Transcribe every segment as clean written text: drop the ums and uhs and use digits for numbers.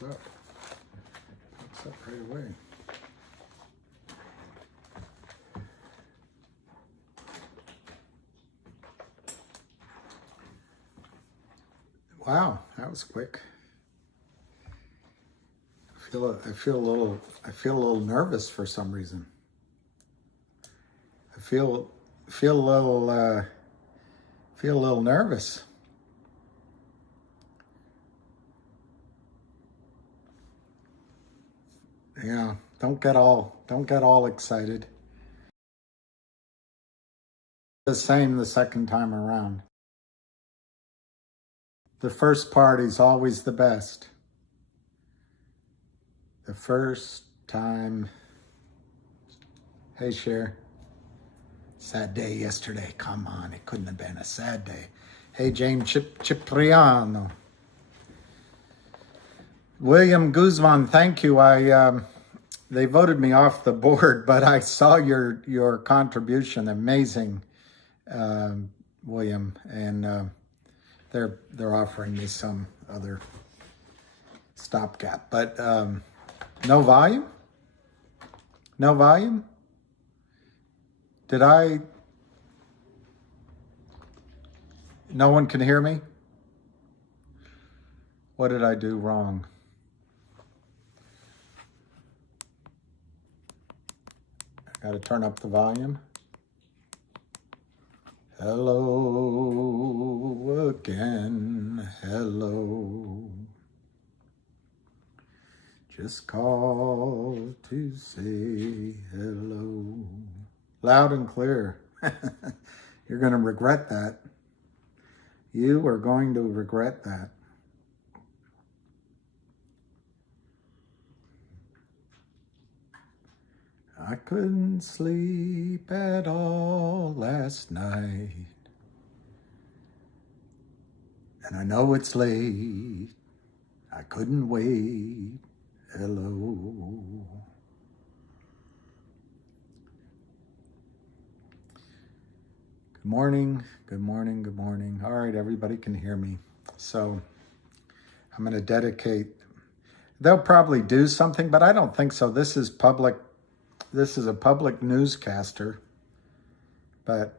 pops up. Pops up right away. Wow, that was quick. I feel a little nervous for some reason. I feel a little nervous. Yeah, don't get all excited. The same the second time around. The first party's always the best. The first time. Hey, Cher. Sad day yesterday. Come on, it couldn't have been a sad day. Hey, James Cipriano. William Guzman, thank you. They voted me off the board, but I saw your contribution. Amazing, William, and they're offering me some other stopgap, but no volume. No volume. No one can hear me? What did I do wrong? I got to turn up the volume. Hello again. Hello. Just call to say hello. Loud and clear. You're going to regret that. You are going to regret that. I couldn't sleep at all last night. And I know it's late. I couldn't wait. Hello. Good morning, good morning, good morning. All right, everybody can hear me. So I'm going to dedicate, they'll probably do something, but I don't think so. This is a public newscaster, but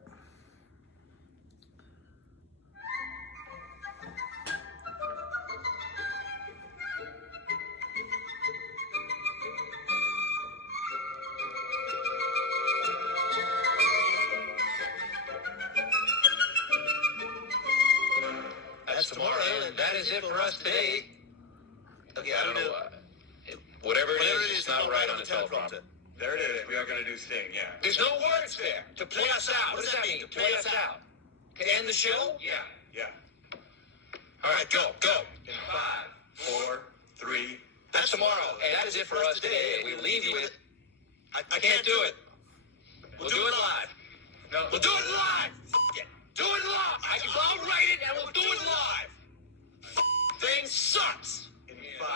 tomorrow, and that is it for us today. Okay, I don't know why. Whatever it is, it's not right on the teleprompter. There it is. We are going to do Sting, yeah. There's no words there. To play us out. What does that mean? To play us out? To end the show? Yeah. All right, go. In 5, 4, 3. That's tomorrow, and that is it for us today. We leave you with, I can't do it. We'll do it live. No. We'll do it live. F*** it. Do it live. I'll write it, and we'll do it live. Thing sucks. In 5,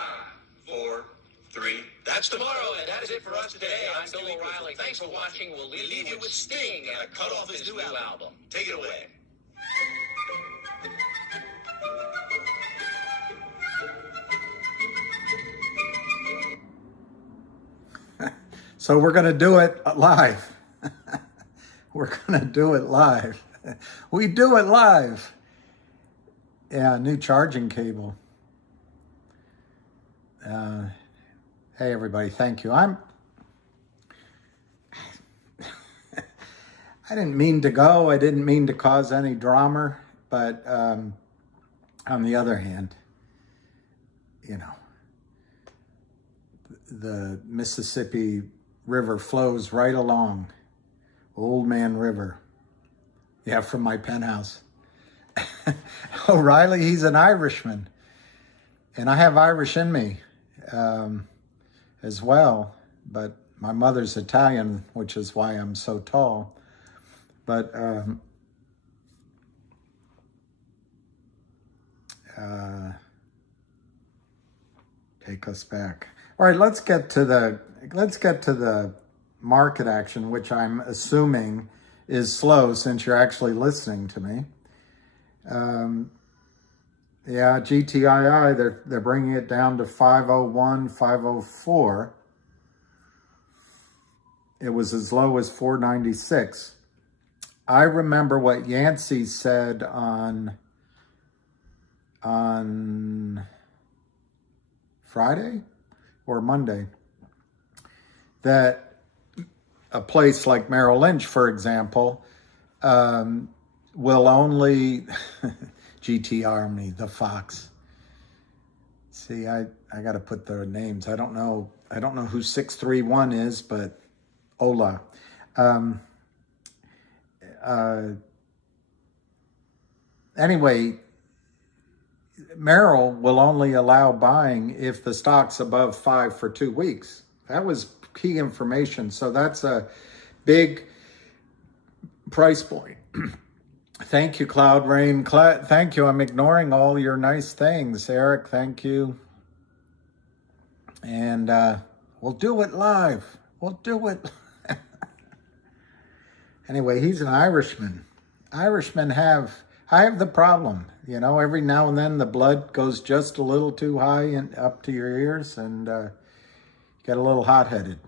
4, 3. That's tomorrow, and that is it for us today. I'm Bill O'Reilly. Thanks for watching. We'll leave you with Sting and a cut off his new album. Take it away. so we're going to do it live. We're going to do it live. We do it live. Yeah, new charging cable. Hey, everybody. Thank you. I didn't mean to go. I didn't mean to cause any drama. But on the other hand, you know, the Mississippi River flows right along. Old Man River. Yeah, from my penthouse. O'Reilly, he's an Irishman. And I have Irish in me as well. But my mother's Italian, which is why I'm so tall. But take us back. All right, let's get to the market action, which I'm assuming is slow since you're actually listening to me. Yeah, GTII, they're bringing it down to 501, 504. It was as low as 496. I remember what Yancey said on Friday or Monday, that a place like Merrill Lynch, for example, will only GT Army, the Fox. See, I got to put their names. I don't know who 631 is, but Ola. Anyway, Merrill will only allow buying if the stock's above 5 for 2 weeks. That was key information. So that's a big price point. Thank you, Cloud Rain. Thank you. I'm ignoring all your nice things. Eric, thank you. And we'll do it live. We'll do it. Anyway, he's an Irishman. Irishmen I have the problem. You know, every now and then the blood goes just a little too high and up to your ears, and get a little hot-headed.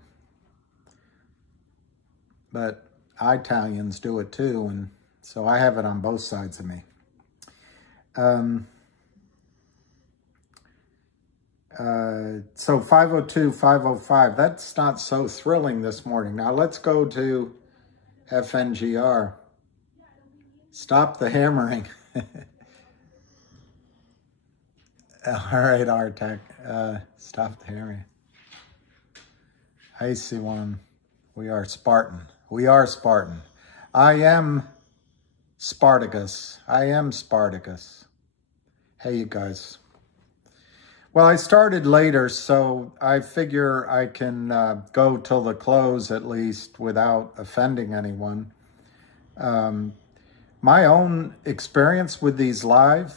But Italians do it too, and so I have it on both sides of me. So 502, 505, that's not so thrilling this morning. Now let's go to FNGR. Stop the hammering. All right, Artec. Stop the hammering. I see one. We are Spartan. We are Spartan. I am Spartacus. I am Spartacus. Hey, you guys. Well, I started later, so I figure I can go till the close at least without offending anyone. My own experience with these live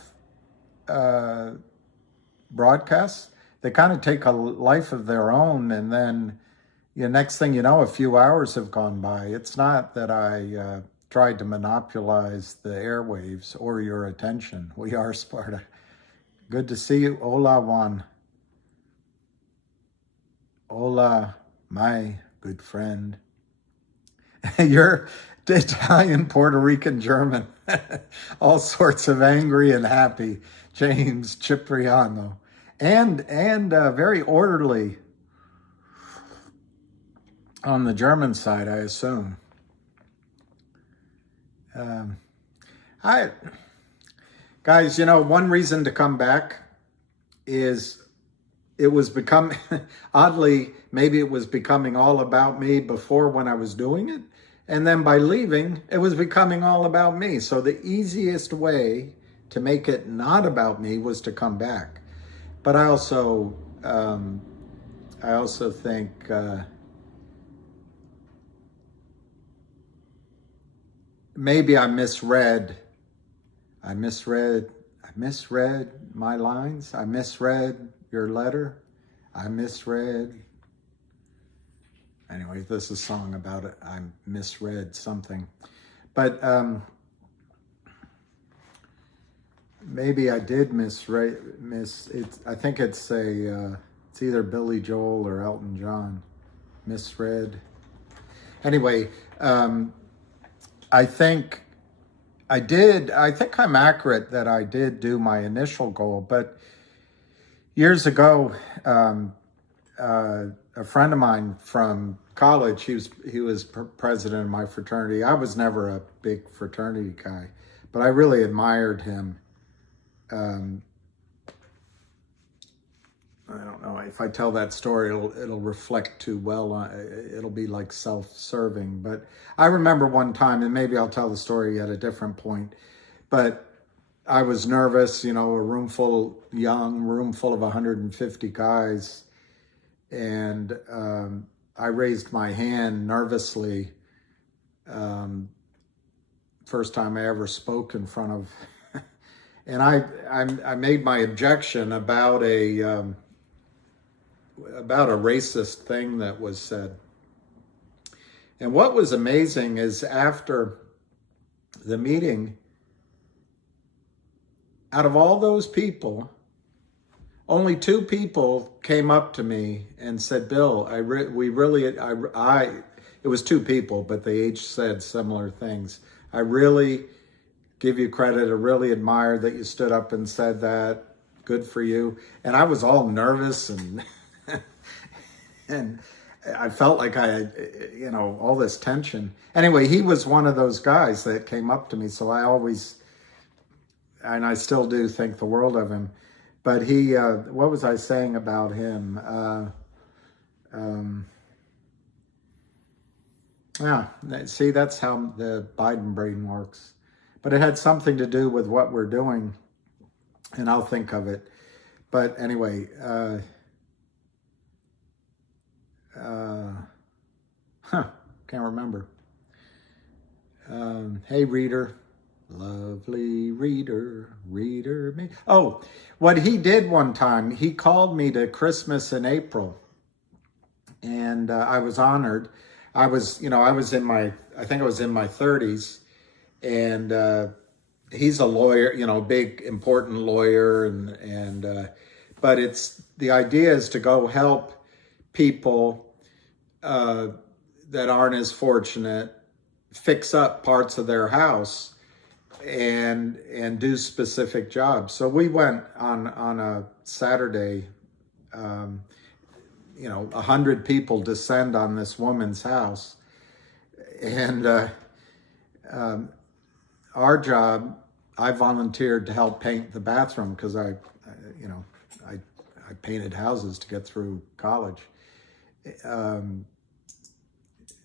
broadcasts, they kind of take a life of their own, and then next thing you know, a few hours have gone by. It's not that I tried to monopolize the airwaves or your attention. We are Sparta. Good to see you. Hola, Juan. Hola, my good friend. You're Italian, Puerto Rican, German. All sorts of angry and happy. James Cipriano. And very orderly on the German side, I assume. Guys, one reason to come back is it was becoming, oddly, maybe it was becoming all about me before when I was doing it. And then by leaving, it was becoming all about me. So the easiest way to make it not about me was to come back. But I also think maybe I misread my lines. I misread your letter. I misread. Anyway, this is a song about it. I misread something. But maybe I did I think it's it's either Billy Joel or Elton John. Misread. Anyway, I think I'm accurate that I did do my initial goal, but years ago, a friend of mine from college, he was president of my fraternity. I was never a big fraternity guy, but I really admired him. I don't know if I tell that story, it'll reflect too well. It'll be like self-serving. But I remember one time, and maybe I'll tell the story at a different point. But I was nervous, a room full of 150 guys, and I raised my hand nervously. First time I ever spoke in front of, and I made my objection about a racist thing that was said. And what was amazing is after the meeting, out of all those people, only 2 people came up to me and said, Bill, it was 2 people, but they each said similar things. I really give you credit. I really admire that you stood up and said that. Good for you. And I was all nervous and and I felt like I had, all this tension. Anyway, he was one of those guys that came up to me. So I always, and I still do, think the world of him. But he, what was I saying about him? See, that's how the Biden brain works. But it had something to do with what we're doing, and I'll think of it. But anyway, can't remember. Hey, reader. Lovely reader, reader me. Oh, what he did one time, he called me to Christmas in April, and I was honored. I was in my 30s, and he's a lawyer, big important lawyer, but the idea is to go help people that aren't as fortunate fix up parts of their house and do specific jobs. So we went on a Saturday, 100 people descend on this woman's house, and our job, I volunteered to help paint the bathroom because I painted houses to get through college, and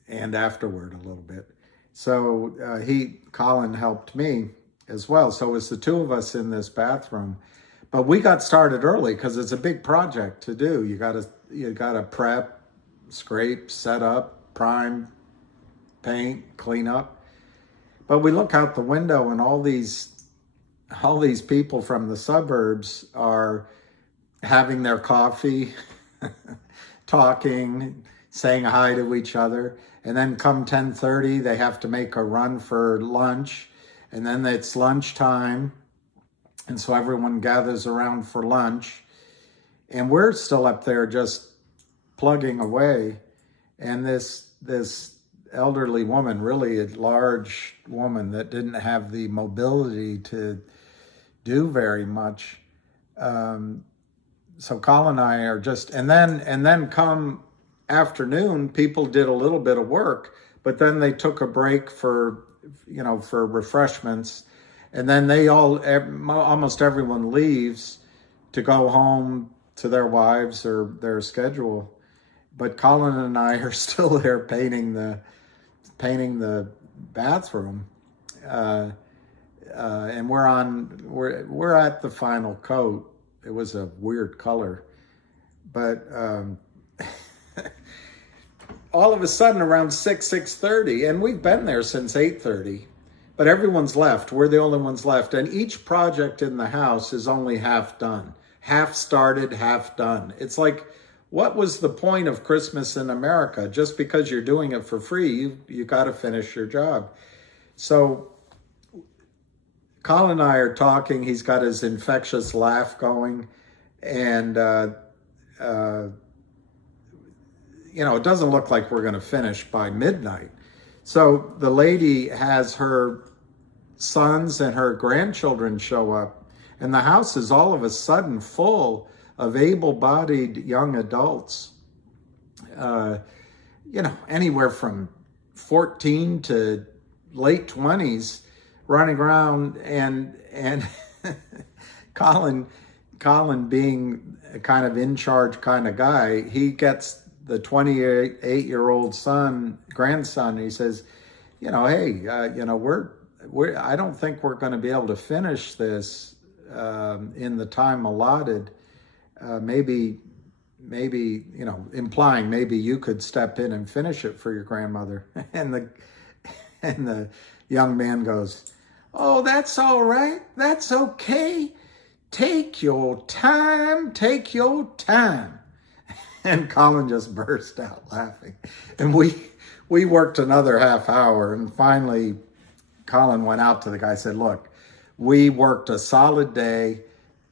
afterward a little bit. So Colin helped me as well. So it was the 2 of us in this bathroom, but we got started early because it's a big project to do. You gotta prep, scrape, set up, prime, paint, clean up. But we look out the window and all these people from the suburbs are having their coffee, talking, saying hi to each other. And then come 10:30, they have to make a run for lunch. And then it's lunchtime. And so everyone gathers around for lunch. And we're still up there just plugging away. And this elderly woman, really a large woman that didn't have the mobility to do very much. So Colin and I are just, and then come afternoon, people did a little bit of work, but then they took a break for refreshments, and then almost everyone leaves to go home to their wives or their schedule. But Colin and I are still there painting the bathroom, and we're at the final coat. It was a weird color, but all of a sudden around 6:30, and we've been there since 8:30, but everyone's left. We're the only ones left. And each project in the house is only half done, half started, half done. It's like, what was the point of Christmas in America? Just because you're doing it for free, you got to finish your job. So Colin and I are talking. He's got his infectious laugh going, and it doesn't look like we're going to finish by midnight. So the lady has her sons and her grandchildren show up, and the house is all of a sudden full of able-bodied young adults, anywhere from 14 to late 20s, running around, and Colin being a kind of in charge kind of guy, he gets the 28-year-old grandson, he says, hey, I don't think we're going to be able to finish this in the time allotted. Maybe, implying maybe you could step in and finish it for your grandmother. And the young man goes, oh, that's all right. That's okay. Take your time. Take your time. And Colin just burst out laughing. And we worked another half hour, and finally Colin went out to the guy and said, look, We worked a solid day.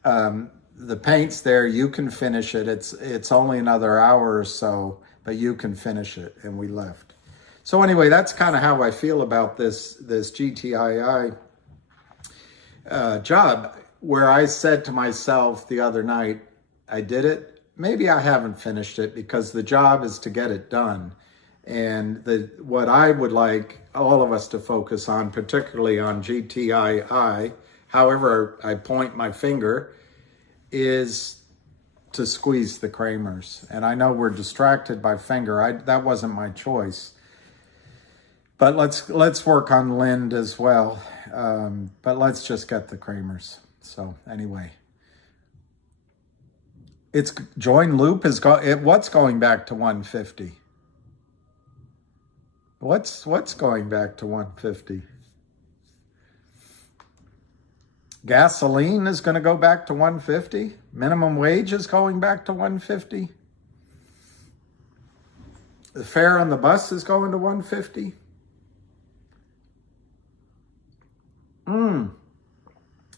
The paint's there. You can finish it. It's only another hour or so, but you can finish it. And we left. So anyway, that's kind of how I feel about this GTII job, where I said to myself the other night, I did it. Maybe I haven't finished it because the job is to get it done. And what I would like all of us to focus on, particularly on GTII, however I point my finger, is to squeeze the Kramers. And I know we're distracted by finger. That wasn't my choice. But let's work on Lind as well. But let's just get the Kramers. So anyway, it's join loop is what's going back to 150. What's going back to 150? Gasoline is going to go back to 150. Minimum wage is going back to 150. The fare on the bus is going to 150.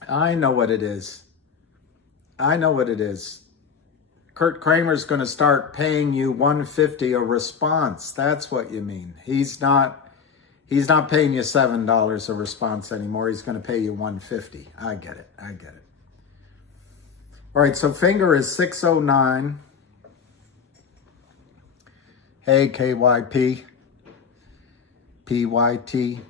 I know what it is. I know what it is. Kurt Kramer's going to start paying you $150 a response. That's what you mean. He's not paying you $7 a response anymore. He's going to pay you $150. I get it. All right, so finger is 609. Hey, KYP. PYT.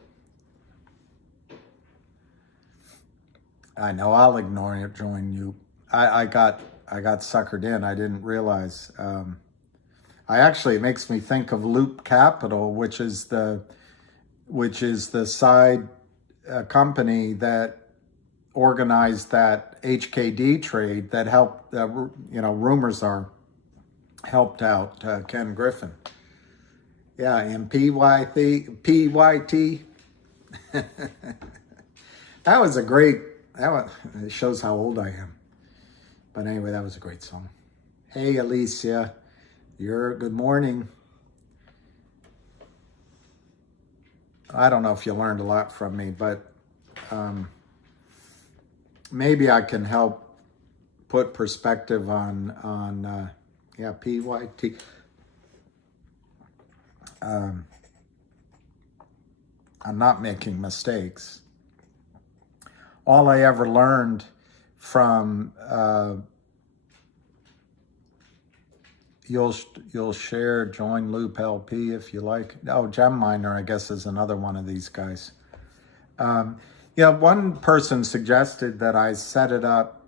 I know, I'll ignore it, join you. I got suckered in. I didn't realize. It makes me think of Loop Capital, which is the side company that organized that HKD trade that helped. Rumors are helped out Ken Griffin. Yeah, and PYT. That was a great. It shows how old I am. But anyway, that was a great song. Hey, Alicia. Good morning. I don't know if you learned a lot from me, but maybe I can help put perspective on PYT. I'm not making mistakes. All I ever learned from you'll share, join Loop LP if you like. Oh, Gem Miner, I guess, is another one of these guys. One person suggested that I set it up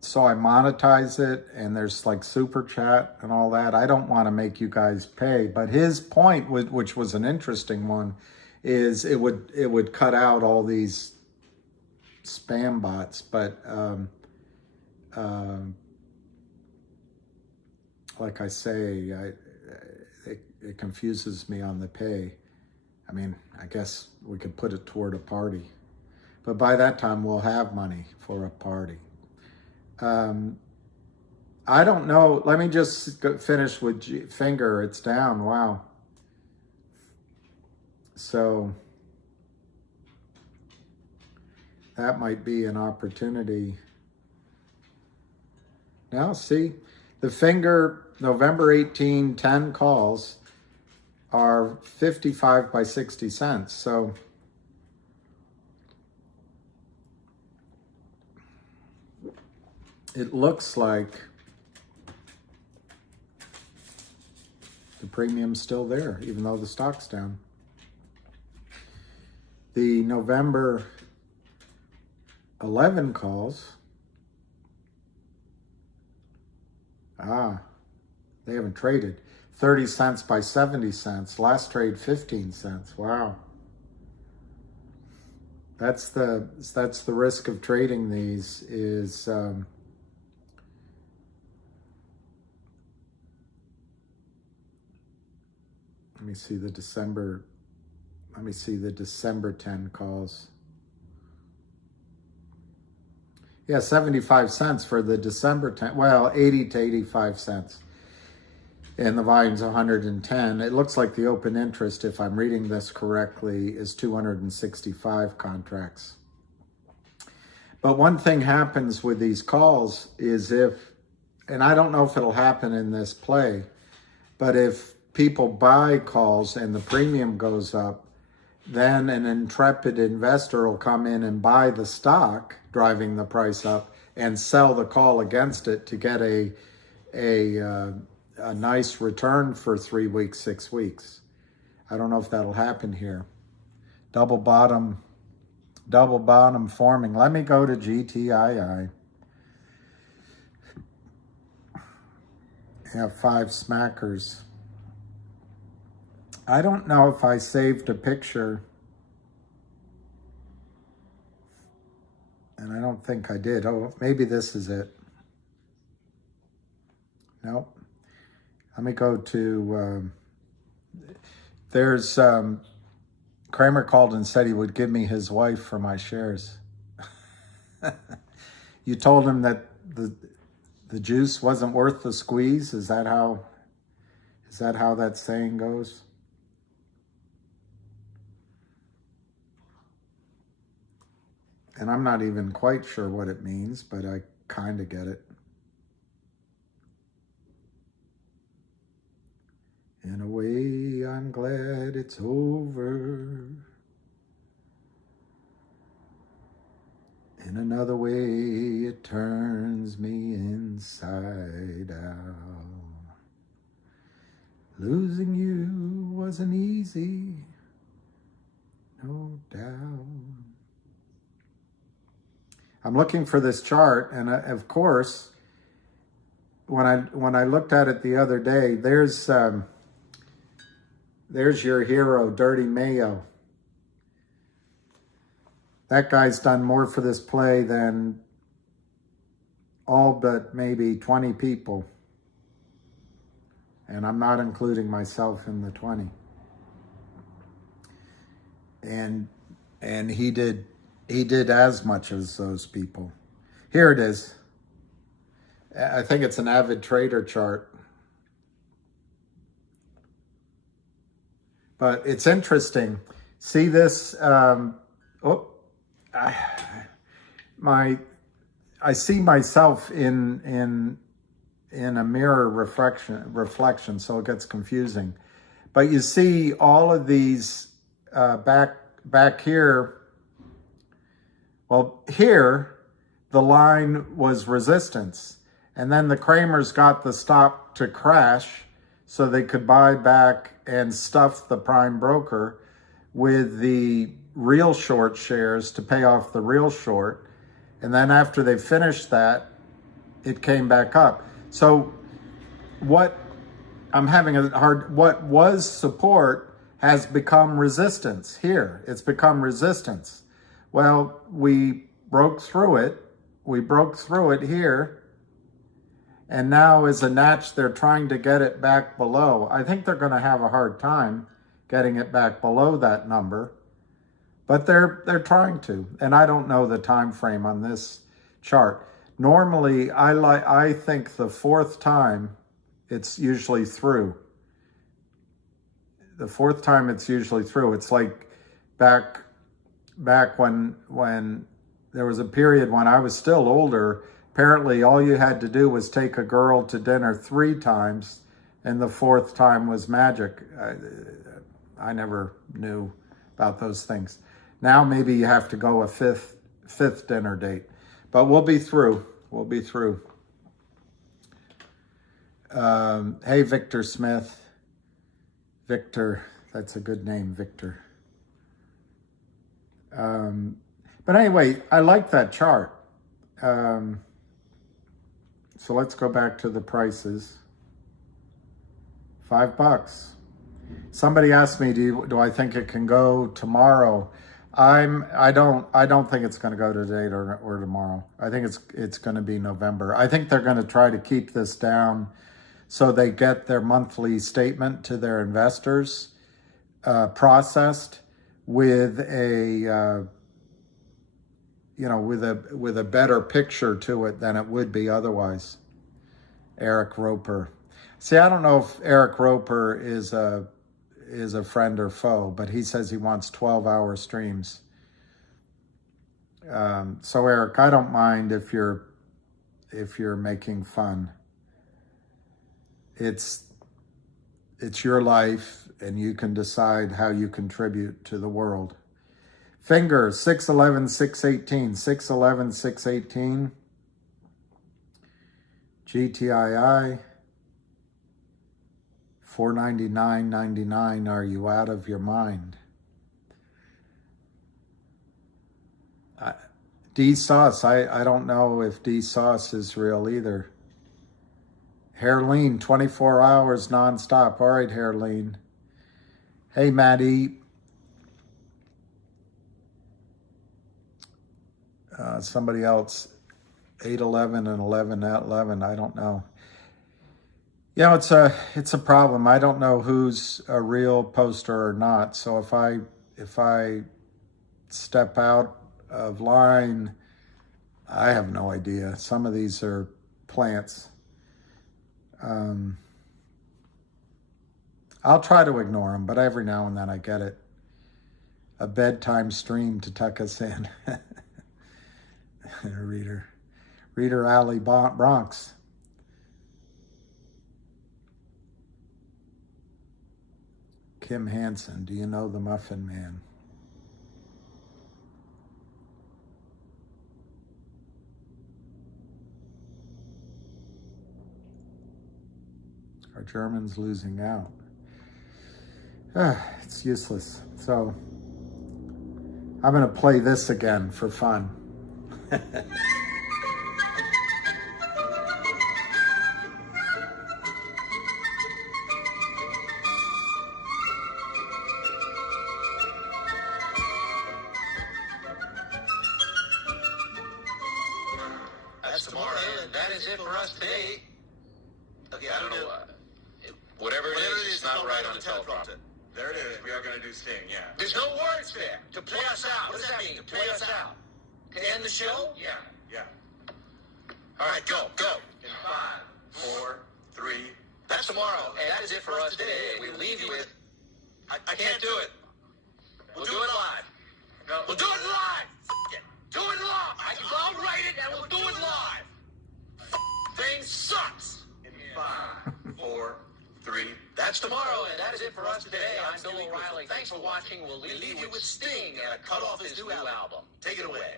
so I monetize it, and there's like super chat and all that. I don't want to make you guys pay, but his point, which was an interesting one, is it would cut out all these spam bots, but like I say, it confuses me on the pay. I mean, I guess we could put it toward a party, but by that time we'll have money for a party. I don't know. Let me just finish with finger. It's down. Wow. So that might be an opportunity. Now, see, the finger November 18, 10 calls are 55 by 60 cents. So it looks like the premium's still there, even though the stock's down. The November 11 calls, they haven't traded. 30 cents by 70 cents. Last trade 15 cents. Wow. That's the risk of trading these is let me see the December 10 calls. Yeah, 75 cents for the December 10. Well, 80 to 85 cents. And the volume's 110. It looks like the open interest, if I'm reading this correctly, is 265 contracts. But one thing happens with these calls is and I don't know if it'll happen in this play, but if people buy calls and the premium goes up, then an intrepid investor will come in and buy the stock, driving the price up, and sell the call against it to get a nice return for 3 weeks, 6 weeks. I don't know if that'll happen here. Double bottom forming. Let me go to GTII. Have 5 smackers. I don't know if I saved a picture, and I don't think I did. Oh, maybe this is it. Nope. Let me go to, there's, Kramer called and said he would give me his wife for my shares. You told him that the juice wasn't worth the squeeze? Is that how that saying goes? And I'm not even quite sure what it means, but I kind of get it. In a way, I'm glad it's over. In another way, it turns me inside out. Losing you wasn't easy, no doubt. I'm looking for this chart, and of course, when I looked at it the other day, there's your hero, Dirty Mayo. That guy's done more for this play than all but maybe 20 people, and I'm not including myself in the 20. And he did as much as those people. Here it is. I think it's an avid trader chart. But it's interesting. See this, I see myself in a mirror reflection, so it gets confusing. But you see all of these back here. Well, here, the line was resistance. And then the Kramers got the stop to crash so they could buy back and stuff the prime broker with the real short shares to pay off the real short. And then after they finished that, it came back up. So what was support has become resistance here. It's become resistance. Well, we broke through it. We broke through it here. And now as a natch, they're trying to get it back below. I think they're going to have a hard time getting it back below that number. But they're trying to. And I don't know the time frame on this chart. Normally, I think the fourth time it's usually through. The fourth time it's usually through. It's like back when there was a period when I was still older, apparently all you had to do was take a girl to dinner 3 times, and the 4th time was magic. I never knew about those things. Now maybe you have to go a fifth dinner date, but we'll be through. We'll be through. Hey, Victor Smith. Victor, that's a good name, Victor. But anyway, I like that chart. So let's go back to the prices. $5. Somebody asked me, do I think it can go tomorrow? I don't think it's going to go today or tomorrow. I think it's going to be November. I think they're going to try to keep this down so they get their monthly statement to their investors processed with a with a better picture to it than it would be otherwise. Eric Roper. See, I don't know if Eric Roper is a friend or foe, but he says he wants 12-hour streams. So Eric, I don't mind if you're making fun. It's your life, and you can decide how you contribute to the world. Finger 611 618 611 618. GTII 499.99. Are you out of your mind? D Sauce, I don't know if D Sauce is real either. Hairleen, 24 hours nonstop. All right, Hairleen. Hey, Maddie. Somebody else, 811 and 1111. I don't know. You know, it's a problem. I don't know who's a real poster or not. So if I step out of line, I have no idea. Some of these are plants. I'll try to ignore them, but every now and then I get it. A bedtime stream to tuck us in. Reader Alley Bronx. Kim Hansen, do you know the Muffin Man? Are Germans losing out? It's useless. So I'm going to play this again for fun. That's tomorrow, and that is it for us today. Okay, I don't know why. Whatever it is, it's not right on the teleprompter. There it is. We are going to do Sting, yeah. There's no words there. To play us out. What does that mean? To play us out? To end the show? Yeah, yeah. All right, go. In 5, 4, 3. That's tomorrow, and that is it for us today. We leave you with, I can't do it. We'll do it live. No. We'll do it live. F- it. Do it live. I'll write it, and we'll do it live. Thing sucks. In 5, 4, 3. That's tomorrow, and that is it for us today. I'm Bill O'Reilly. Thanks for watching. We'll leave you with Sting and a cut off his new album. Take it away.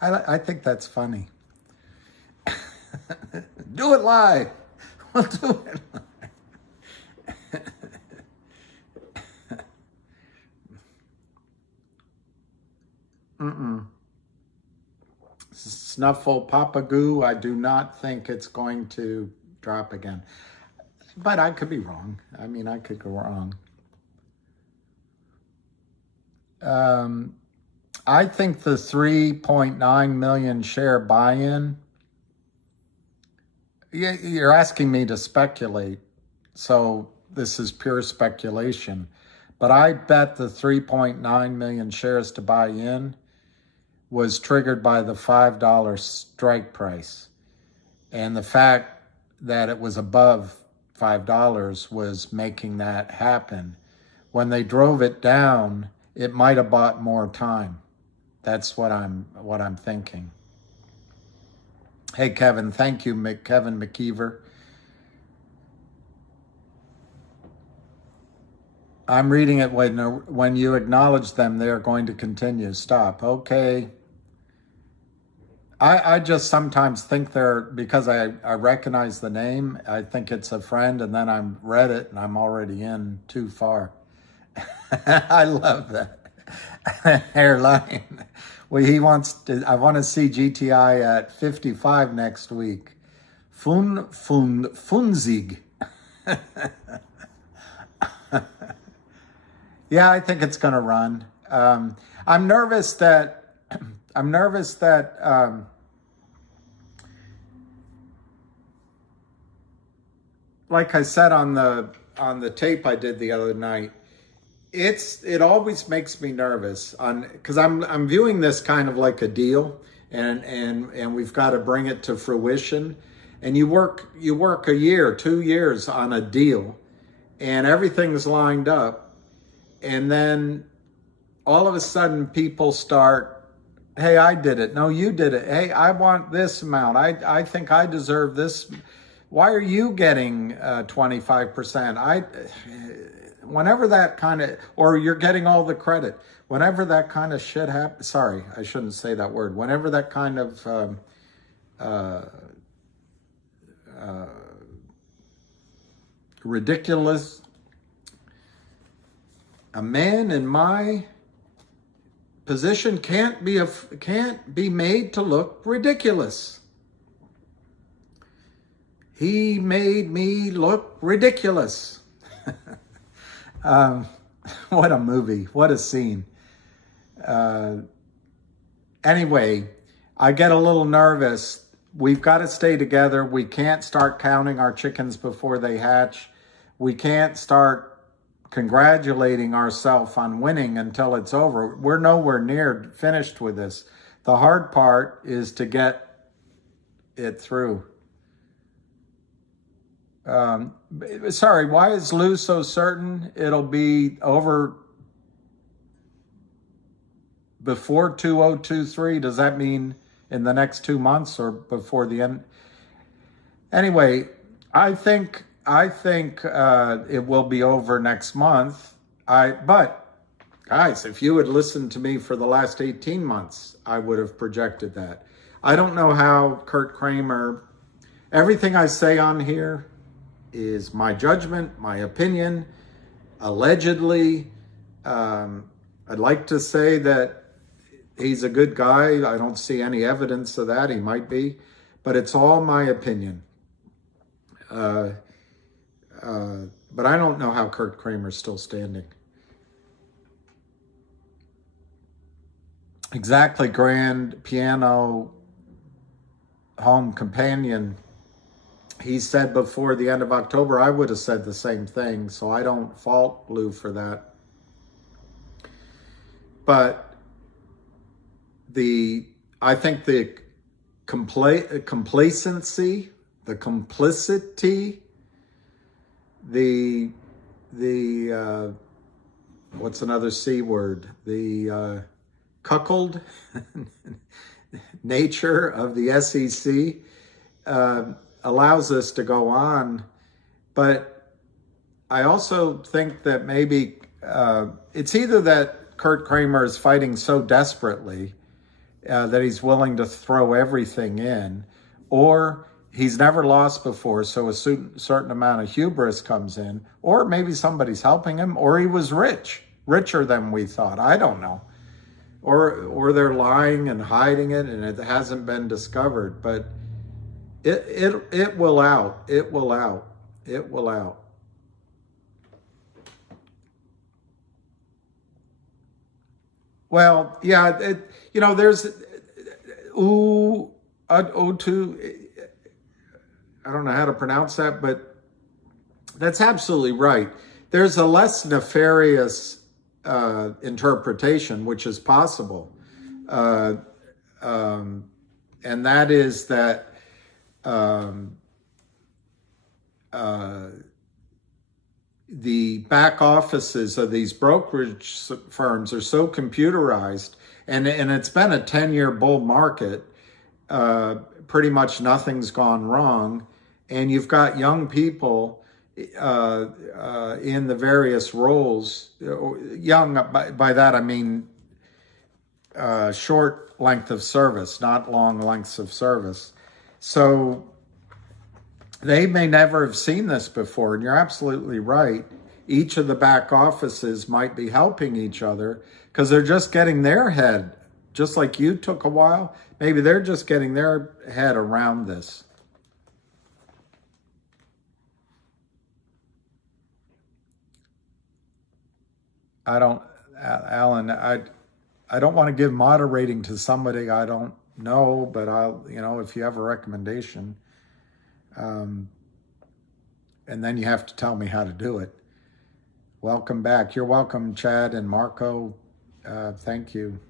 I think that's funny. Do it live. We'll do it live. Snuffle Papa Goo, I do not think it's going to drop again. But I could be wrong. I mean, I could go wrong. I think the 3.9 million share buy-in, you're asking me to speculate, so this is pure speculation. But I bet the 3.9 million shares to buy in was triggered by the $5 strike price. And the fact that it was above $5 was making that happen. When they drove it down, it might have bought more time. That's what I'm thinking. Hey, Kevin, thank you, Kevin McKeever. I'm reading it when you acknowledge them, they're going to continue. Stop. Okay. I just sometimes think because I recognize the name, I think it's a friend, and then I read it and I'm already in too far. I love that. Hairline. Well, I want to see GTI at 55 next week. Funzig. Yeah, I think it's going to run. I'm nervous that like I said on the tape I did the other night, it always makes me nervous because I'm viewing this kind of like a deal, and we've got to bring it to fruition. and you work a year, 2 years on a deal, and everything's lined up, and then all of a sudden people start, hey, I did it. No, you did it. Hey, I want this amount. I think I deserve this. Why are you getting 25%? Whenever that kind of, or you're getting all the credit. Whenever that kind of shit happens, sorry, I shouldn't say that word. Whenever that kind of ridiculous, a man in my position can't be made to look ridiculous. He made me look ridiculous. What a movie! What a scene! Anyway, I get a little nervous. We've got to stay together. We can't start counting our chickens before they hatch. We can't start congratulating ourselves on winning until it's over. We're nowhere near finished with this. The hard part is to get it through. Sorry, why is Lou so certain it'll be over before 2023? Does that mean in the next 2 months or before the end? Anyway, I think it will be over next month. But guys, if you had listened to me for the last 18 months, I would have projected that. I don't know how Kurt Kramer, everything I say on here is my judgment, my opinion, allegedly. I'd like to say that he's a good guy. I don't see any evidence of that. He might be, but it's all my opinion. But I don't know how Kurt Kramer's still standing. Exactly, grand piano home companion. He said before the end of October, I would have said the same thing, so I don't fault Lou for that. But I think the complacency, the complicity, the what's another C word? The cuckold nature of the SEC allows this to go on. But I also think that maybe it's either that Kurt Kramer is fighting so desperately that he's willing to throw everything in, or he's never lost before, so a certain amount of hubris comes in, or maybe somebody's helping him, or he was richer than we thought. I don't know. Or they're lying and hiding it and it hasn't been discovered, but it will out. It will out. It will out. Well, yeah, there's O2, I don't know how to pronounce that, but that's absolutely right. There's a less nefarious interpretation, which is possible. And that is that the back offices of these brokerage firms are so computerized, and it's been a 10-year bull market. Pretty much nothing's gone wrong. And you've got young people in the various roles. Young, by that I mean short length of service, not long lengths of service. So they may never have seen this before, and you're absolutely right. Each of the back offices might be helping each other because they're just getting their head, just like you took a while, maybe they're just getting their head around this. Alan, I don't want to give moderating to somebody I don't know, but if you have a recommendation, and then you have to tell me how to do it. Welcome back. You're welcome, Chad and Marco. Thank you.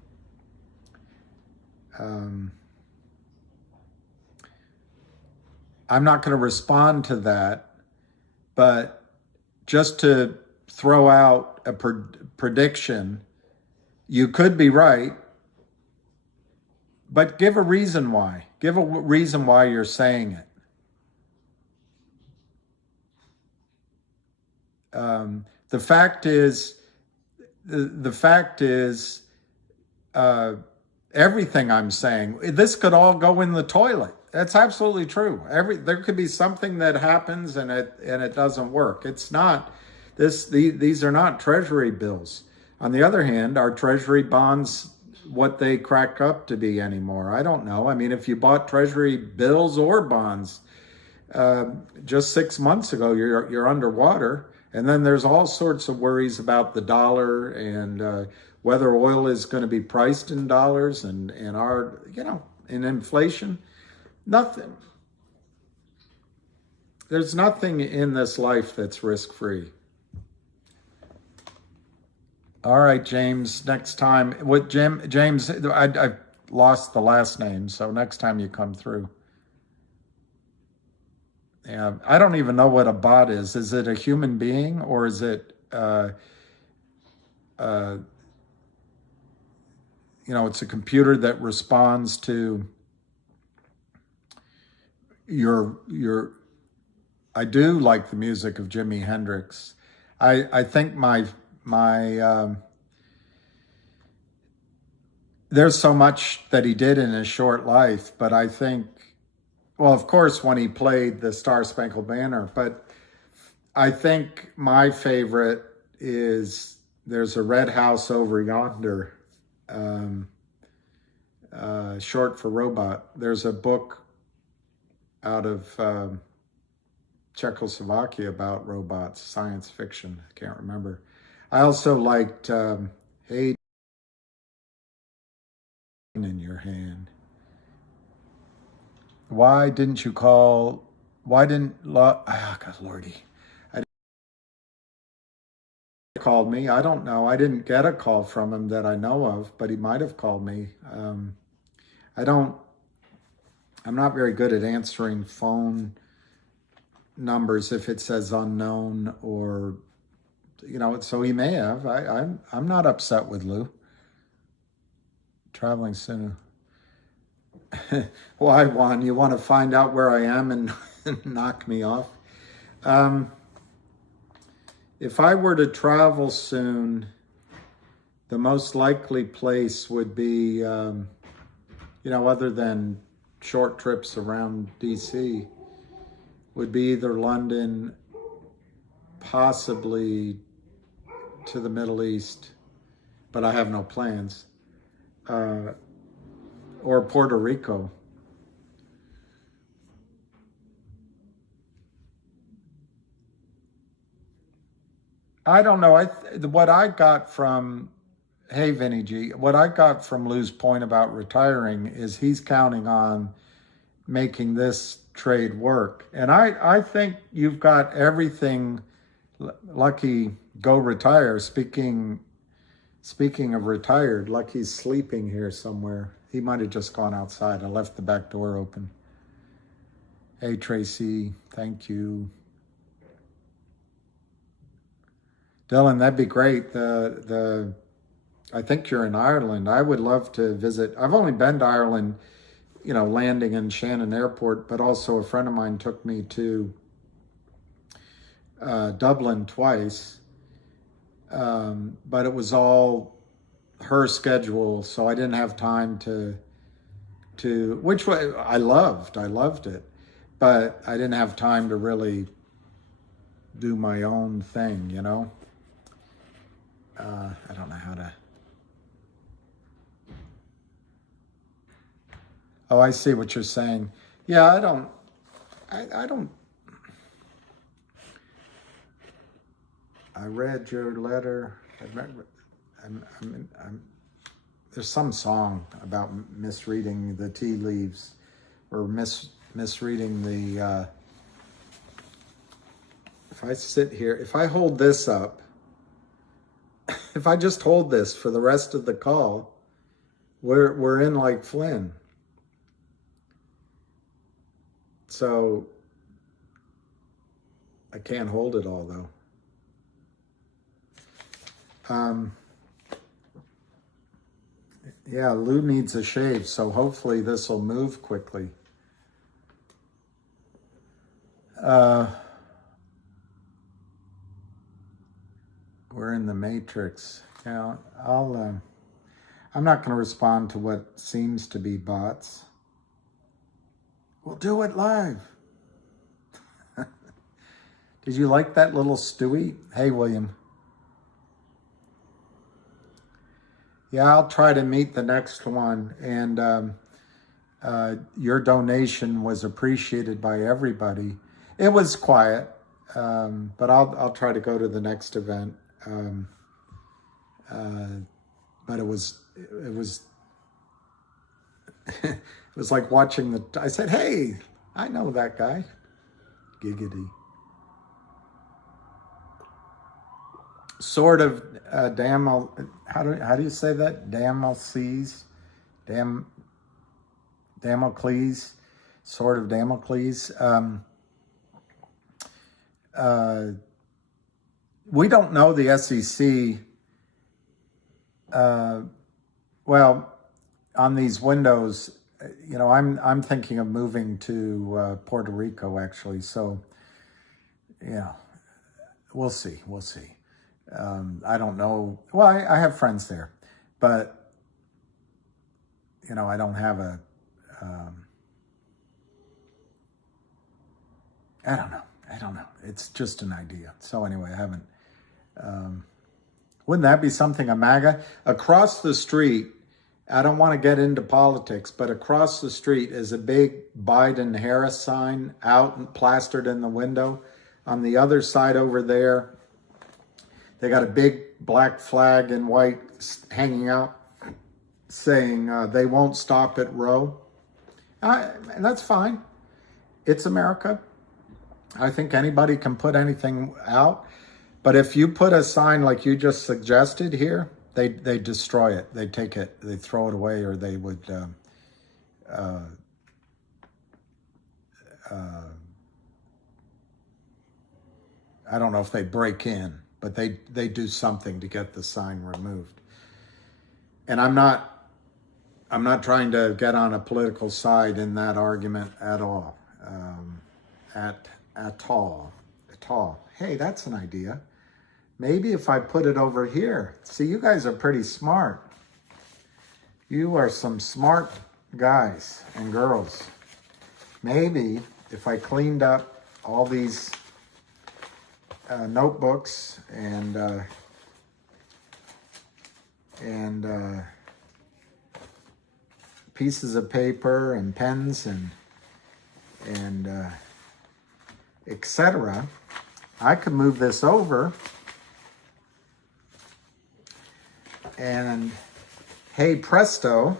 I'm not going to respond to that, but just to throw out a prediction, you could be right, but give a reason why. Give a reason why you're saying it. The fact is, everything I'm saying, this could all go in the toilet. That's absolutely true. There could be something that happens and it doesn't work. It's not this. These are not treasury bills. On the other hand, are treasury bonds what they crack up to be anymore? I don't know. I mean, if you bought treasury bills or bonds just 6 months ago, you're underwater. And then there's all sorts of worries about the dollar and whether oil is going to be priced in dollars and our, in inflation. Nothing. There's nothing in this life that's risk-free. All right, James, next time. James, I lost the last name, so next time you come through. Yeah, I don't even know what a bot is. Is it a human being or is it, it's a computer that responds to I do like the music of Jimi Hendrix. I think my there's so much that he did in his short life, but I think, well, of course, when he played the Star Spangled Banner, but I think my favorite is There's a Red House Over Yonder, short for robot. There's a book out of Czechoslovakia about robots, science fiction. I can't remember. I also liked Hey in Your Hand. Why didn't God Lordy. Called me. I don't know. I didn't get a call from him that I know of, but he might have called me. I'm not very good at answering phone numbers if it says unknown or, so he may have. I'm not upset with Lou. Traveling soon. Why, Juan? You want to find out where I am and knock me off? If I were to travel soon, the most likely place would be, other than short trips around DC, would be either London, possibly to the Middle East, but I have no plans, or Puerto Rico. I don't know. What I got from, hey, Vinny G, what I got from Lou's point about retiring is he's counting on making this trade work. And I think you've got everything. Lucky, go retire. Speaking of retired, Lucky's sleeping here somewhere. He might have just gone outside. I left the back door open. Hey, Tracy, thank you. Dylan, that'd be great. I think you're in Ireland. I would love to visit. I've only been to Ireland, landing in Shannon Airport, but also a friend of mine took me to Dublin twice. But it was all her schedule, so I didn't have time to which way I loved it, but I didn't have time to really do my own thing, I don't know how to. Oh, I see what you're saying. Yeah, I don't. I read your letter. There's some song about misreading the tea leaves, or misreading the. If I sit here, if I hold this up. If I just hold this for the rest of the call, we're in like Flynn. So I can't hold it all though. Yeah, Lou needs a shave, so hopefully this will move quickly. We're in the Matrix. Yeah, I'm not going to respond to what seems to be bots. We'll do it live. Did you like that little Stewie? Hey, William. Yeah, I'll try to meet the next one. And your donation was appreciated by everybody. It was quiet, but I'll try to go to the next event. But it was it was like watching I said, hey, I know that guy. Giggity. Sort of how do you say that? Damocles, sort of Damocles. We don't know the SEC. Well, on these windows, you know, I'm thinking of moving to Puerto Rico actually. So, you know, we'll see. I don't know. Well, I have friends there, but you know, I don't have a. I don't know. It's just an idea. So anyway, I haven't. Wouldn't that be something, a MAGA? Across the street, I don't want to get into politics, but across the street is a big Biden-Harris sign out and plastered in the window. On the other side over there, they got a big black flag in white hanging out saying they won't stop at Roe. And that's fine. It's America. I think anybody can put anything out. But if you put a sign like you just suggested here, they destroy it. They take it, they throw it away, or they would I don't know if they break in, but they do something to get the sign removed. And I'm not trying to get on a political side in that argument at all. At all. Hey, that's an idea. Maybe if I put it over here. See, you guys are pretty smart. You are some smart guys and girls. Maybe if I cleaned up all these notebooks and pieces of paper and pens and etc., I could move this over and hey presto,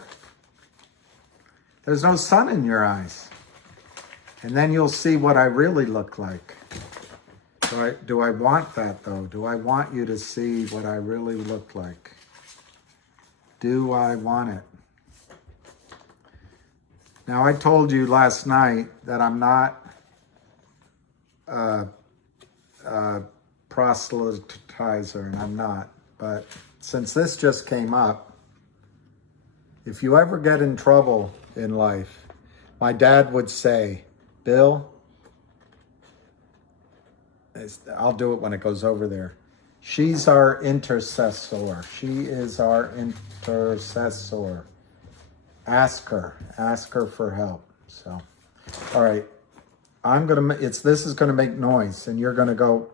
there's no sun in your eyes. And then you'll see what I really look like. Do I want that though? Do I want you to see what I really look like? Do I want it? Now, I told you last night that I'm not a proselytizer, and I'm not. But since this just came up, if you ever get in trouble in life, my dad would say, Bill, I'll do it when it goes over there. She's our intercessor. She is our intercessor. Ask her for help. So, all right, this is gonna make noise, and you're gonna go,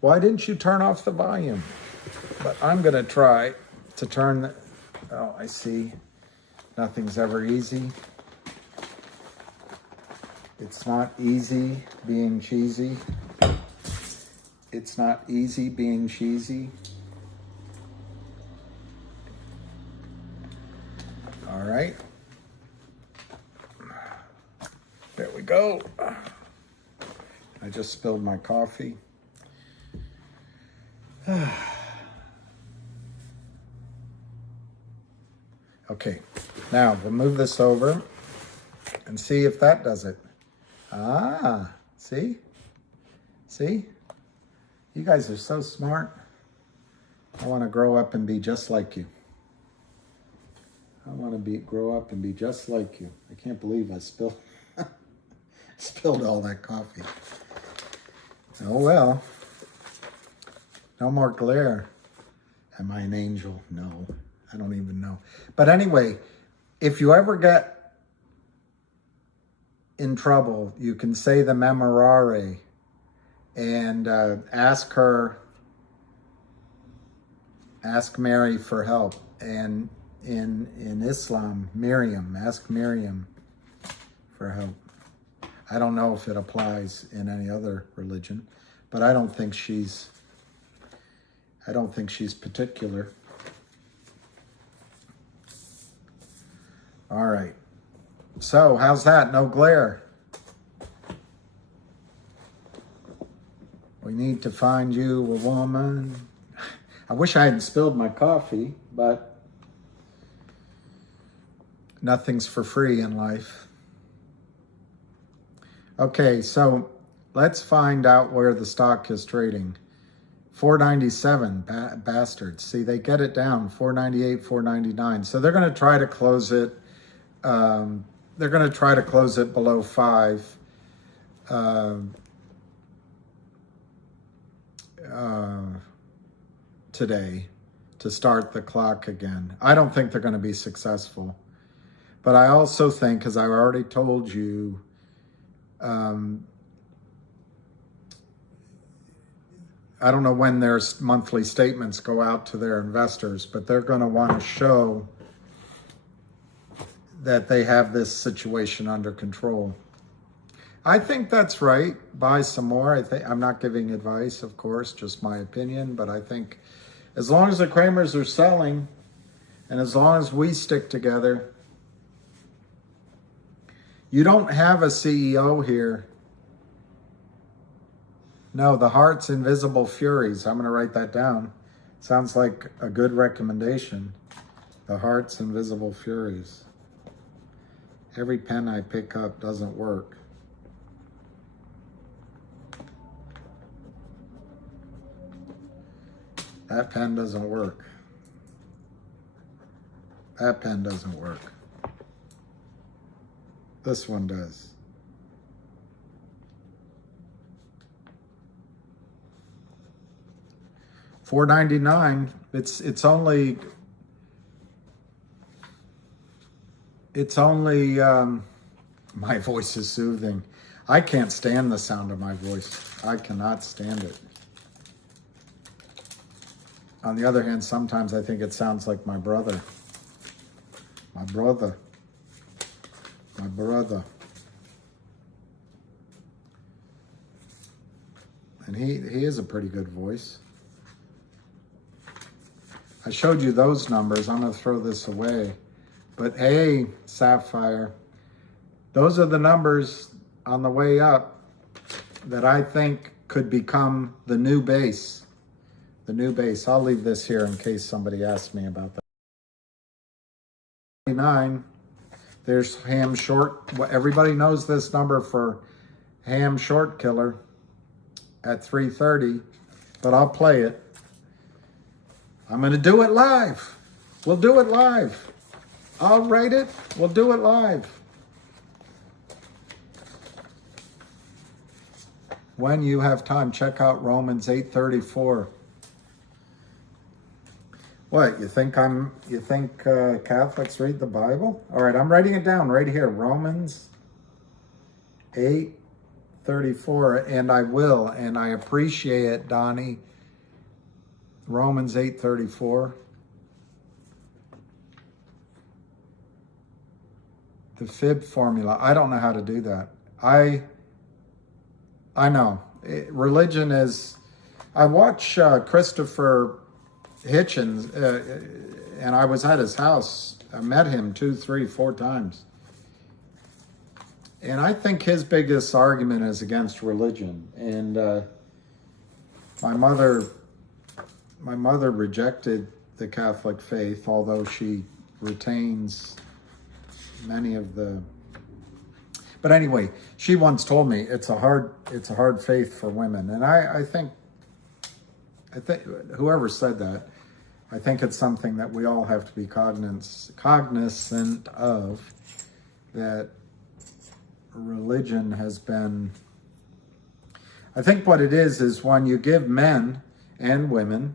why didn't you turn off the volume? But I'm gonna try to turn oh, I see. Nothing's ever easy. It's not easy being cheesy. It's not easy being cheesy. All right. There we go. I just spilled my coffee. Okay, now we'll move this over and see if that does it. Ah, see? See? You guys are so smart. I want to grow up and be just like you. I want to grow up and be just like you. I can't believe I spilled all that coffee. Oh well. No more glare. Am I an angel? No, I don't even know. But anyway, if you ever get in trouble, you can say the Memorare and ask Mary for help. And in Islam, Miriam, ask Miriam for help. I don't know if it applies in any other religion, but I don't think she's particular. All right. So, how's that? No glare. We need to find you a woman. I wish I hadn't spilled my coffee, but nothing's for free in life. Okay, so let's find out where the stock is trading. 497, bastards. See, they get it down, 498, 499. So they're going to try to close it. They're going to try to close it below 5. Today to start the clock again. I don't think they're going to be successful. But I also think, as I already told you, I don't know when their monthly statements go out to their investors, but they're going to want to show that they have this situation under control. I think that's right. Buy some more. I'm not giving advice, of course, just my opinion, but I think as long as the Kramers are selling and as long as we stick together, you don't have a CEO here. No, the Heart's Invisible Furies. I'm going to write that down. Sounds like a good recommendation. The Heart's Invisible Furies. Every pen I pick up doesn't work. That pen doesn't work. That pen doesn't work. This one does. $4.99. It's only my voice is soothing. I can't stand the sound of my voice. I cannot stand it. On the other hand, sometimes I think it sounds like my brother. My brother. My brother. And he is a pretty good voice. I showed you those numbers. I'm going to throw this away. But hey, Sapphire, those are the numbers on the way up that I think could become the new base. The new base. I'll leave this here in case somebody asks me about that. 9. There's Ham Short. Everybody knows this number for Ham Short Killer at 3:30, but I'll play it. I'm going to do it live. We'll do it live. I'll write it. We'll do it live. When you have time, check out Romans 8:34. What, you think Catholics read the Bible? All right, I'm writing it down right here. Romans 8:34, and I will, and I appreciate it, Donnie. Romans 8:34. The fib formula. I don't know how to do that. I know. Religion is... I watch Christopher Hitchens, and I was at his house. I met him 2, 3, 4 times. And I think his biggest argument is against religion. And my mother rejected the Catholic faith, although she retains many of the... But anyway, she once told me it's a hard faith for women. And I think whoever said that, I think it's something that we all have to be cognizant of, that religion has been, I think what it is when you give men and women,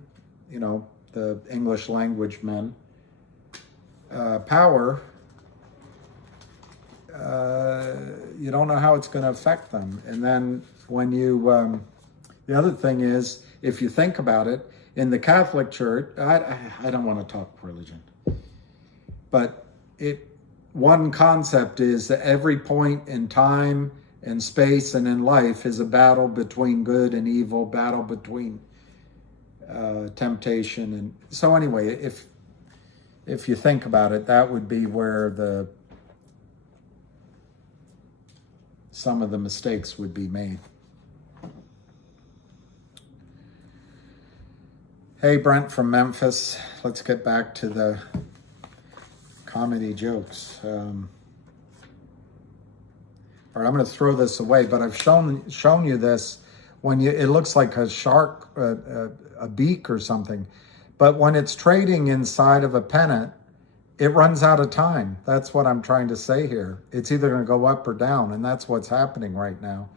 you know, the English language men, power, you don't know how it's going to affect them. And then when you, the other thing is, if you think about it, in the Catholic Church, I don't want to talk religion, but one concept is that every point in time and space and in life is a battle between good and evil, battle between temptation. And so anyway, if you think about it, that would be where some of the mistakes would be made. Hey, Brent from Memphis. Let's get back to the comedy jokes. All right, I'm going to throw this away, but I've shown you this when it looks like a shark, a beak or something. But when it's trading inside of a pennant, it runs out of time. That's what I'm trying to say here. It's either going to go up or down, and that's what's happening right now.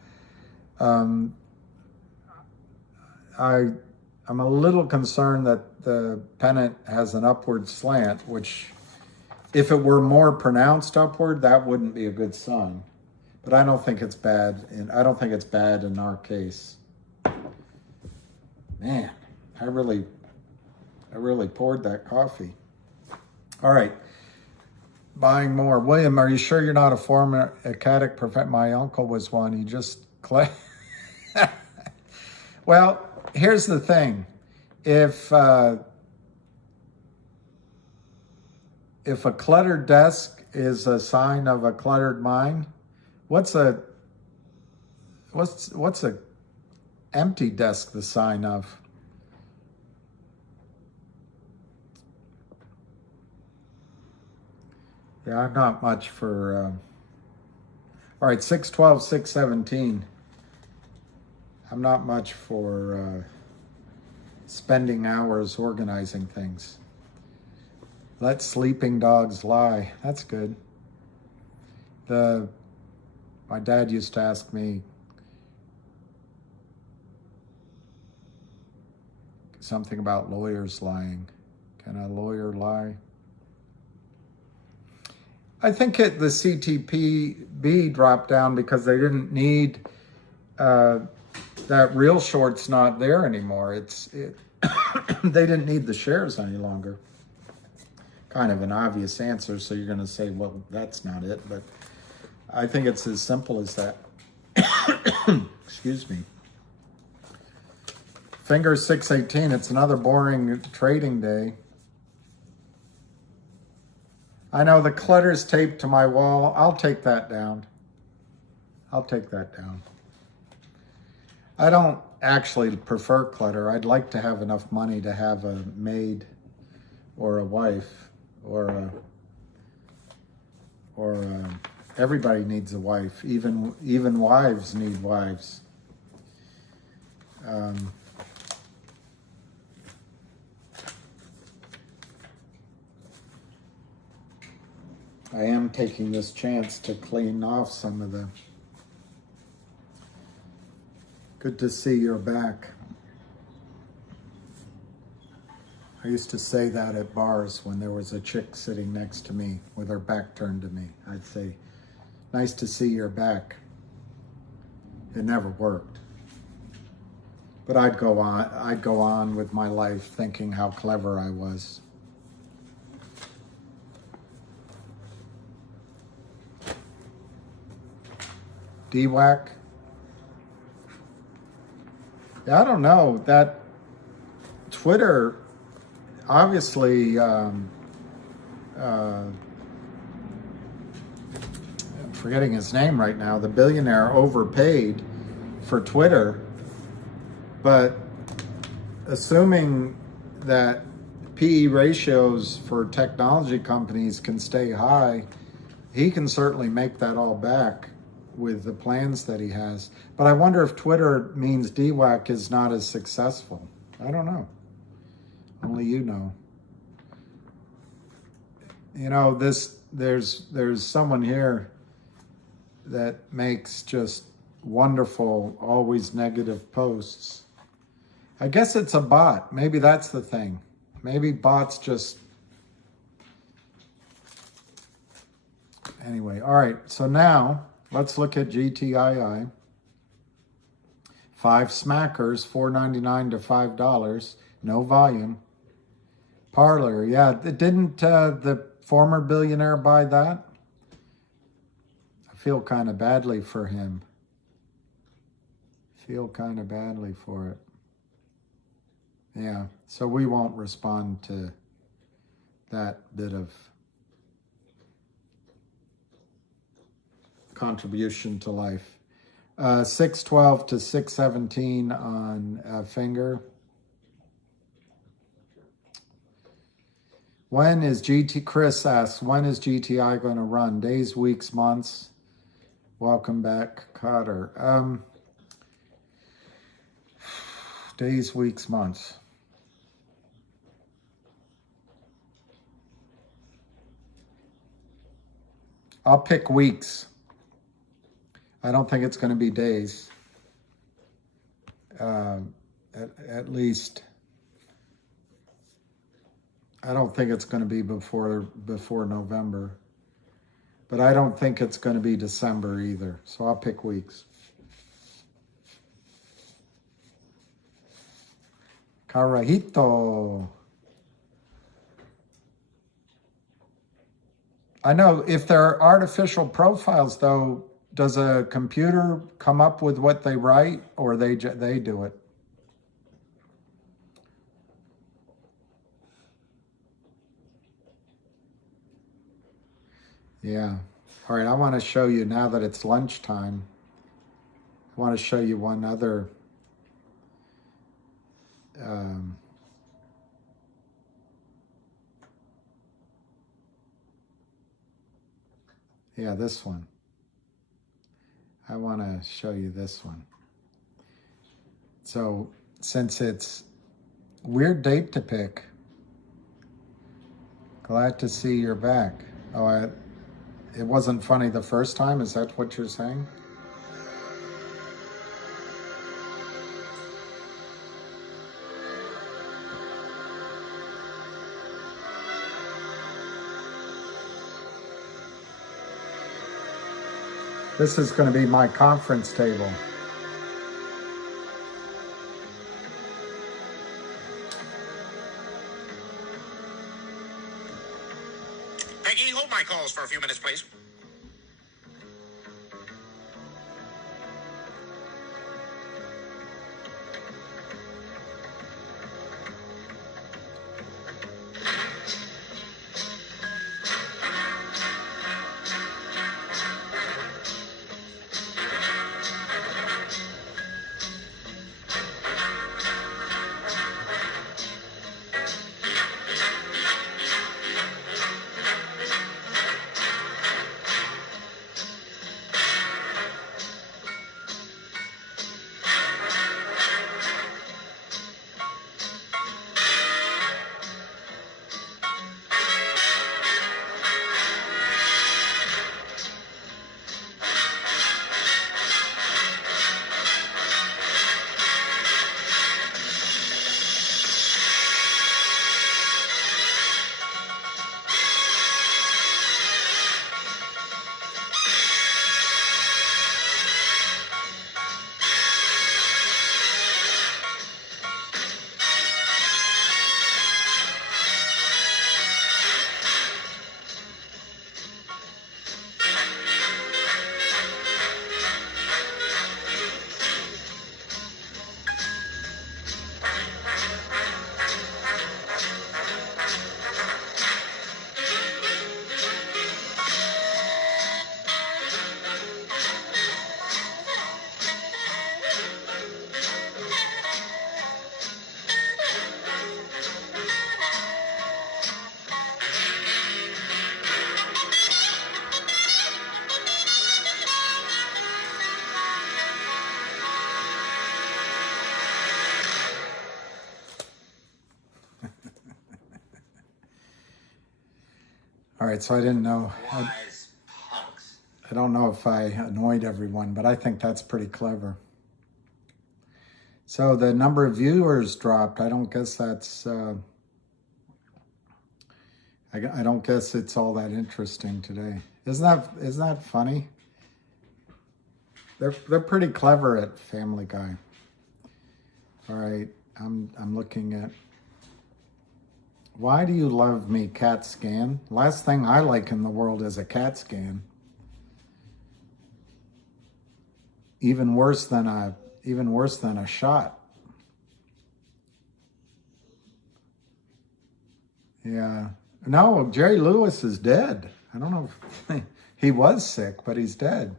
I'm a little concerned that the pennant has an upward slant, which if it were more pronounced upward, that wouldn't be a good sign. But I don't think it's bad, and I don't think it's bad in our case. Man, I really poured that coffee. All right, buying more. William, are you sure you're not a former academic professor? My uncle was one. He just well, here's the thing. If a cluttered desk is a sign of a cluttered mind, what's a empty desk the sign of? Yeah, I'm not much for. All right, 612, 617. I'm not much for spending hours organizing things. Let sleeping dogs lie. That's good. My dad used to ask me something about lawyers lying. Can a lawyer lie? I think the CTPB dropped down because they didn't need that real short's not there anymore. They didn't need the shares any longer. Kind of an obvious answer, so you're going to say, well, that's not it. But I think it's as simple as that. Excuse me. Finger 618, it's another boring trading day. I know the clutter's taped to my wall. I'll take that down. I don't actually prefer clutter. I'd like to have enough money to have a maid or a wife or everybody needs a wife. Even wives need wives. I am taking this chance to clean off some of the. Good to see you're back. I used to say that at bars when there was a chick sitting next to me with her back turned to me. I'd say, nice to see you're back. It never worked. But I'd go on with my life thinking how clever I was. DWAC. I don't know, that Twitter, obviously, I'm forgetting his name right now, the billionaire overpaid for Twitter, but assuming that PE ratios for technology companies can stay high, he can certainly make that all back. with the plans that he has. But I wonder if Twitter means DWAC is not as successful. I don't know. Only you know. You know, there's someone here that makes just wonderful, always negative posts. I guess it's a bot. Maybe that's the thing. Maybe bots just... Anyway, all right. So now let's look at GTII. 5 smackers, $4.99 to $5. No volume. Parlor, yeah. Didn't the former billionaire buy that? I feel kind of badly for him. Feel kind of badly for it. Yeah, so we won't respond to that bit of contribution to life. 612 to 617 on Finger. Chris asks, when is GTI going to run? Days, weeks, months? Welcome back, Cotter. Days, weeks, months. I'll pick weeks. I don't think it's going to be days. At least, I don't think it's going to be before November. But I don't think it's going to be December either. So I'll pick weeks. Carajito. I know if there are artificial profiles, though, does a computer come up with what they write, or they do it? Yeah. All right, I want to show you, now that it's lunchtime, I want to show you one other yeah, this one. I want to show you this one. So, since it's weird date to pick, glad to see you're back. Oh, it wasn't funny the first time? Is that what you're saying? This is going to be my conference table. Peggy, hold my calls for a few minutes, please. right, so I didn't know. Wise punks. I don't know if I annoyed everyone, but I think that's pretty clever. So the number of viewers dropped. I don't guess that's, I don't guess it's all that interesting today. Isn't that funny? They're pretty clever at Family Guy. All right, I'm looking at, why do you love me, CAT scan? Last thing I like in the world is a CAT scan. Even worse than a shot. Yeah. No, Jerry Lewis is dead. I don't know if he was sick, but he's dead.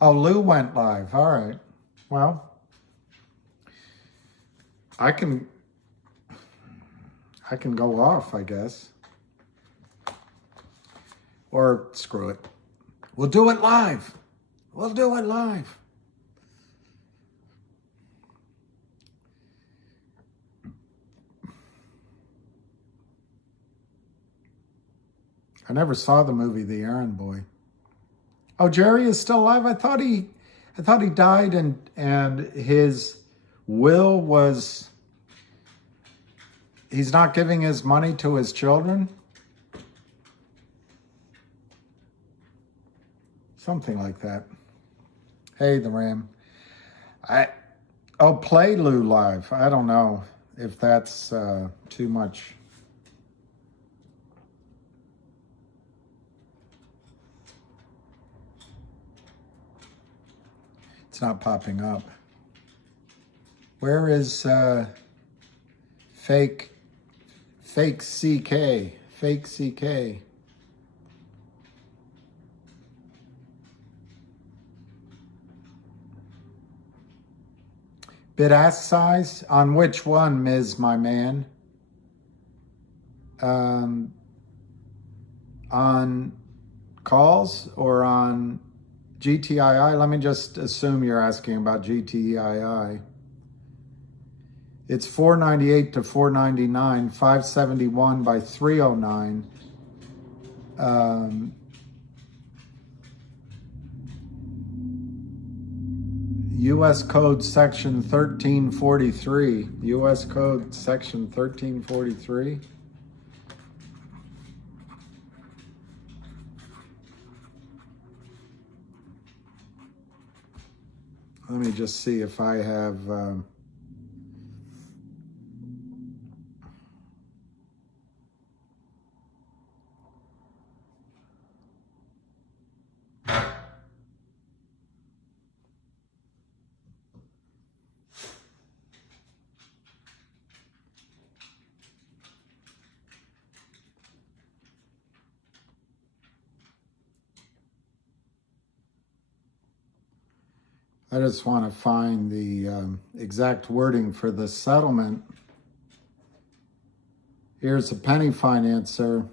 Oh, Lou went live. All right. Well, I can go off, I guess. Or screw it. We'll do it live. We'll do it live. I never saw the movie The Errand Boy. Oh, Jerry is still alive? I thought he died and his will was he's not giving his money to his children? Something like that. Hey, the Ram. Play Lou live. I don't know if that's too much. It's not popping up. Where is fake CK? Fake CK. Bid ask size on which one, Ms. My man? On calls or on GTII? Let me just assume you're asking about GTII. It's 498 to 499, 571 by 309. U.S. Code Section 1343. U.S. Code Section 1343. Let me just see if I have... I just want to find the exact wording for the settlement. Here's a penny financer.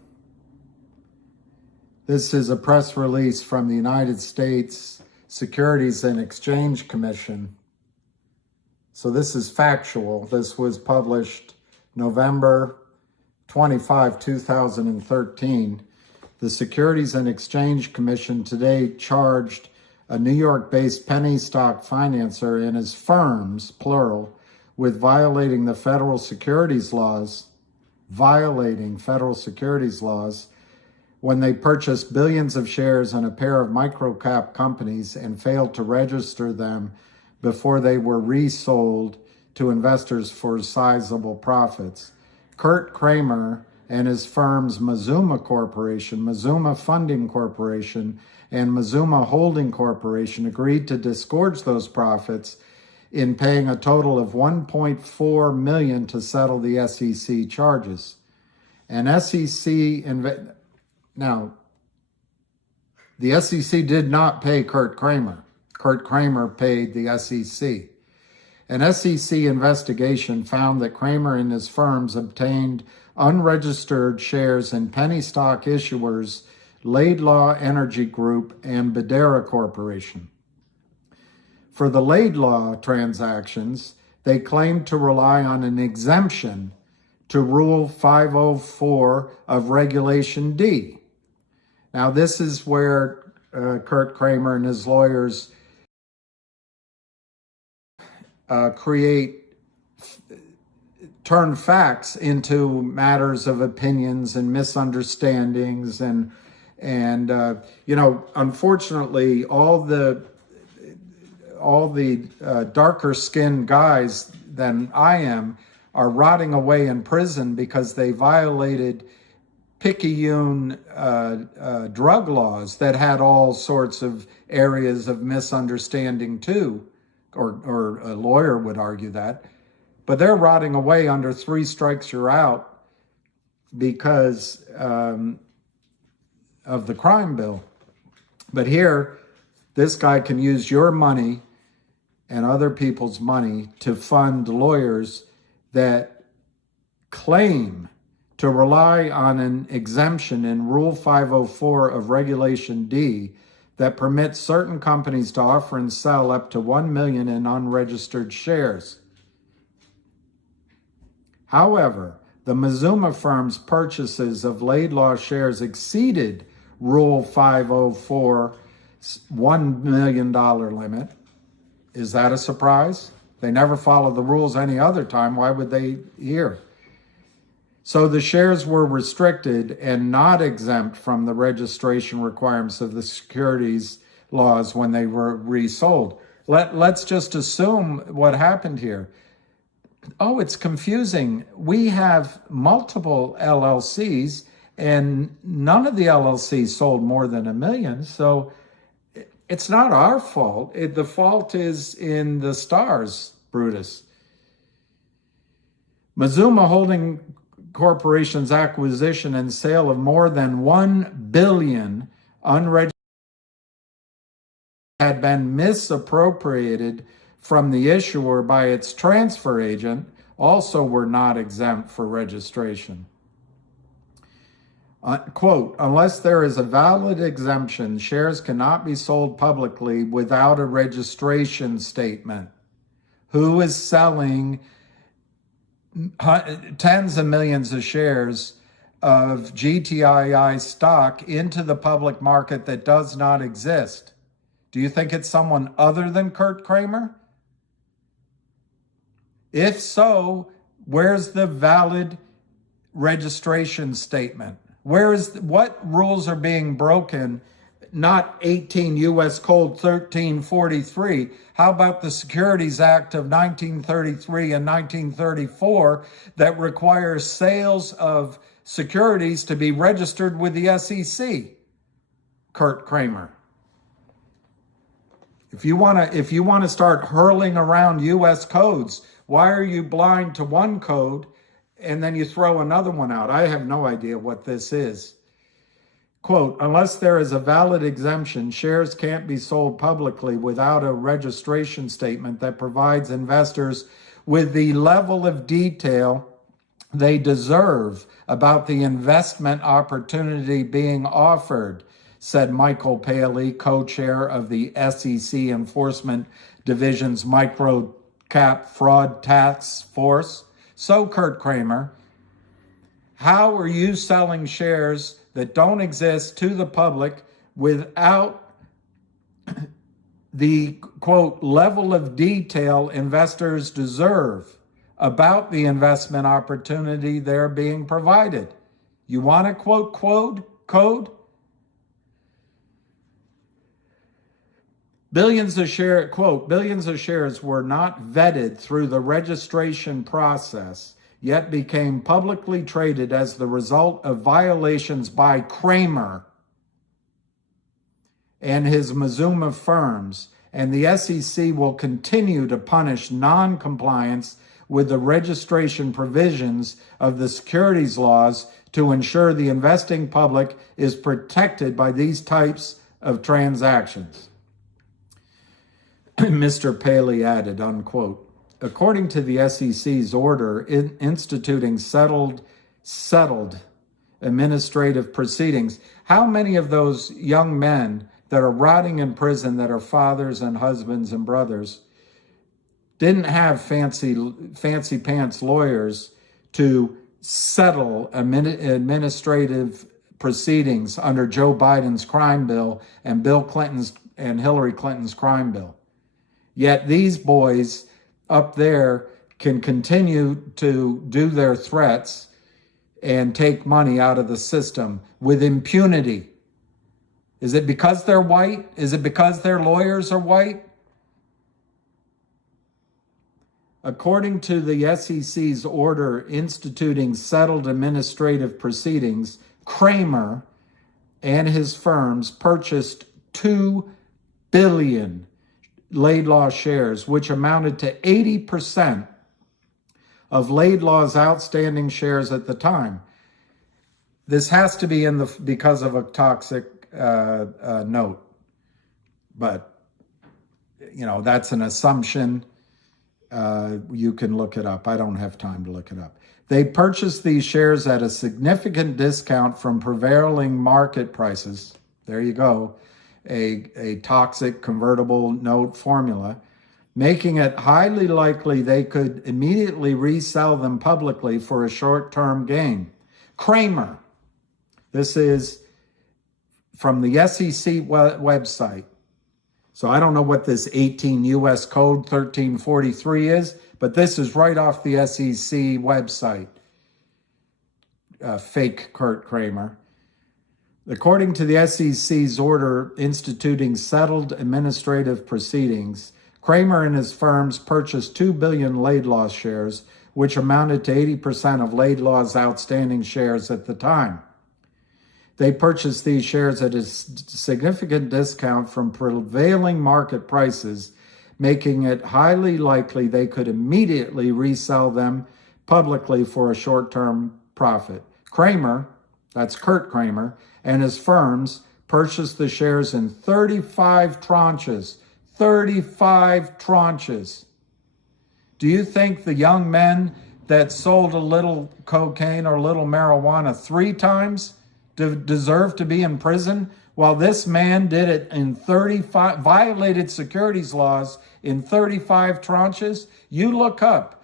This is a press release from the United States Securities and Exchange Commission. So this is factual. This was published November 25, 2013. The Securities and Exchange Commission today charged a New York-based penny stock financer and his firms, plural, with violating federal securities laws when they purchased billions of shares in a pair of microcap companies and failed to register them before they were resold to investors for sizable profits. Kurt Kramer and his firms Mazuma Corporation, Mazuma Funding Corporation, and Mazuma Holding Corporation agreed to disgorge those profits in paying a total of $1.4 million to settle the SEC charges. And now, the SEC did not pay Kurt Kramer. Kurt Kramer paid the SEC. An SEC investigation found that Kramer and his firms obtained unregistered shares in penny stock issuers Laidlaw Energy Group and Bedera Corporation. For the Laidlaw transactions, they claimed to rely on an exemption to Rule 504 of Regulation D. Now, this is where Kurt Kramer and his lawyers turn facts into matters of opinions and misunderstandings, and unfortunately, all the darker skinned guys than I am are rotting away in prison because they violated picayune drug laws that had all sorts of areas of misunderstanding too, or a lawyer would argue that. But they're rotting away under 3 strikes you're out because of the crime bill. But here, this guy can use your money and other people's money to fund lawyers that claim to rely on an exemption in Rule 504 of Regulation D that permits certain companies to offer and sell up to 1 million in unregistered shares. However, the Mazuma firm's purchases of Laidlaw shares exceeded Rule 504's $1 million limit. Is that a surprise? They never follow the rules any other time. Why would they here? So the shares were restricted and not exempt from the registration requirements of the securities laws when they were resold. Let's just assume what happened here. Oh, it's confusing. We have multiple LLCs and none of the LLCs sold more than 1 million. So it's not our fault. The fault is in the stars, Brutus. Mazuma Holding Corporation's acquisition and sale of more than 1 billion unregistered had been misappropriated from the issuer by its transfer agent also were not exempt for registration. Quote, unless there is a valid exemption, shares cannot be sold publicly without a registration statement. Who is selling tens of millions of shares of GTII stock into the public market that does not exist? Do you think it's someone other than Kurt Kramer? If so, where's the valid registration statement? What rules are being broken? Not 18 U.S. Code 1343. How about the Securities Act of 1933 and 1934 that requires sales of securities to be registered with the SEC? Kurt Kramer. If you want to start hurling around U.S. codes, why are you blind to one code and then you throw another one out? I have no idea what this is. Quote, unless there is a valid exemption, shares can't be sold publicly without a registration statement that provides investors with the level of detail they deserve about the investment opportunity being offered, said Michael Paley, co-chair of the SEC Enforcement Division's Micro-Cap Fraud Task Force. So, Kurt Kramer, how are you selling shares that don't exist to the public without the, quote, level of detail investors deserve about the investment opportunity they're being provided? You want to quote code? Billions of shares were not vetted through the registration process, yet became publicly traded as the result of violations by Kramer and his Mazuma firms, and the SEC will continue to punish non-compliance with the registration provisions of the securities laws to ensure the investing public is protected by these types of transactions. Mr. Paley added, unquote, according to the SEC's order instituting settled administrative proceedings, how many of those young men that are rotting in prison that are fathers and husbands and brothers didn't have fancy pants lawyers to settle administrative proceedings under Joe Biden's crime bill and Bill Clinton's and Hillary Clinton's crime bill. Yet these boys up there can continue to do their threats and take money out of the system with impunity. Is it because they're white? Is it because their lawyers are white? According to the SEC's order instituting settled administrative proceedings, Kramer and his firms purchased 2 billion Laidlaw shares, which amounted to 80% of Laidlaw's outstanding shares at the time. This has to be because of a toxic note, but that's an assumption. You can look it up. I don't have time to look it up. They purchased these shares at a significant discount from prevailing market prices. There you go, a toxic convertible note formula, making it highly likely they could immediately resell them publicly for a short-term gain. Kramer, this is from the SEC website. So I don't know what this 18 U.S. Code 1343 is, but this is right off the SEC website. Fake Kurt Kramer. According to the SEC's order instituting settled administrative proceedings, Kramer and his firms purchased 2 billion Laidlaw shares, which amounted to 80% of Laidlaw's outstanding shares at the time. They purchased these shares at a significant discount from prevailing market prices, making it highly likely they could immediately resell them publicly for a short-term profit. Kramer, that's Kurt Kramer, and his firms purchased the shares in 35 tranches. 35 tranches. Do you think the young men that sold a little cocaine or a little marijuana 3 times deserve to be in prison, while this man did it in 35, violated securities laws in 35 tranches? You look up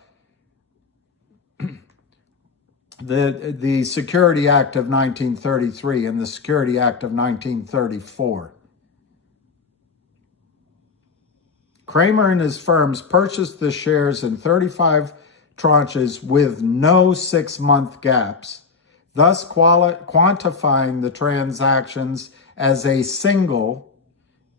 the Security Act of 1933 and the Security Act of 1934. Kramer and his firms purchased the shares in 35 tranches with no 6-month gaps, thus quantifying the transactions as a single,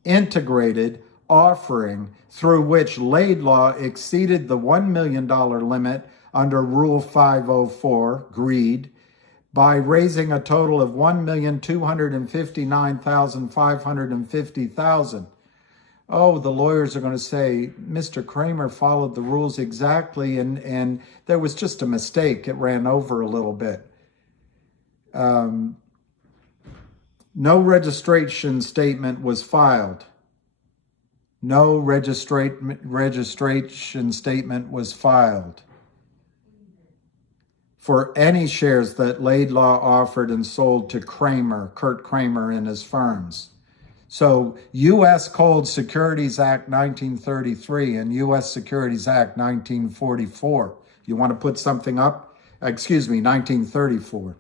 integrated offering through which Laidlaw exceeded the $1 million limit under Rule 504, greed, by raising a total of $1,259,550,000. Oh, the lawyers are going to say, Mr. Kramer followed the rules exactly, and there was just a mistake. It ran over a little bit. No registration statement was filed. No registration statement was filed for any shares that Laidlaw offered and sold to Kramer, Kurt Kramer, and his firms. So U.S. Code Securities Act 1933 and U.S. Securities Act 1944. You want to put something up? 1934.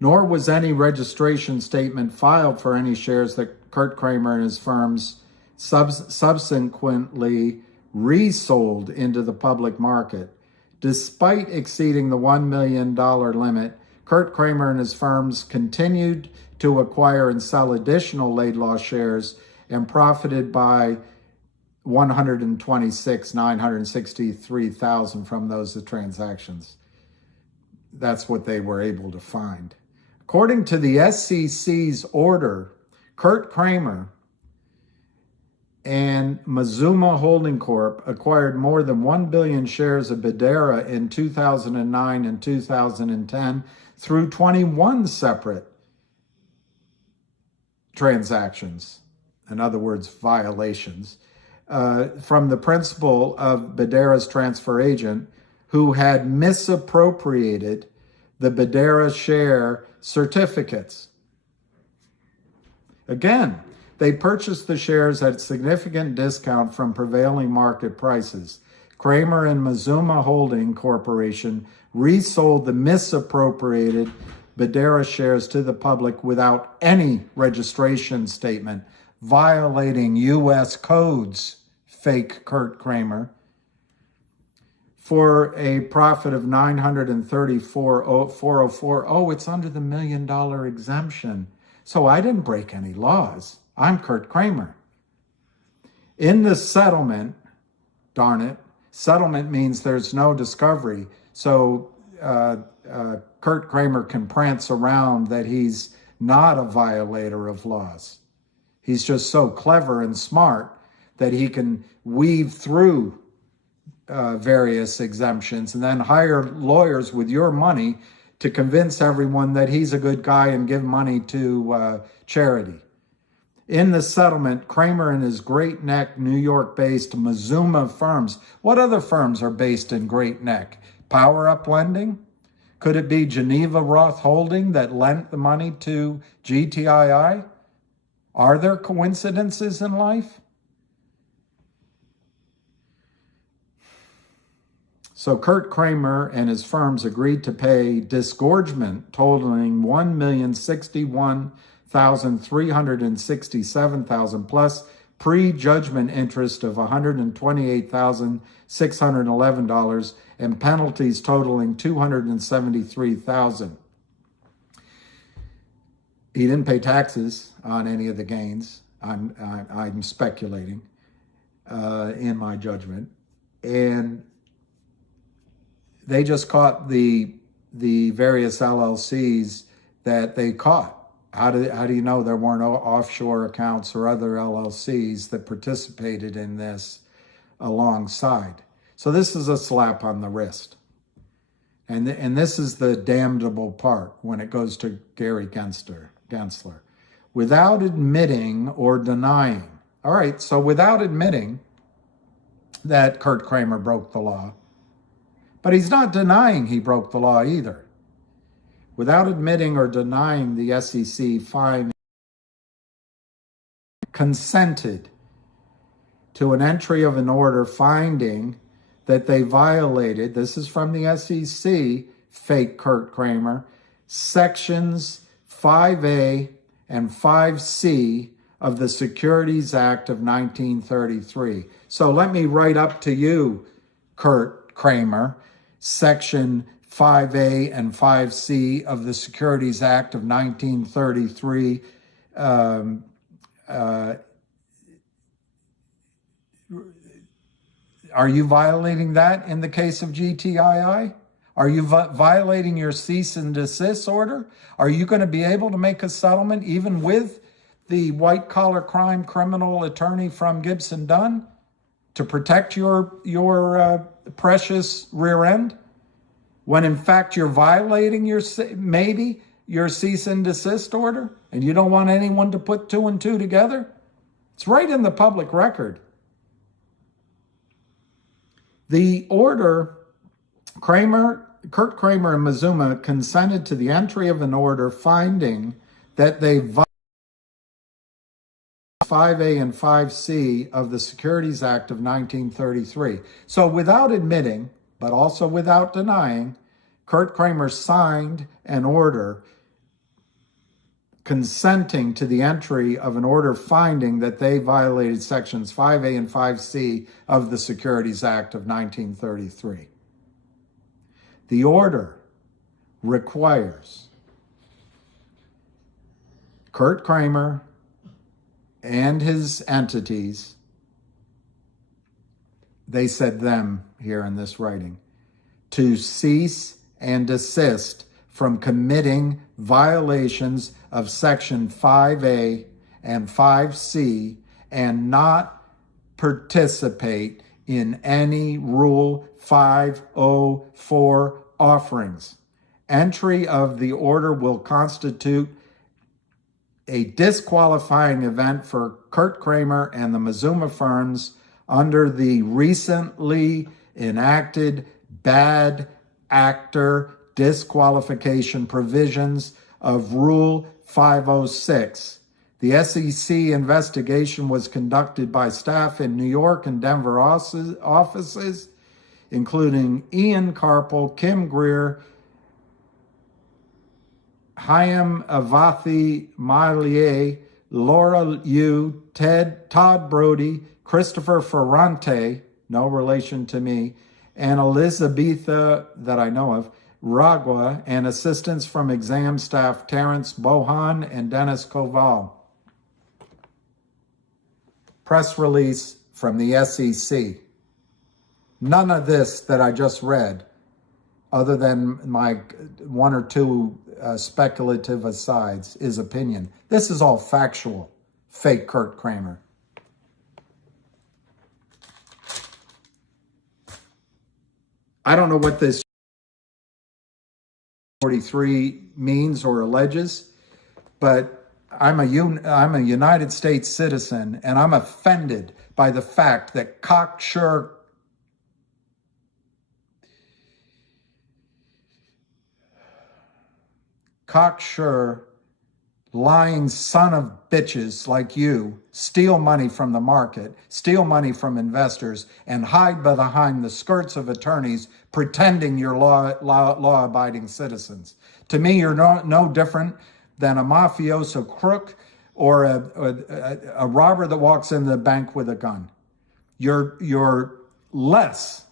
Nor was any registration statement filed for any shares that Kurt Kramer and his firms subsequently resold into the public market. Despite exceeding the $1 million limit, Kurt Kramer and his firms continued to acquire and sell additional Laidlaw shares and profited by $126,963,000 from those transactions. That's what they were able to find. According to the SEC's order, Kurt Kramer and Mazuma Holding Corp. acquired more than 1 billion shares of Bedera in 2009 and 2010 through 21 separate transactions, in other words, violations, from the principal of Bedera's transfer agent, who had misappropriated the Bedera share certificates. Again, they purchased the shares at a significant discount from prevailing market prices. Kramer and Mazuma Holding Corporation resold the misappropriated Bedera shares to the public without any registration statement, violating U.S. codes, fake Kurt Kramer, for a profit of $934,404. Oh, it's under the $1 million exemption. So I didn't break any laws. I'm Kurt Kramer. In the settlement, darn it, settlement means there's no discovery. So Kurt Kramer can prance around that he's not a violator of laws. He's just so clever and smart that he can weave through various exemptions and then hire lawyers with your money to convince everyone that he's a good guy and give money to charity. In the settlement, Kramer and his Great Neck, New York-based Mazuma firms. What other firms are based in Great Neck? Power Up Lending? Could it be Geneva Roth Holding that lent the money to GTII? Are there coincidences in life? So Kurt Kramer and his firms agreed to pay disgorgement totaling $1,061,367 plus pre-judgment interest of $128,611 and penalties totaling $273,000. He didn't pay taxes on any of the gains. I'm speculating in my judgment, and they just caught the various LLCs that they caught. How do you know there weren't offshore accounts or other LLCs that participated in this alongside? So this is a slap on the wrist. And this is the damnable part when it goes to Gary Gensler. Without admitting or denying. All right, so without admitting that Kurt Kramer broke the law, but he's not denying he broke the law either. Without admitting or denying the SEC fine, consented to an entry of an order finding that they violated, this is from the SEC, fake Kurt Kramer, sections 5A and 5C of the Securities Act of 1933. So let me write up to you, Kurt Kramer, section 5A and 5C of the Securities Act of 1933. Are you violating that in the case of GTII? Are you violating your cease and desist order? Are you going to be able to make a settlement even with the white-collar crime criminal attorney from Gibson Dunn to protect your precious rear end? When in fact you're violating your cease and desist order and you don't want anyone to put two and two together? It's right in the public record. The order, Kurt Kramer and Mazuma consented to the entry of an order finding that they violated 5A and 5C of the Securities Act of 1933. So without admitting, but also without denying, Kurt Kramer signed an order consenting to the entry of an order finding that they violated sections 5A and 5C of the Securities Act of 1933. The order requires Kurt Kramer and his entities, they said them here in this writing, to cease and desist from committing violations of section 5A and 5C and not participate in any Rule 504 offerings. Entry of the order will constitute a disqualifying event for Kurt Kramer and the Mazuma firms under the recently enacted bad actor disqualification provisions of Rule 506. The SEC investigation was conducted by staff in New York and Denver offices including Ian Carpel, Kim Greer, Chaim Avathi Maillier, Laura Yu, Todd Brody, Christopher Ferrante, no relation to me, and Elizabetha, that I know of, Ragua, and assistants from exam staff Terrence Bohan and Dennis Koval. Press release from the SEC. None of this that I just read, other than my one or two speculative asides, is opinion. This is all factual. Fake Kurt Kramer. I don't know what this 43 means or alleges, but I'm a United States citizen, and I'm offended by the fact that cocksure, lying son of bitches like you steal money from the market, steal money from investors, and hide behind the skirts of attorneys pretending you're law-abiding citizens. To me, you're no different than a mafioso crook or a robber that walks into the bank with a gun. You're less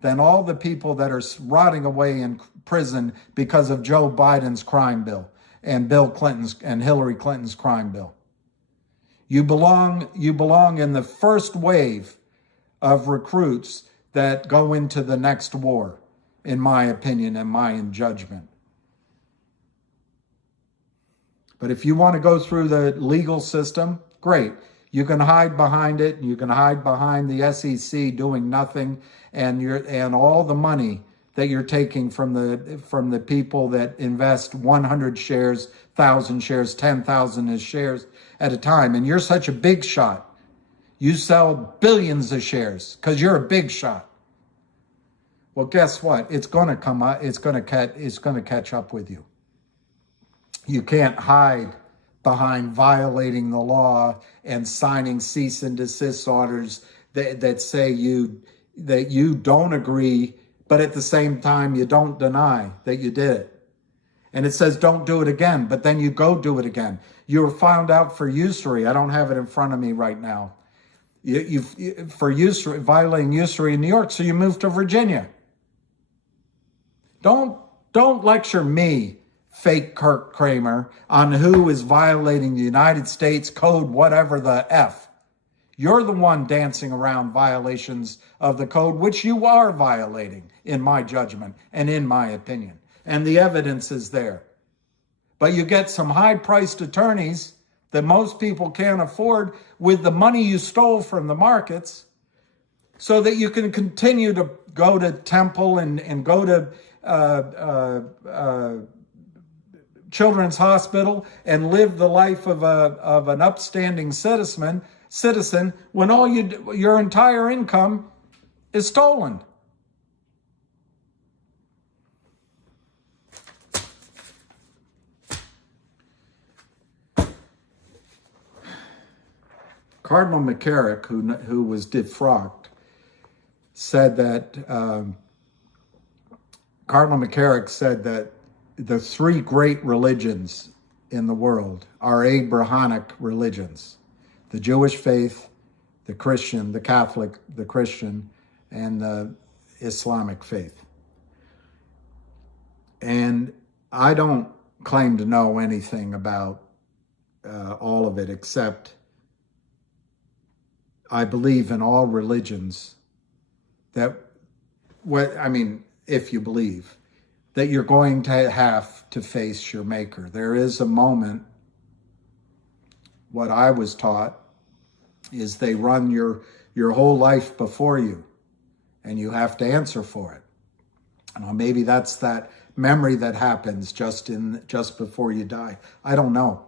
than all the people that are rotting away in prison because of Joe Biden's crime bill and Bill Clinton's and Hillary Clinton's crime bill. You belong in the first wave of recruits that go into the next war, in my opinion and my judgment. But if you want to go through the legal system, great. You can hide behind it. You can hide behind the SEC doing nothing, and all the money that you're taking from the people that invest 100 shares, 1,000 shares, 10,000 shares at a time. And you're such a big shot. You sell billions of shares because you're a big shot. Well, guess what? It's going to come up. It's going to catch up with you. You can't hide behind violating the law and signing cease and desist orders that say that you don't agree, but at the same time you don't deny that you did it. And it says don't do it again, but then you go do it again. You were found out for usury. I don't have it in front of me right now. You for usury, violating usury in New York, so you moved to Virginia. Don't lecture me, fake Kurt Kramer, on who is violating the United States code, whatever the F. You're the one dancing around violations of the code, which you are violating, in my judgment and in my opinion. And the evidence is there. But you get some high-priced attorneys that most people can't afford with the money you stole from the markets so that you can continue to go to temple and go to Children's Hospital and live the life of an upstanding citizen when all your entire income is stolen. Cardinal McCarrick, who was defrocked, said that Cardinal McCarrick said that the three great religions in the world are Abrahamic religions: the Jewish faith, the Christian, the Catholic, the Christian, and the Islamic faith. And I don't claim to know anything about all of it, except I believe in all religions if you believe that you're going to have to face your maker. There is a moment, what I was taught is they run your whole life before you and you have to answer for it. Maybe that's that memory that happens just before you die. I don't know.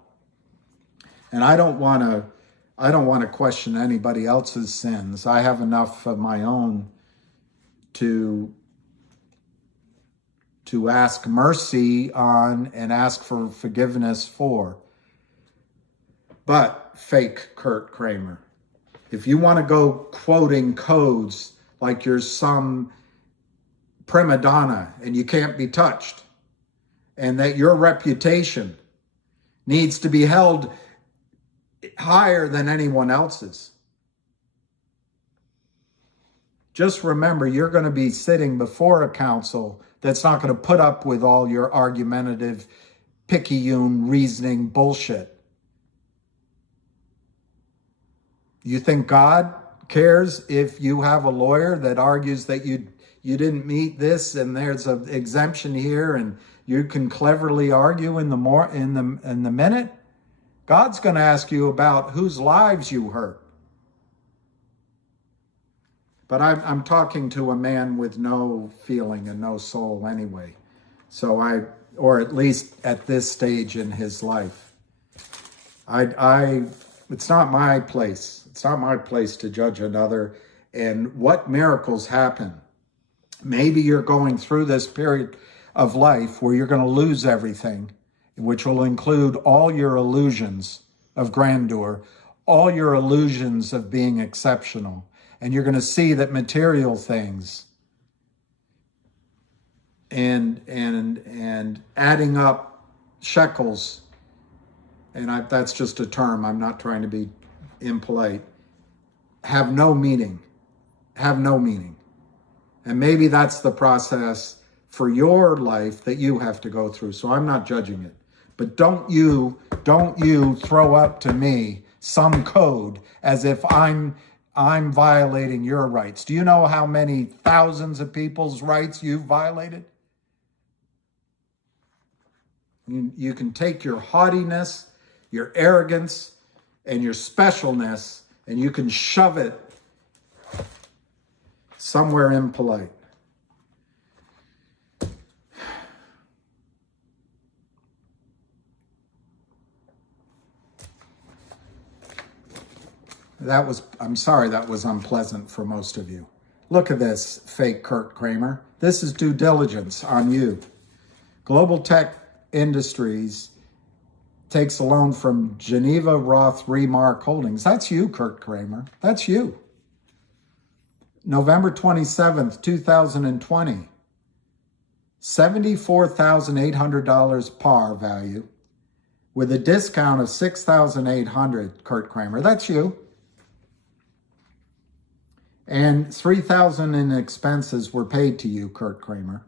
And I don't want to question anybody else's sins. I have enough of my own to ask mercy on and ask for forgiveness for. But fake Kurt Kramer, if you want to go quoting codes like you're some prima donna and you can't be touched, and that your reputation needs to be held higher than anyone else's. Just remember, you're going to be sitting before a council that's not going to put up with all your argumentative, picayune reasoning bullshit. You think God cares if you have a lawyer that argues that you didn't meet this and there's an exemption here and you can cleverly argue in the minute? God's going to ask you about whose lives you hurt. But I'm talking to a man with no feeling and no soul anyway. So or at least at this stage in his life. It's not my place. It's not my place to judge another and what miracles happen. Maybe you're going through this period of life where you're going to lose everything, which will include all your illusions of grandeur, all your illusions of being exceptional. And you're going to see that material things and adding up shekels, and that's just a term, I'm not trying to be impolite, have no meaning. And maybe that's the process for your life that you have to go through. So I'm not judging it. But don't you throw up to me some code as if I'm violating your rights. Do you know how many thousands of people's rights you've violated? You can take your haughtiness, your arrogance, and your specialness, and you can shove it somewhere impolite. I'm sorry that was unpleasant for most of you. Look at this, fake Kurt Kramer. This is due diligence on you. Global Tech Industries takes a loan from Geneva Roth Remark Holdings. That's you, Kurt Kramer. That's you. November 27th, 2020. $74,800 par value with a discount of $6,800, Kurt Kramer. That's you. And $3,000 in expenses were paid to you, Kurt Kramer.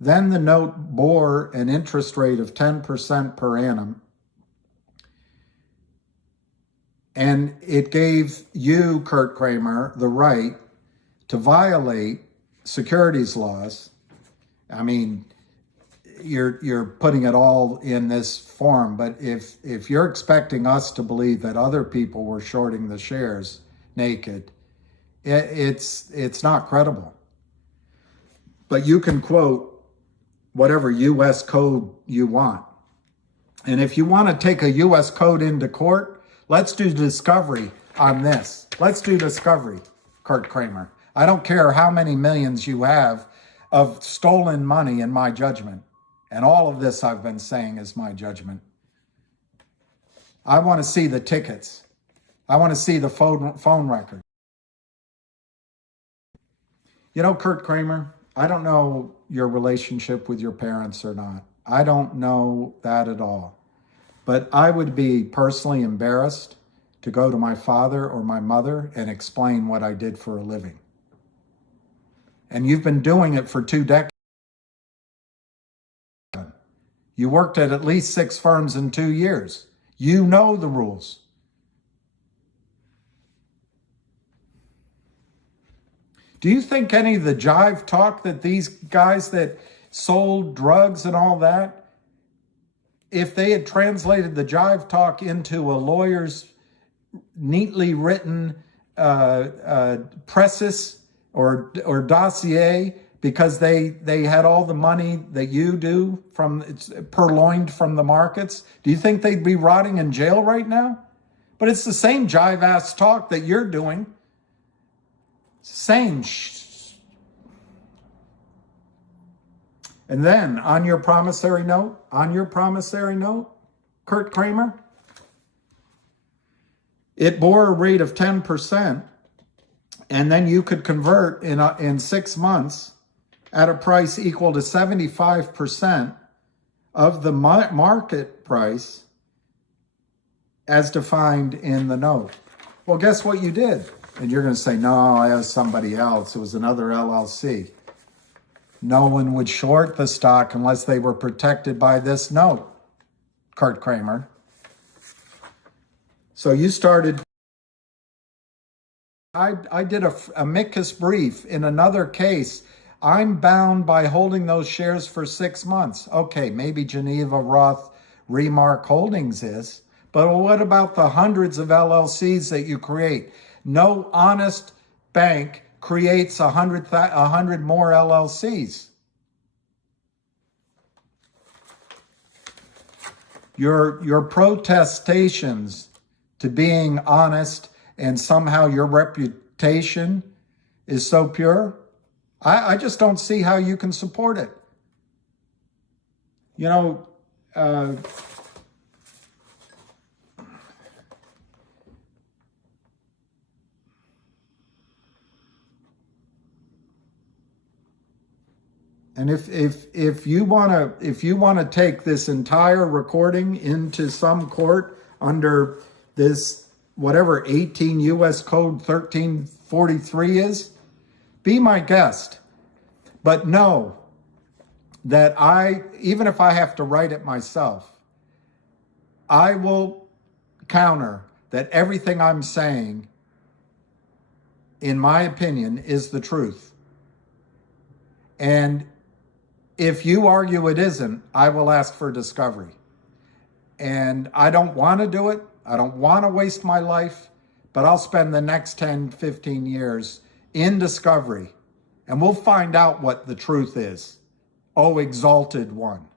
Then the note bore an interest rate of 10% per annum. And it gave you, Kurt Kramer, the right to violate securities laws. I mean, you're putting it all in this form, but if you're expecting us to believe that other people were shorting the shares naked, it's not credible. But you can quote whatever U.S. code you want. And if you want to take a U.S. code into court, let's do discovery on this. Let's do discovery, Kurt Kramer. I don't care how many millions you have of stolen money in my judgment. And all of this I've been saying is my judgment. I want to see the tickets. I want to see the phone record. You know, Kurt Kramer, I don't know your relationship with your parents or not. I don't know that at all. But I would be personally embarrassed to go to my father or my mother and explain what I did for a living. And you've been doing it for 2 decades. You worked at least 6 firms in 2 years. You know the rules. Do you think any of the jive talk that these guys that sold drugs and all that, if they had translated the jive talk into a lawyer's neatly written precis or dossier, because they had all the money that you do it's purloined from the markets, do you think they'd be rotting in jail right now? But it's the same jive-ass talk that you're doing. Same. And then on your promissory note, Kurt Kramer, it bore a rate of 10%, And then you could convert in 6 months at a price equal to 75% of the market price as defined in the note. Well, guess what you did? And you're going to say, no, it was somebody else. It was another LLC. No one would short the stock unless they were protected by this note, Kurt Kramer. So you started. I did a amicus brief in another case. I'm bound by holding those shares for 6 months. Okay, maybe Geneva Roth Remark Holdings is, but what about the hundreds of LLCs that you create? No honest bank creates 100 more LLCs. Your protestations to being honest and somehow your reputation is so pure, I just don't see how you can support it. You know, and if you want to take this entire recording into some court under this whatever 18 U.S. Code 1343 is, be my guest. But know that even if I have to write it myself, I will counter that everything I'm saying, in my opinion, is the truth. And if you argue it isn't, I will ask for discovery. And I don't want to do it. I don't want to waste my life, but I'll spend the next 10, 15 years in discovery, and we'll find out what the truth is. O exalted one.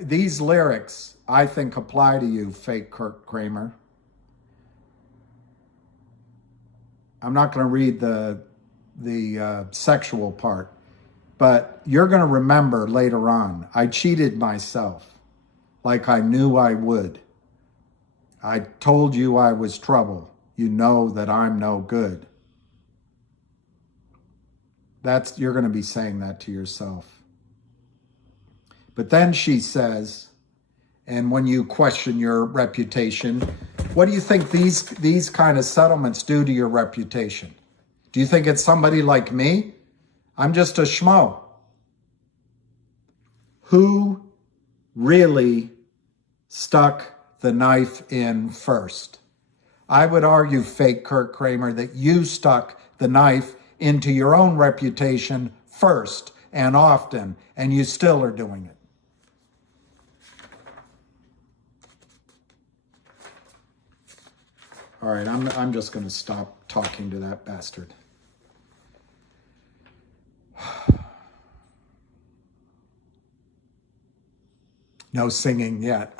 These lyrics, I think, apply to you, fake Kurt Kramer. I'm not going to read the sexual part, but you're going to remember later on, I cheated myself like I knew I would. I told you I was trouble. You know that I'm no good. You're going to be saying that to yourself. But then she says, and when you question your reputation, what do you think these kind of settlements do to your reputation? Do you think it's somebody like me? I'm just a schmo. Who really stuck the knife in first? I would argue, fake Kurt Kramer, that you stuck the knife into your own reputation first and often, and you still are doing it. All right, I'm just going to stop talking to that bastard. No singing yet.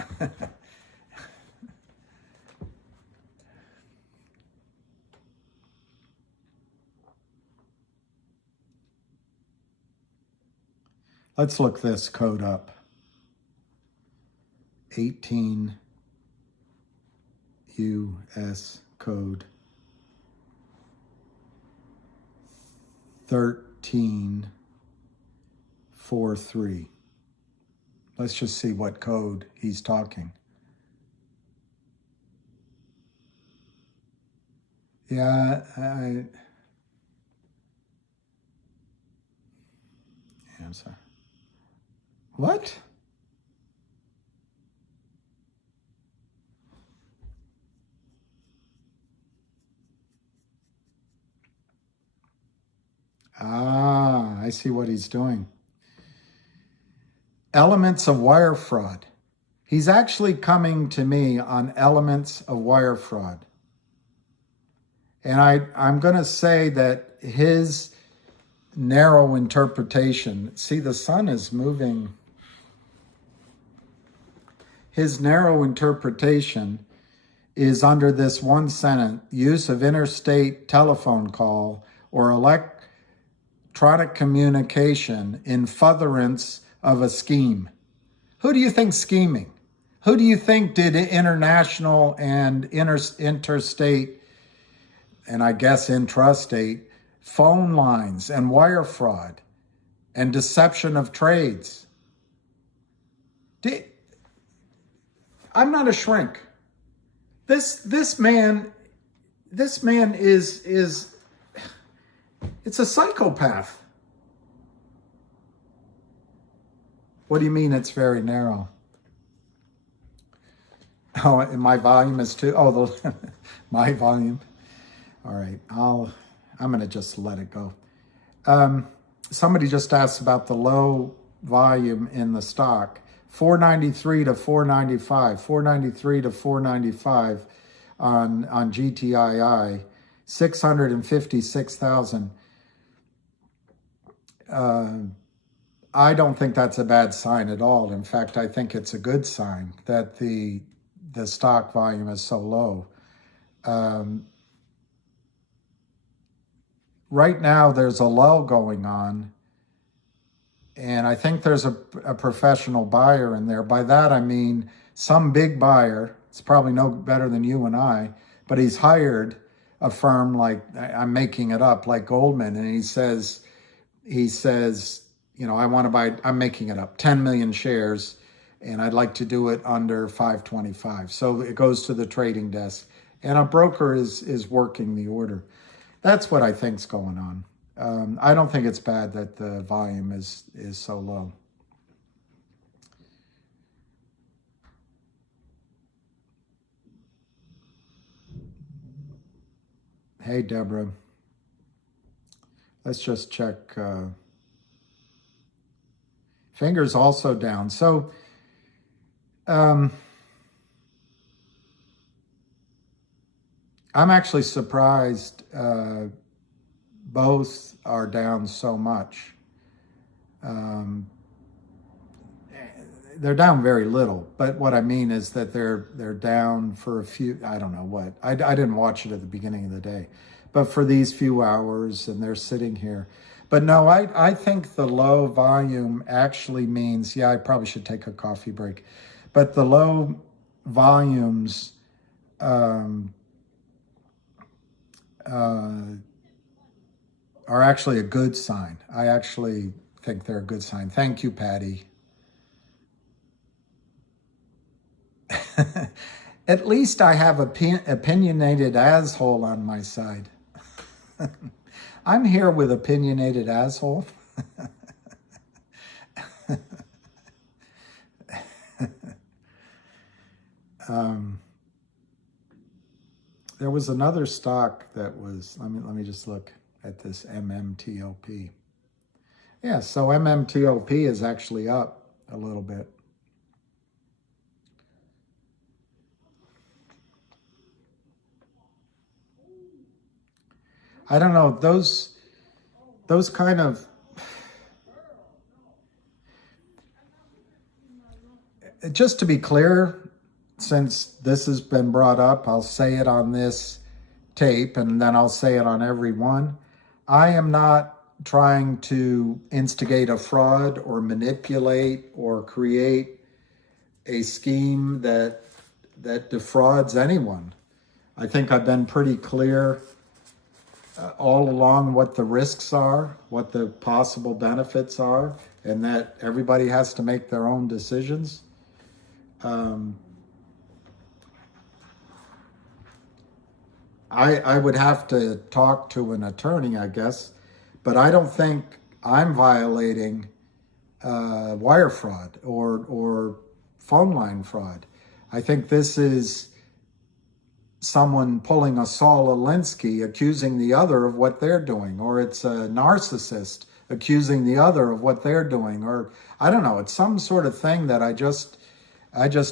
Let's look this code up. 18 U.S. Code 1343. Let's just see what code he's talking. Yeah, I'm sorry. What? Ah, I see what he's doing. Elements of wire fraud. He's actually coming to me on elements of wire fraud. And I'm going to say that his narrow interpretation, see, the sun is moving. His narrow interpretation is under this one sentence: use of interstate telephone call or electronic communication in furtherance of a scheme. Who do you think scheming? Who do you think did international and interstate, and I guess intrastate, phone lines and wire fraud and deception of trades? I'm not a shrink. This man is it's a psychopath. What do you mean it's very narrow? Oh, and my volume is too. Oh, my volume. All right, I'm gonna just let it go. Somebody just asked about the low volume in the stock. 493 to 495, 493 to 495 on GTII, 656,000. I don't think that's a bad sign at all. In fact, I think it's a good sign that the stock volume is so low. Right now, there's a lull going on, and I think there's a professional buyer in there. By that, I mean some big buyer. It's probably no better than you and I, but he's hired a firm like, I'm making it up, like Goldman, and he says, you know, I want to buy, I'm making it up, 10 million shares, and I'd like to do it under 525. So it goes to the trading desk, and a broker is working the order. That's what I think's going on. I don't think it's bad that the volume is so low. Hey, Deborah. Let's just check. Fingers also down. So, I'm actually surprised both are down so much. They're down very little, but what I mean is that they're down for a few, I don't know what. I didn't watch it at the beginning of the day, but for these few hours, and they're sitting here. But no, I think the low volume actually means, yeah, I probably should take a coffee break, but the low volumes are actually a good sign. I actually think they're a good sign. Thank you, Patty. At least I have opinionated asshole on my side. I'm here with opinionated asshole. There was another stock that was, let me just look at this MMTOP. Yeah, so MMTOP is actually up a little bit. I don't know, those kind of, just to be clear, since this has been brought up, I'll say it on this tape and then I'll say it on every one. I am not trying to instigate a fraud or manipulate or create a scheme that defrauds anyone. I think I've been pretty clear all along what the risks are, what the possible benefits are, and that everybody has to make their own decisions. I would have to talk to an attorney, I guess, but I don't think I'm violating wire fraud or phone line fraud. I think this is someone pulling a Saul Alinsky accusing the other of what they're doing, or it's a narcissist accusing the other of what they're doing, or I don't know, it's some sort of thing that I just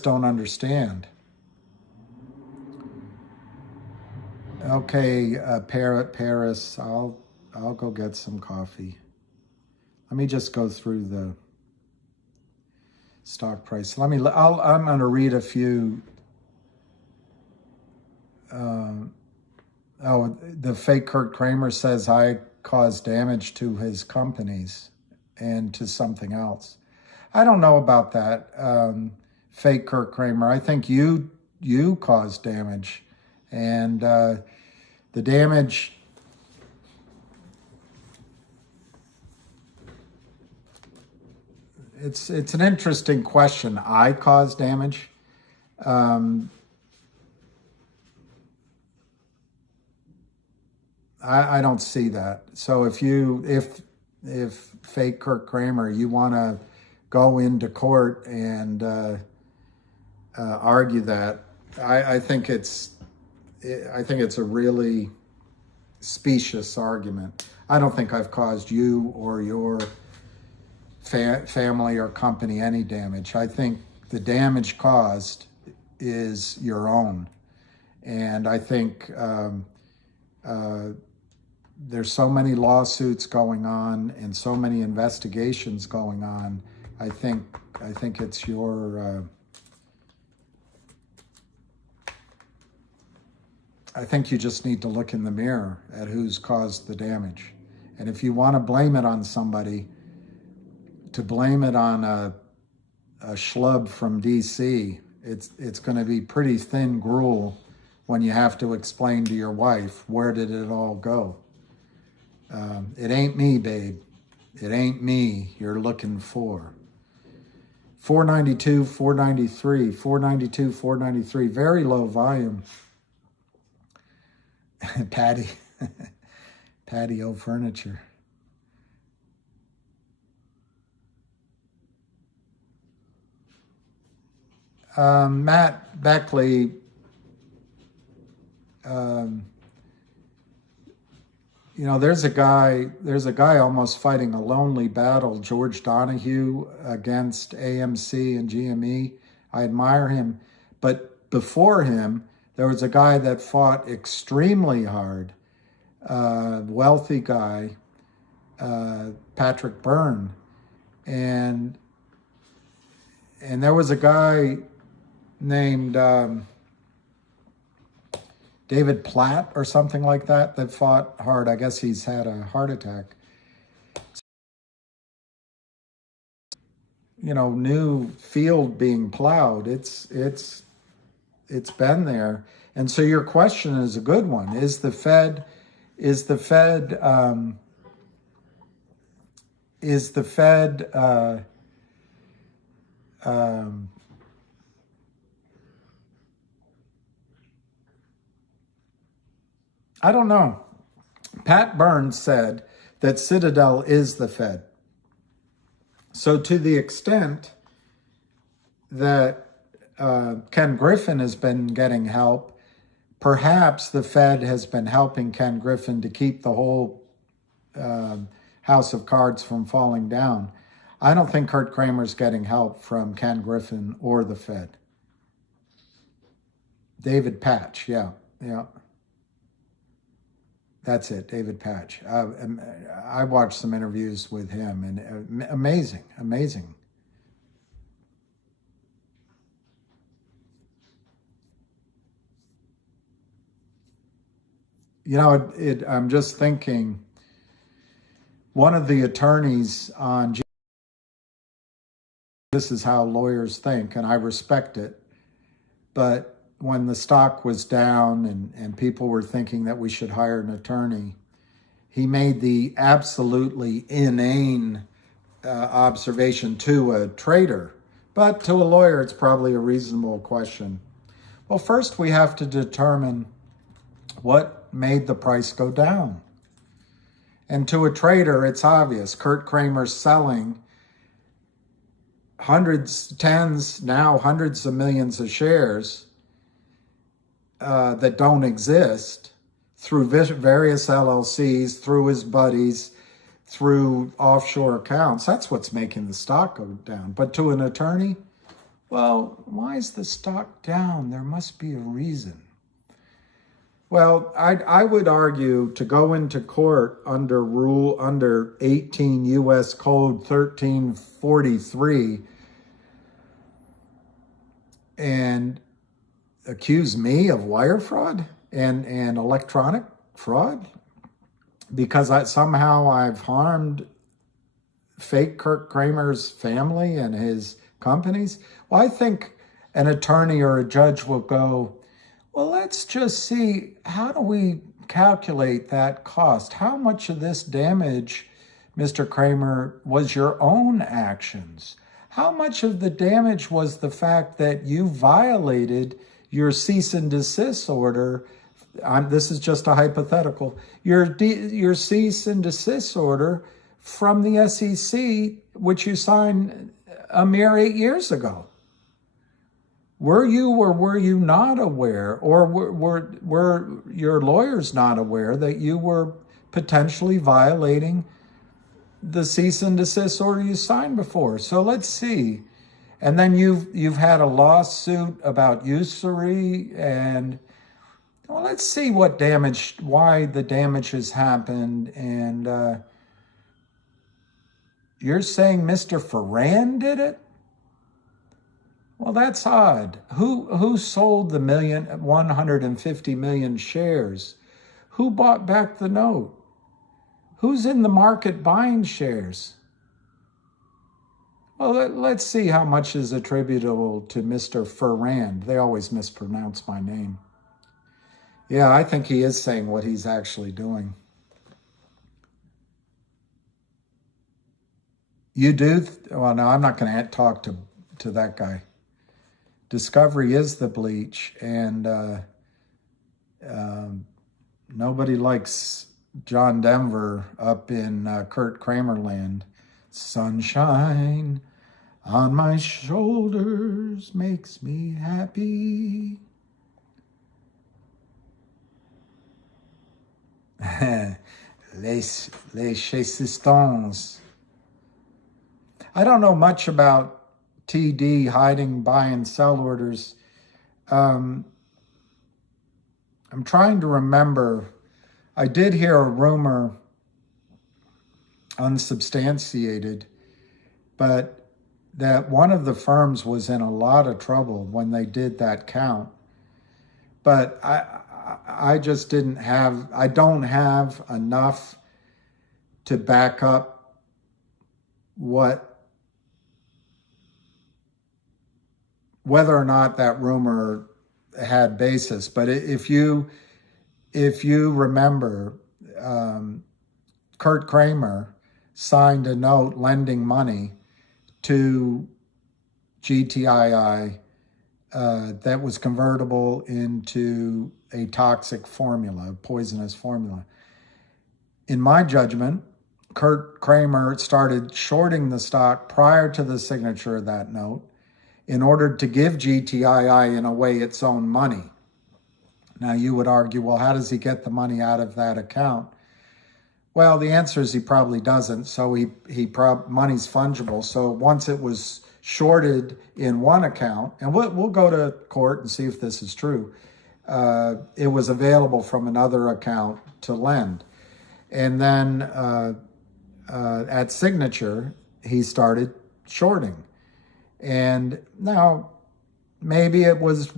don't understand. Okay, Paris, I'll go get some coffee. Let me just go through the stock price. I'm going to read a few. The fake Kurt Kramer says I caused damage to his companies and to something else. I don't know about that, fake Kurt Kramer. I think you caused damage, and the damage. It's an interesting question. I caused damage. I don't see that. So if fake Kurt Kramer, you want to go into court and argue that, I think it's a really specious argument. I don't think I've caused you or your family or company any damage. I think the damage caused is your own, and I think there's so many lawsuits going on and so many investigations going on. I think it's your. I think you just need to look in the mirror at who's caused the damage, and if you want to blame it on somebody, to blame it on a schlub from DC, it's going to be pretty thin gruel when you have to explain to your wife, where did it all go? It ain't me, babe. It ain't me you're looking for. 492, 493, 492, 493, very low volume. Patio furniture. Matt Beckley, there's a guy almost fighting a lonely battle, George Donahue, against AMC and GME. I admire him. But before him, there was a guy that fought extremely hard, wealthy guy, Patrick Byrne. And there was a guy named David Platt or something like that fought hard. I guess he's had a heart attack. New field being plowed. It's been there. And so your question is a good one. Is the Fed I don't know. Pat Burns said that Citadel is the Fed. So to the extent that Ken Griffin has been getting help, perhaps the Fed has been helping Ken Griffin to keep the whole house of cards from falling down. I don't think Kurt Kramer's getting help from Ken Griffin or the Fed. David Patch, yeah. That's it, David Patch. I watched some interviews with him, and amazing. I'm just thinking, one of the attorneys on this is how lawyers think, and I respect it, but when the stock was down and people were thinking that we should hire an attorney, he made the absolutely inane observation to a trader. But to a lawyer, it's probably a reasonable question. Well, first we have to determine what made the price go down. And to a trader, it's obvious. Kurt Kramer's selling hundreds, tens, now hundreds of millions of shares that don't exist through various LLCs, through his buddies, through offshore accounts. That's what's making the stock go down. But to an attorney, well, why is the stock down? There must be a reason. Well, I would argue to go into court under 18 U.S. Code 1343 and accuse me of wire fraud and electronic fraud because somehow I've harmed fake Kurt Kramer's family and his companies? Well, I think an attorney or a judge will go, well, let's just see, how do we calculate that cost? How much of this damage, Mr. Kramer, was your own actions? How much of the damage was the fact that you violated your cease and desist order? This is just a hypothetical. Your cease and desist order from the SEC, which you signed a mere 8 years ago. Were you or were you not aware, or were your lawyers not aware that you were potentially violating the cease and desist order you signed before? So let's see. And then you've had a lawsuit about usury, and well, let's see what damage, why the damage has happened. And you're saying Mr. Ferrand did it? Well, that's odd. Who sold the 150 million shares? Who bought back the note? Who's in the market buying shares? Well, let's see how much is attributable to Mr. Ferrand. They always mispronounce my name. Yeah, I think he is saying what he's actually doing. You do? Well, no, I'm not going to talk to that guy. Discovery is the bleach, and nobody likes John Denver up in Kurt Kramer land. Sunshine on my shoulders makes me happy. les chasistons. I don't know much about TD hiding buy and sell orders. I'm trying to remember. I did hear a rumor, unsubstantiated, but that one of the firms was in a lot of trouble when they did that count. But I just don't have enough to back up whether or not that rumor had basis. But if you remember, Kurt Kramer signed a note lending money to GTII that was convertible into a toxic formula, a poisonous formula. In my judgment, Kurt Kramer started shorting the stock prior to the signature of that note in order to give GTII, in a way, its own money. Now, you would argue, well, how does he get the money out of that account? Well, the answer is he probably doesn't. So money's fungible. So once it was shorted in one account, and we'll go to court and see if this is true, it was available from another account to lend. And then at signature, he started shorting. And now, maybe it was,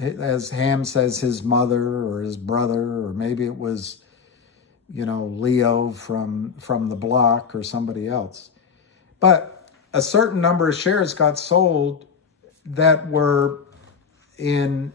as Ham says, his mother or his brother, or maybe it was, Leo from the block or somebody else. But a certain number of shares got sold that were in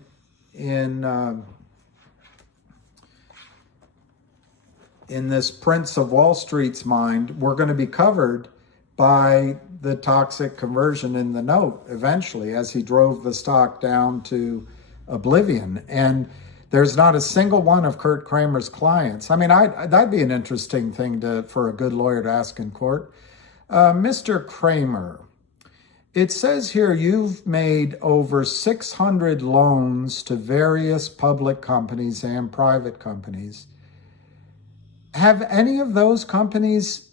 this Prince of Wall Street's mind were going to be covered by the toxic conversion in the note eventually, as he drove the stock down to oblivion. And there's not a single one of Kurt Kramer's clients. I mean, that'd be an interesting thing for a good lawyer to ask in court. Mr. Kramer, it says here you've made over 600 loans to various public companies and private companies. Have any of those companies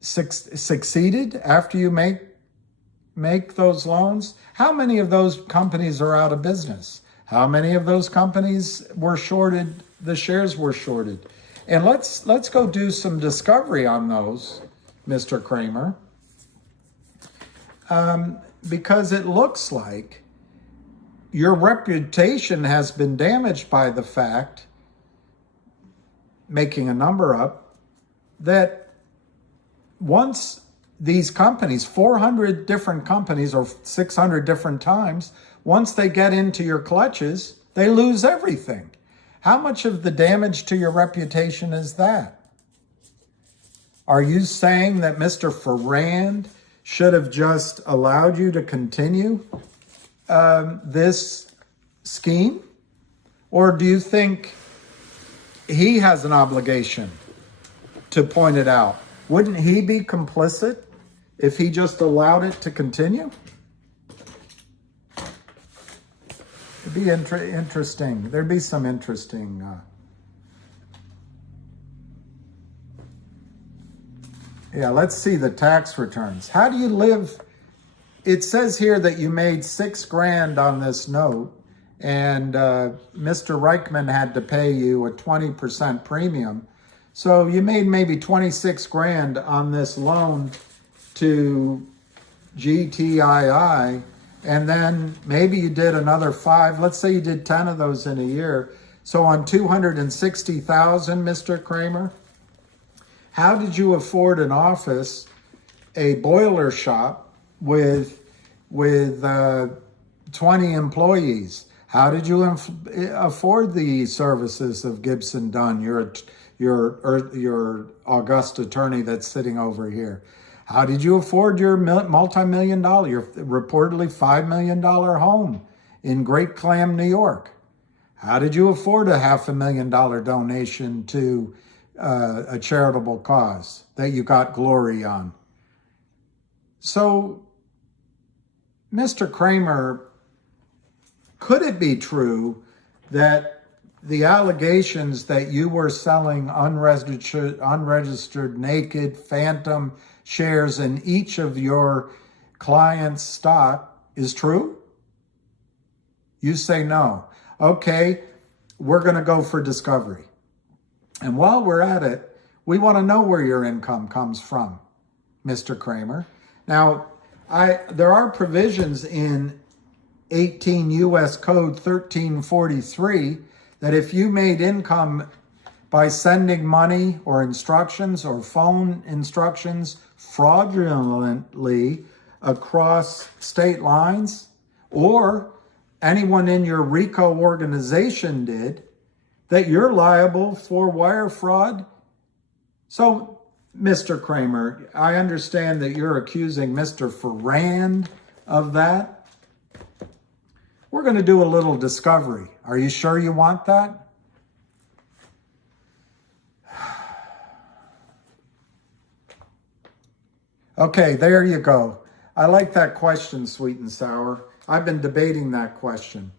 succeeded after you make those loans? How many of those companies are out of business? How many of those companies were shorted? The shares were shorted. And let's go do some discovery on those, Mr. Kramer, because it looks like your reputation has been damaged by the fact, making a number up, that once these companies, 400 different companies or 600 different times, once they get into your clutches, they lose everything. How much of the damage to your reputation is that? Are you saying that Mr. Ferrand should have just allowed you to continue this scheme? Or do you think he has an obligation to point it out? Wouldn't he be complicit if he just allowed it to continue? It'd be interesting. There'd be some interesting... Yeah, let's see the tax returns. How do you live? It says here that you made $6,000 on this note, and Mr. Reichman had to pay you a 20% premium. So you made maybe $26,000 on this loan to GTII, and then maybe you did another 5. Let's say you did 10 of those in a year. So on $260,000, Mr. Kramer, how did you afford an office, a boiler shop with 20 employees? How did you afford the services of Gibson Dunn, your august attorney that's sitting over here? How did you afford your multi-million dollar, your reportedly $5 million home in Great Clam, New York? How did you afford a $500,000 donation to a charitable cause that you got glory on? So, Mr. Kramer, could it be true that the allegations that you were selling unregistered naked phantom shares in each of your clients' stock is true? You say no. Okay, we're going to go for discovery. And while we're at it, we want to know where your income comes from, Mr. Kramer. Now, there are provisions in 18 U.S. Code 1343 that if you made income by sending money or instructions or phone instructions fraudulently across state lines, or anyone in your RICO organization did, that you're liable for wire fraud. So, Mr. Kramer, I understand that you're accusing Mr. Ferrand of that. We're going to do a little discovery. Are you sure you want that? Okay, there you go. I like that question, Sweet and Sour. I've been debating that question.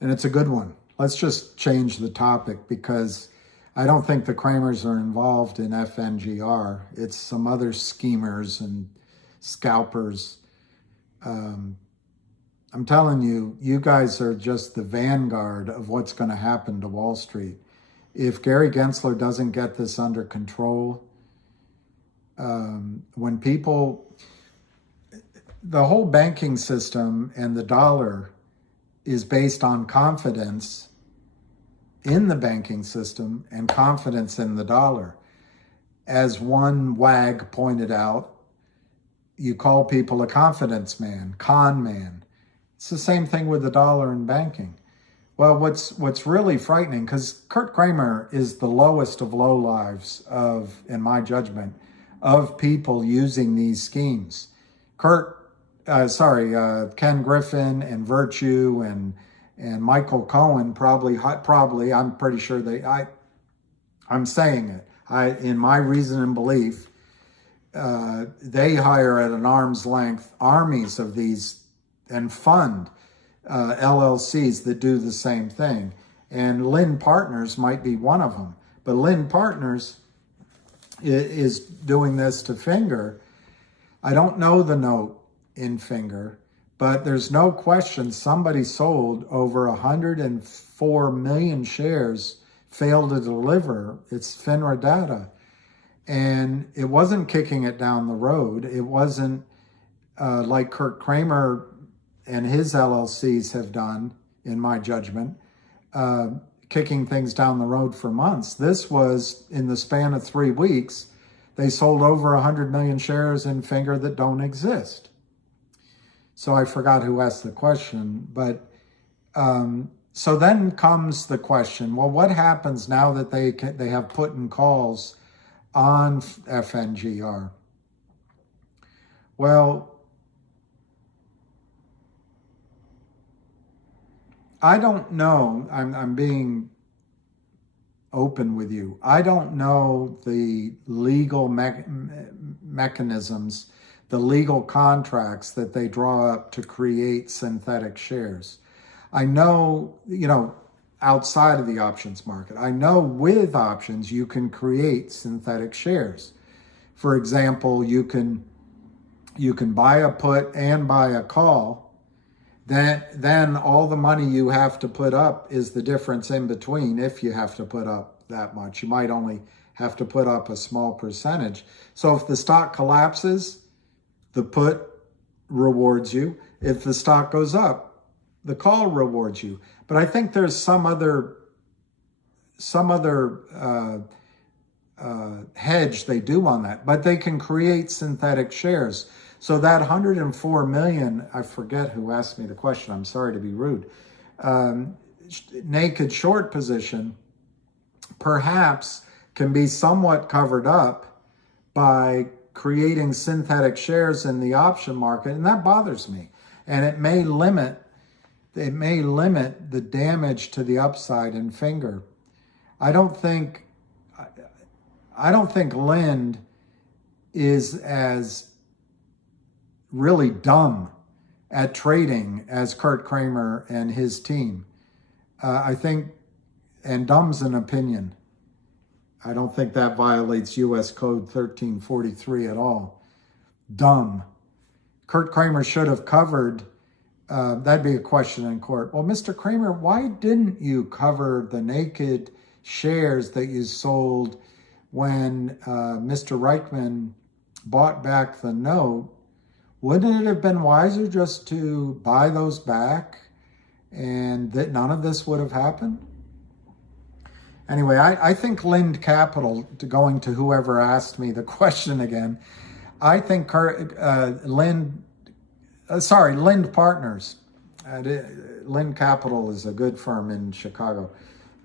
And it's a good one. Let's just change the topic because I don't think the Kramers are involved in FNGR. It's some other schemers and scalpers. I'm telling you, you guys are just the vanguard of what's going to happen to Wall Street. If Gary Gensler doesn't get this under control, when people, the whole banking system and the dollar is based on confidence in the banking system and confidence in the dollar. As one wag pointed out, you call people a confidence man, con man. It's the same thing with the dollar and banking. Well, what's really frightening, because Kurt Kramer is the lowest of low lives of, in my judgment, of people using these schemes. Ken Griffin and Virtue and Michael Cohen probably, I'm pretty sure I'm saying it. In my reason and belief, they hire at an arm's length armies of these and fund LLCs that do the same thing. And Lynn Partners might be one of them. But Lynn Partners is doing this to Finger. I don't know the note in Finger, but there's no question somebody sold over 104 million shares, failed to deliver. It's FINRA data. And it wasn't kicking it down the road. It wasn't like Kurt Kramer and his LLCs have done, in my judgment, kicking things down the road for months. This was in the span of 3 weeks. They sold over 100 million shares in Finger that don't exist. So I forgot who asked the question, but so then comes the question, well, what happens now that they have put in calls on FNGR? Well, I don't know. I'm being open with you. I don't know the legal mechanisms, the legal contracts that they draw up to create synthetic shares. I know, outside of the options market, I know with options you can create synthetic shares. For example, you can buy a put and buy a call. Then all the money you have to put up is the difference in between. If you have to put up that much, you might only have to put up a small percentage. So if the stock collapses, the put rewards you. If the stock goes up, the call rewards you. But I think there's some other hedge they do on that. But they can create synthetic shares. So that 104 million, I forget who asked me the question, I'm sorry to be rude, naked short position perhaps can be somewhat covered up by creating synthetic shares in the option market, and that bothers me. And it may limit the damage to the upside in Finger. I don't think Lind is as really dumb at trading as Kurt Kramer and his team. I think, and dumb's an opinion. I don't think that violates U.S. Code 1343 at all. Dumb. Kurt Kramer should have covered, that'd be a question in court. Well, Mr. Kramer, why didn't you cover the naked shares that you sold when Mr. Reichman bought back the note? Wouldn't it have been wiser just to buy those back and that none of this would have happened? Anyway, I think Lind Capital, going to whoever asked me the question again, I think Lind Partners, Lind Capital is a good firm in Chicago.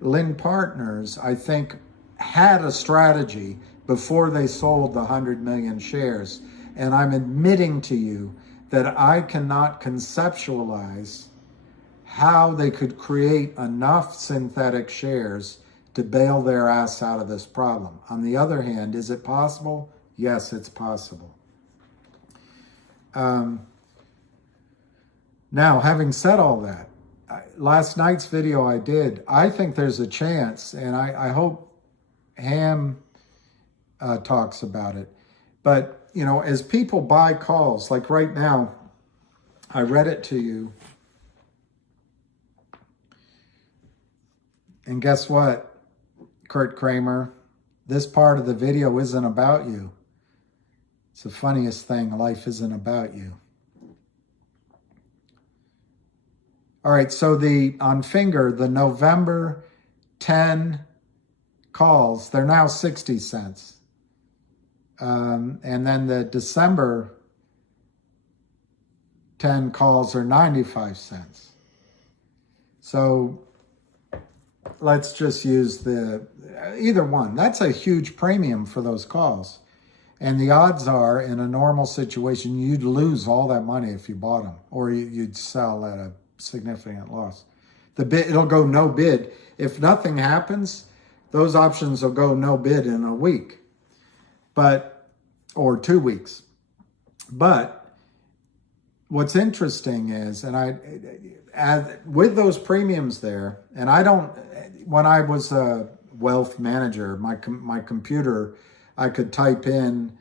Lind Partners, I think, had a strategy before they sold the 100 million shares. And I'm admitting to you that I cannot conceptualize how they could create enough synthetic shares to bail their ass out of this problem. On the other hand, is it possible? Yes, it's possible. Now, having said all that, last night's video I think there's a chance, and I hope Ham talks about it. But, as people buy calls, like right now, I read it to you. And guess what, Kurt Kramer? This part of the video isn't about you. It's the funniest thing. Life isn't about you. All right, so on Finger, the November 10 calls, they're now 60 cents. And then the December 10 calls are 95 cents. So let's just use either one. That's a huge premium for those calls. And the odds are, in a normal situation, you'd lose all that money if you bought them, or you'd sell at a significant loss. It'll go no bid. If nothing happens, those options will go no bid in a week, or 2 weeks. But what's interesting is, with those premiums there, and when I was a wealth manager, my computer, I could type in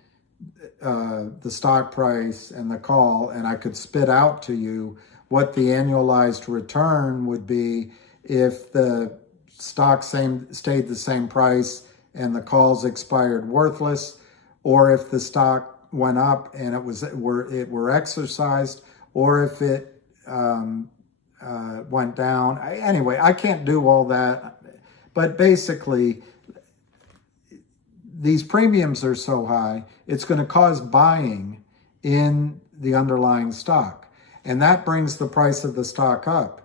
the stock price and the call, and I could spit out to you what the annualized return would be if the stock stayed the same price and the calls expired worthless, or if the stock went up and it were exercised, or if it went down. Anyway, I can't do all that. But basically, these premiums are so high, it's going to cause buying in the underlying stock. And that brings the price of the stock up.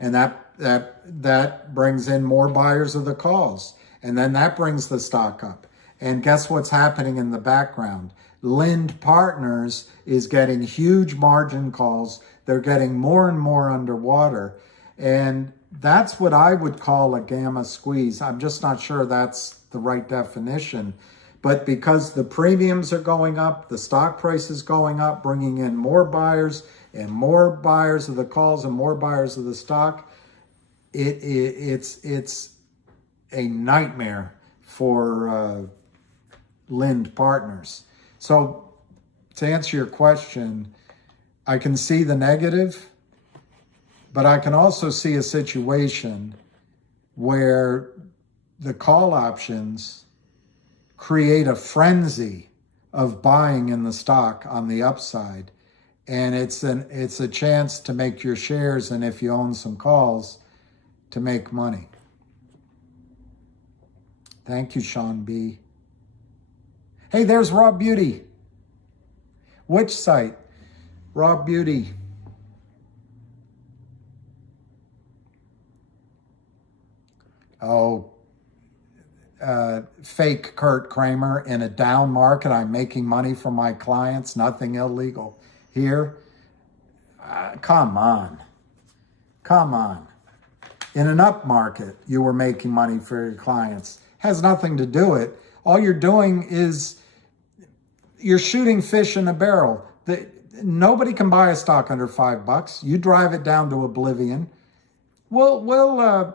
And that brings in more buyers of the calls. And then that brings the stock up. And guess what's happening in the background? Lind Partners is getting huge margin calls. They're getting more and more underwater. And that's what I would call a gamma squeeze. I'm just not sure that's the right definition. But because the premiums are going up, the stock price is going up, bringing in more buyers and more buyers of the calls and more buyers of the stock, it's a nightmare for Lind Partners. So to answer your question, I can see the negative, but I can also see a situation where the call options create a frenzy of buying in the stock on the upside. And it's a chance to make your shares, and if you own some calls, to make money. Thank you, Sean B. Hey, there's Rob Beauty. Which site? Rob Beauty. Oh, fake Kurt Kramer. In a down market, I'm making money from my clients. Nothing illegal here. Come on. Come on. In an up market, you were making money for your clients. Has nothing to do it. All you're doing is you're shooting fish in a barrel. Nobody can buy a stock under $5. You drive it down to oblivion. I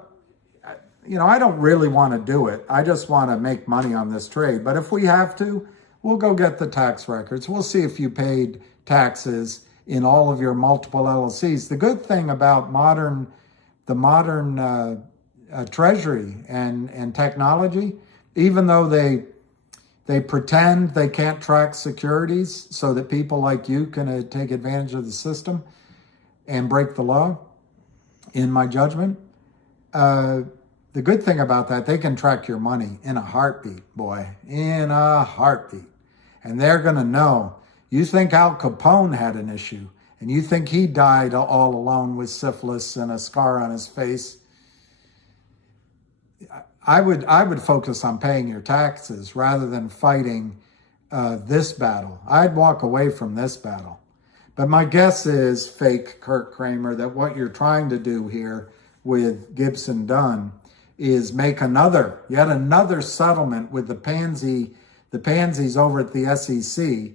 don't really want to do it. I just want to make money on this trade. But if we have to, we'll go get the tax records. We'll see if you paid taxes in all of your multiple LLCs. The good thing about the modern treasury and technology, even though they pretend they can't track securities so that people like you can take advantage of the system and break the law, in my judgment, the good thing about that, they can track your money in a heartbeat, boy, in a heartbeat. And they're going to know. You think Al Capone had an issue, and you think he died all alone with syphilis and a scar on his face. I would focus on paying your taxes rather than fighting this battle. I'd walk away from this battle. But my guess is, fake Kurt Kramer, that what you're trying to do here with Gibson Dunn is make yet another settlement with the pansies over at the SEC,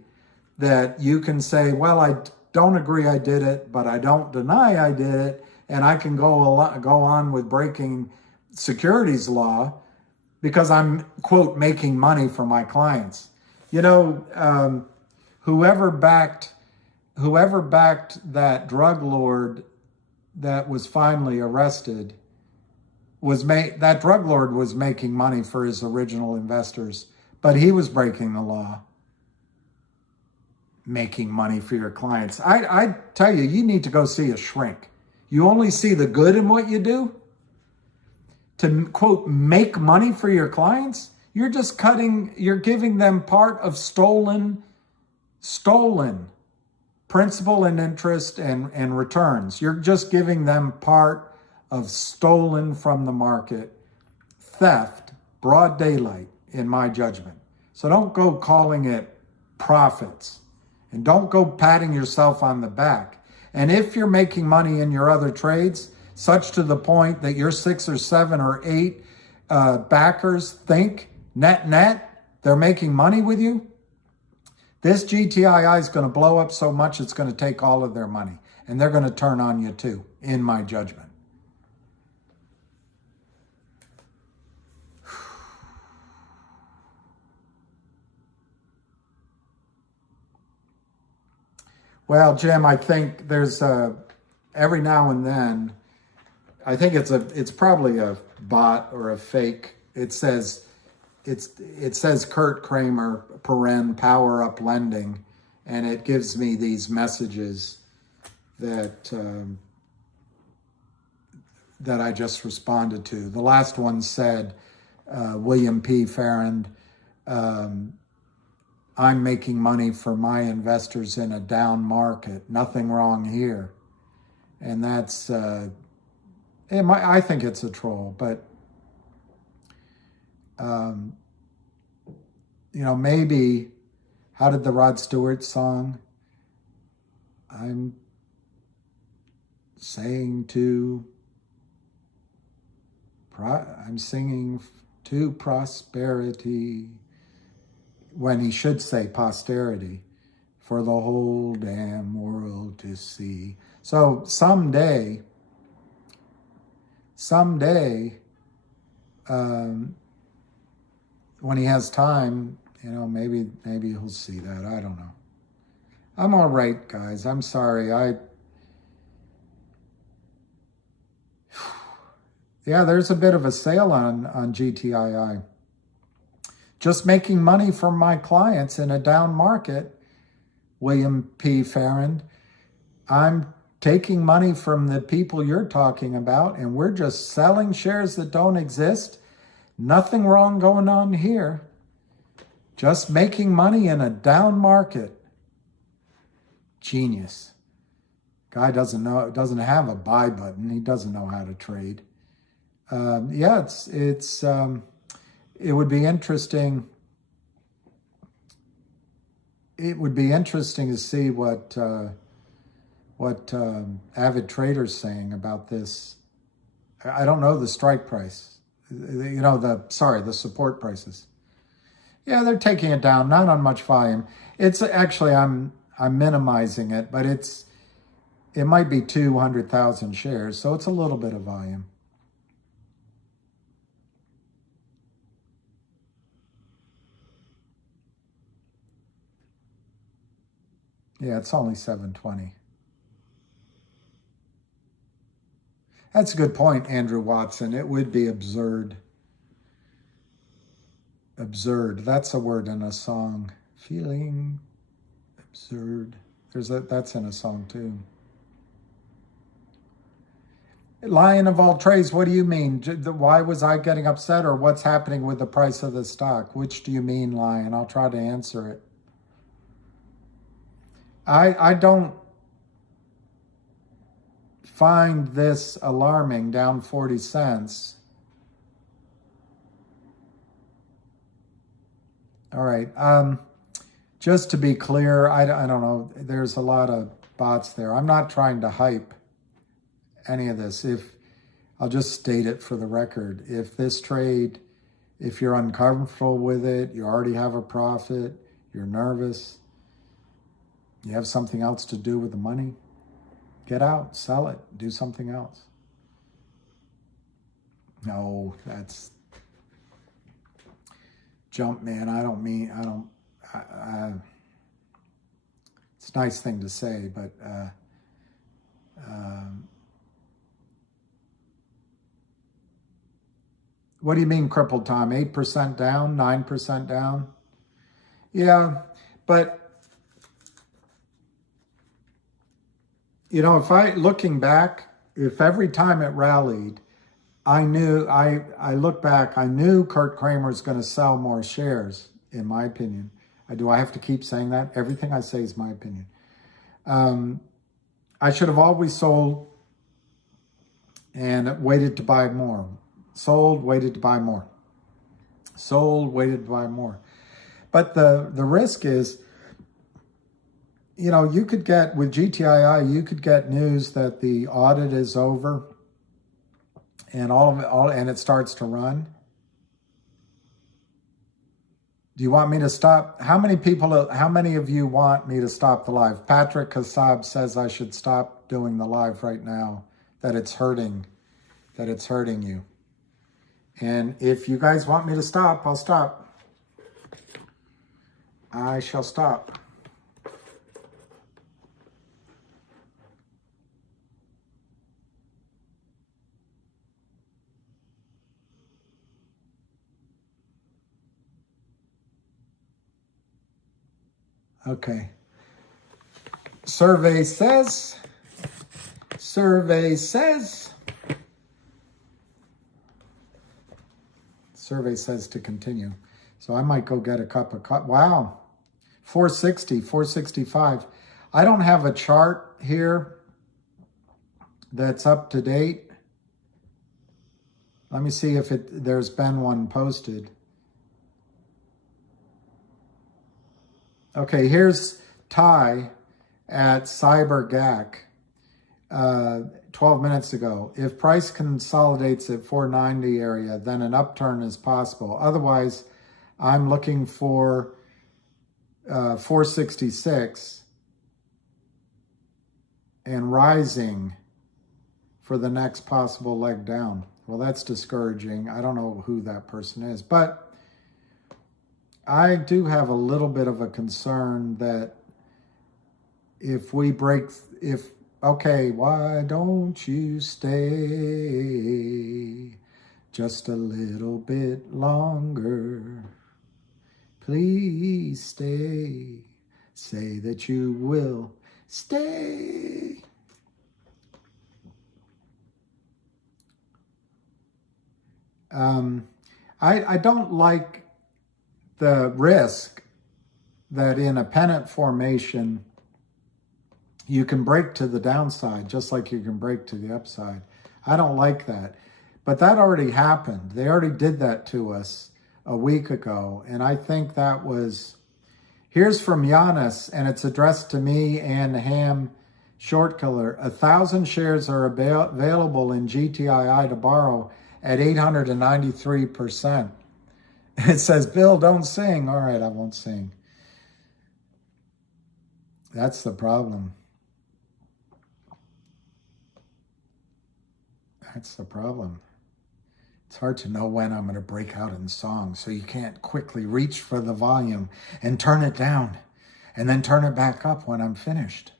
that you can say, well, I don't agree I did it, but I don't deny I did it, and I can go on with breaking securities law because I'm, quote, making money for my clients. Whoever backed that drug lord that was finally arrested, that drug lord was making money for his original investors, but he was breaking the law. Making money for your clients. I tell you, you need to go see a shrink. You only see the good in what you do. To, quote, make money for your clients, you're giving them part of stolen principal and interest and returns. You're just giving them part of stolen from the market theft, broad daylight, in my judgment. So don't go calling it profits, and don't go patting yourself on the back. And if you're making money in your other trades, such to the point that your 6 or 7 or 8 backers think net they're making money with you, this GTII is going to blow up so much it's going to take all of their money, and they're going to turn on you too, in my judgment. Well, Jim, I think there's every now and then, I think it's probably a bot or a fake. It says Kurt Kramer, power up lending, and it gives me these messages that that I just responded to. The last one said, William P. Farrand, I'm making money for my investors in a down market. Nothing wrong here. And that's, I think it's a troll, but, maybe, how did the Rod Stewart song? I'm singing to prosperity, when he should say posterity, for the whole damn world to see. So someday, when he has time, maybe he'll see that. I don't know. I'm all right, guys. I'm sorry. Yeah, there's a bit of a sale on GTII. Just making money from my clients in a down market, William P. Farrand. I'm taking money from the people you're talking about, and we're just selling shares that don't exist. Nothing wrong going on here. Just making money in a down market. Genius. Guy doesn't have a buy button. He doesn't know how to trade. It would be interesting. It would be interesting to see what avid traders saying about this. I don't know the strike price. The support prices. Yeah, they're taking it down, not on much volume. It's actually, I'm minimizing it, but it might be 200,000 shares, so it's a little bit of volume. Yeah, it's only 720. That's a good point, Andrew Watson. It would be absurd. Absurd. That's a word in a song. Feeling absurd. That's in a song too. Lion of all trades, what do you mean? Why was I getting upset, or what's happening with the price of the stock? Which do you mean, Lion? I'll try to answer it. I don't find this alarming, down 40 cents. All right. Just to be clear, I don't know. There's a lot of bots there. I'm not trying to hype any of this. I'll just state it for the record. If this trade, if you're uncomfortable with it, you already have a profit, you're nervous, you have something else to do with the money, get out, sell it, do something else. No, that's jump, man. It's a nice thing to say, but what do you mean crippled, Tom? 8% down, 9% down? Yeah, but looking back, if every time it rallied, I look back, I knew Kurt Kramer's going to sell more shares, in my opinion. Do I have to keep saying that? Everything I say is my opinion. I should have always sold and waited to buy more. Sold, waited to buy more. Sold, waited to buy more. But the risk is, you could get, with GTII, you could get news that the audit is over and and it starts to run. Do you want me to stop? How many of you want me to stop the live? Patrick Kassab says I should stop doing the live right now, that it's hurting you. And if you guys want me to stop, I'll stop. I shall stop. Okay. Survey says Survey says to continue. So I might go get a cup of coffee. Wow. 460, 465. I don't have a chart here that's up to date. Let me see if there's been one posted. Okay, here's TII at Cyber GAC 12 minutes ago. If price consolidates at 490 area, then an upturn is possible. Otherwise, I'm looking for 466 and rising for the next possible leg down. Well, that's discouraging. I don't know who that person is, but I do have a little bit of a concern that if we break, okay, why don't you stay just a little bit longer? Please stay. Say that you will stay. I don't like the risk that in a pennant formation, you can break to the downside, just like you can break to the upside. I don't like that. But that already happened. They already did that to us a week ago. And I think that was, here's from Giannis, and it's addressed to me and Ham Short Killer. 1,000 shares are available in GTII to borrow at 893%. It says, Bill, don't sing. All right, I won't sing. That's the problem. That's the problem. It's hard to know when I'm going to break out in song, so you can't quickly reach for the volume and turn it down and then turn it back up when I'm finished.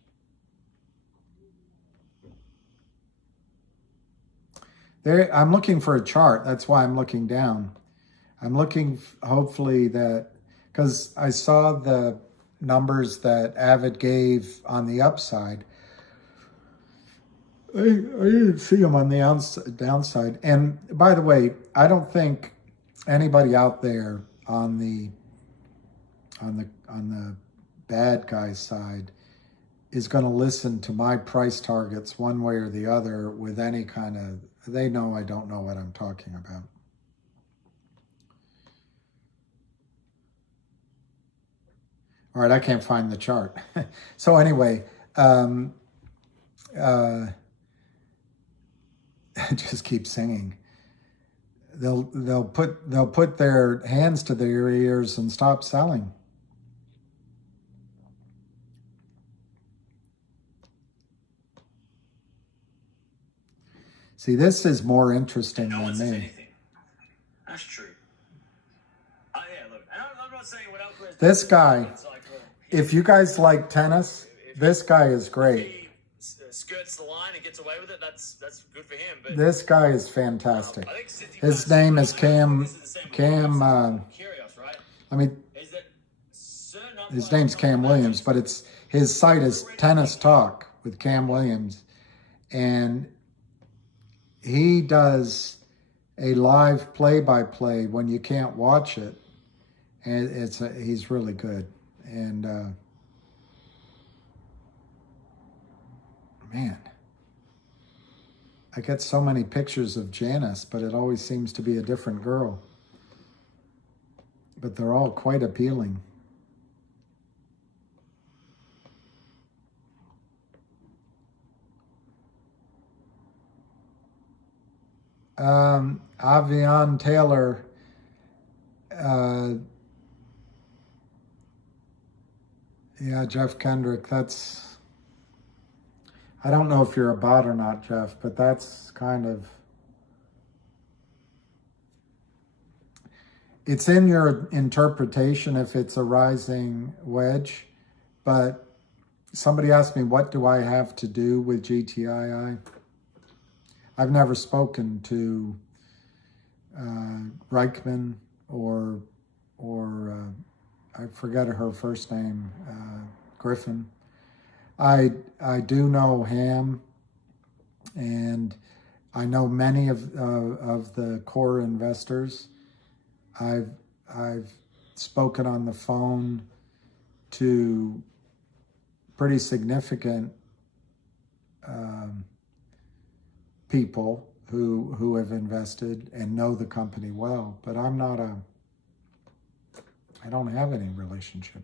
There, I'm looking for a chart. That's why I'm looking down. I'm looking, hopefully, that, because I saw the numbers that Avid gave on the upside. I didn't see them on the downside. And by the way, I don't think anybody out there on the bad guy's side is going to listen to my price targets one way or the other with any kind of, they know I don't know what I'm talking about. All right, I can't find the chart. So anyway, just keep singing. They'll put their hands to their ears and stop selling. See, this is more interesting than me. That's true. Oh yeah, look, and I'm not saying what else. This guy, if you guys like tennis, this guy is great. He skirts the line and gets away with it. That's good for him. But This guy is fantastic. I think since he His passed- name is Cam. this is the same with I'm curious, right? I mean, Is that certain his name's Cam Williams, but his site is Tennis Talk with Cam Williams, and he does a live play-by-play when you can't watch it, and he's really good. And man, I get so many pictures of Janice, but it always seems to be a different girl. But they're all quite appealing. Avion Taylor, yeah, Jeff Kendrick, that's, I don't know if you're a bot or not, Jeff, but that's kind of, it's in your interpretation if it's a rising wedge, but somebody asked me, what do I have to do with GTII? I've never spoken to Reichman or I forget her first name, Griffin. I do know Ham, and I know many of the core investors, I've spoken on the phone to pretty significant people who have invested and know the company well, but I don't have any relationship.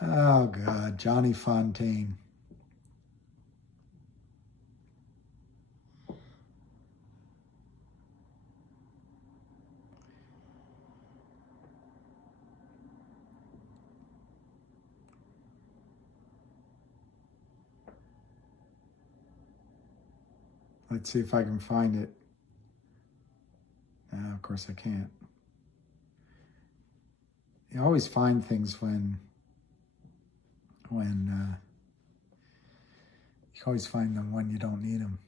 Oh God, Johnny Fontaine. Let's see if I can find it. Of course I can't. You always find things when you always find them when you don't need them.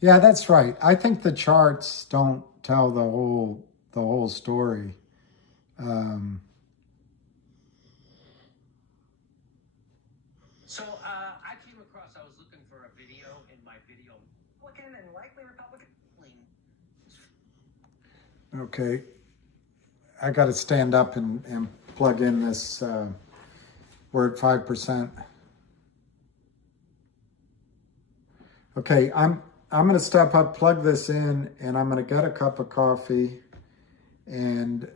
Yeah, that's right. I think the charts don't tell the whole story. So I came across. I was looking for a video in my video. Republican and likely Republican. Okay, I got to stand up and plug in this. We're at 5%. Okay, I'm going to step up, plug this in, and I'm going to get a cup of coffee, and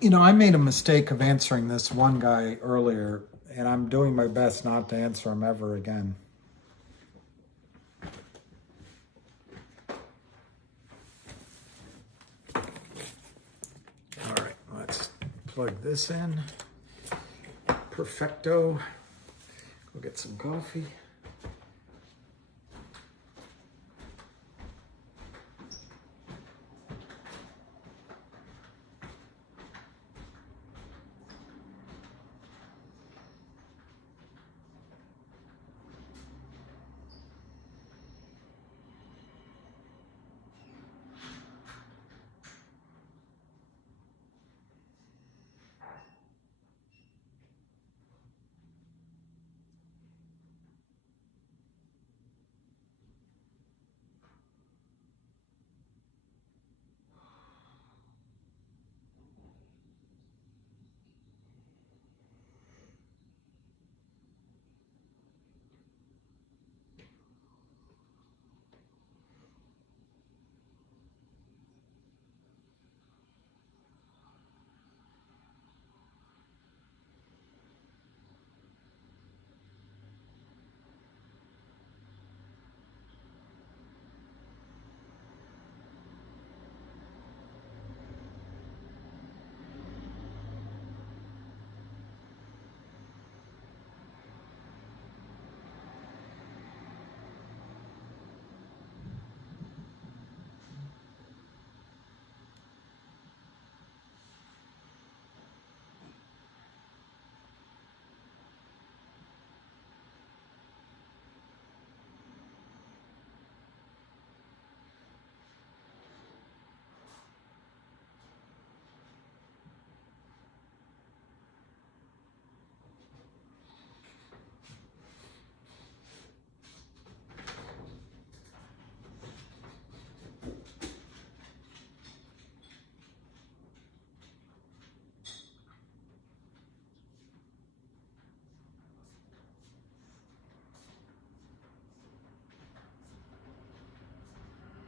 you know, I made a mistake of answering this one guy earlier, and I'm doing my best not to answer him ever again. All right, let's plug this in. Perfecto. Go get some coffee.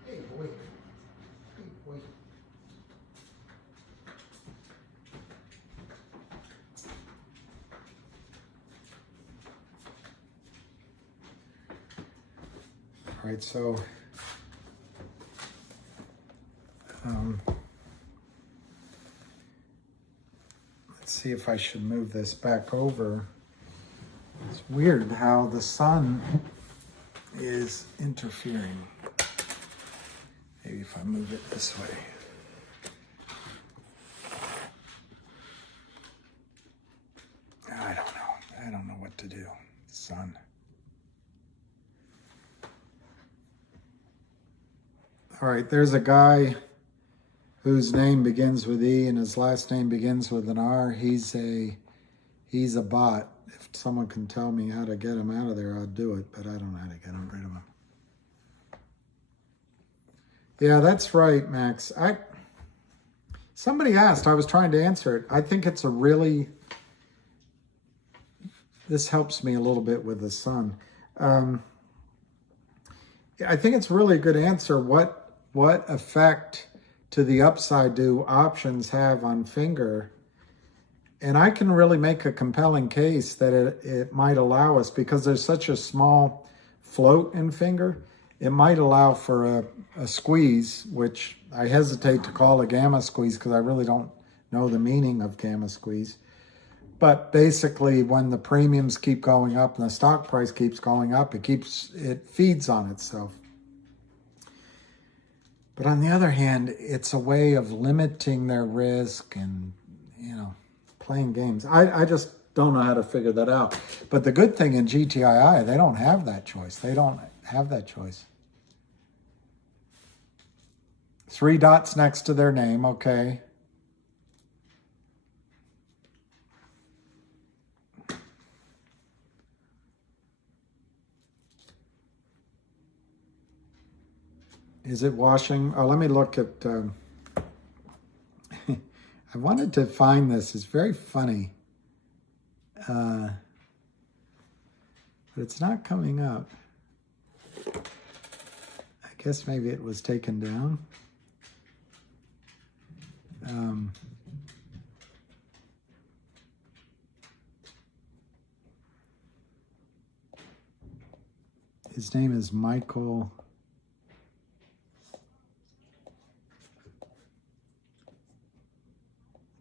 Hey, boy. Hey, boy. All right, so let's see if I should move this back over. It's weird how the sun is interfering. Maybe if I move it this way. I don't know what to do. The sun. All right, there's a guy whose name begins with E and his last name begins with an R. He's a bot. If someone can tell me how to get him out of there, I'll do it, but I don't know how to get rid of him. Yeah, that's right, Max. Somebody asked, I was trying to answer it. I think it's this helps me a little bit with the sun. I think it's really a good answer. What effect to the upside do options have on finger? And I can really make a compelling case that it might allow us, because there's such a small float in finger, it might allow for a squeeze, which I hesitate to call a gamma squeeze because I really don't know the meaning of gamma squeeze. But basically, when the premiums keep going up and the stock price keeps going up, it feeds on itself. But on the other hand, it's a way of limiting their risk and, playing games. I just don't know how to figure that out. But the good thing in GTII, they don't have that choice. They don't have that choice. 3 dots next to their name, okay. Is it washing? Oh, let me look at... I wanted to find this. It's very funny. But it's not coming up. I guess maybe it was taken down. His name is Michael...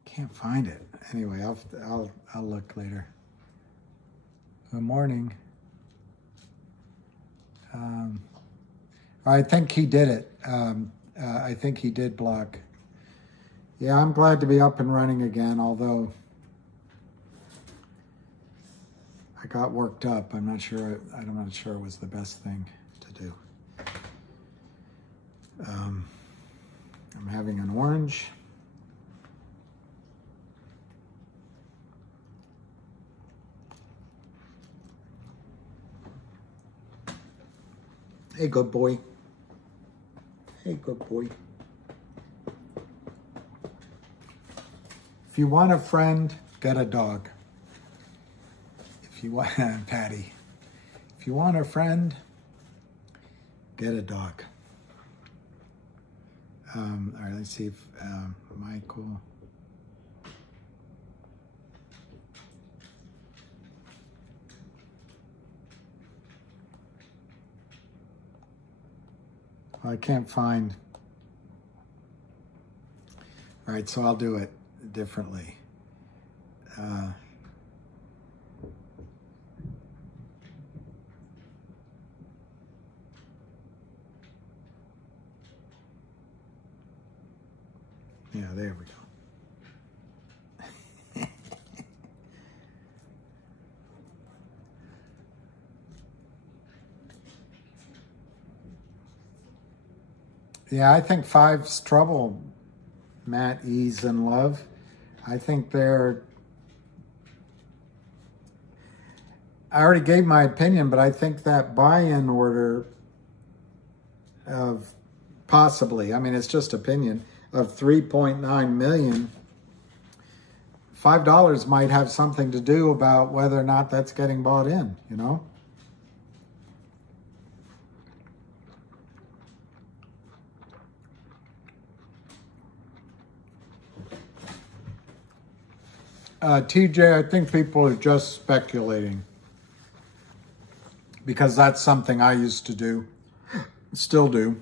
Can't find it. Anyway, I'll look later. Good morning. I think he did it. I think he did block. Yeah, I'm glad to be up and running again, although I got worked up. I'm not sure it was the best thing to do. I'm having an orange. Hey, good boy. Hey, good boy. If you want a friend, get a dog. If you want, Patty. If you want a friend, get a dog. All right, let's see if Michael. I can't find. All right, so I'll do it differently. Yeah, there we go. Yeah, I think 5's trouble, Matt, ease, and love. I think I already gave my opinion, but I think that buy-in order of possibly, I mean, it's just opinion, of 3.9 million, $5 might have something to do about whether or not that's getting bought in, TJ, I think people are just speculating because that's something I used to do, still do.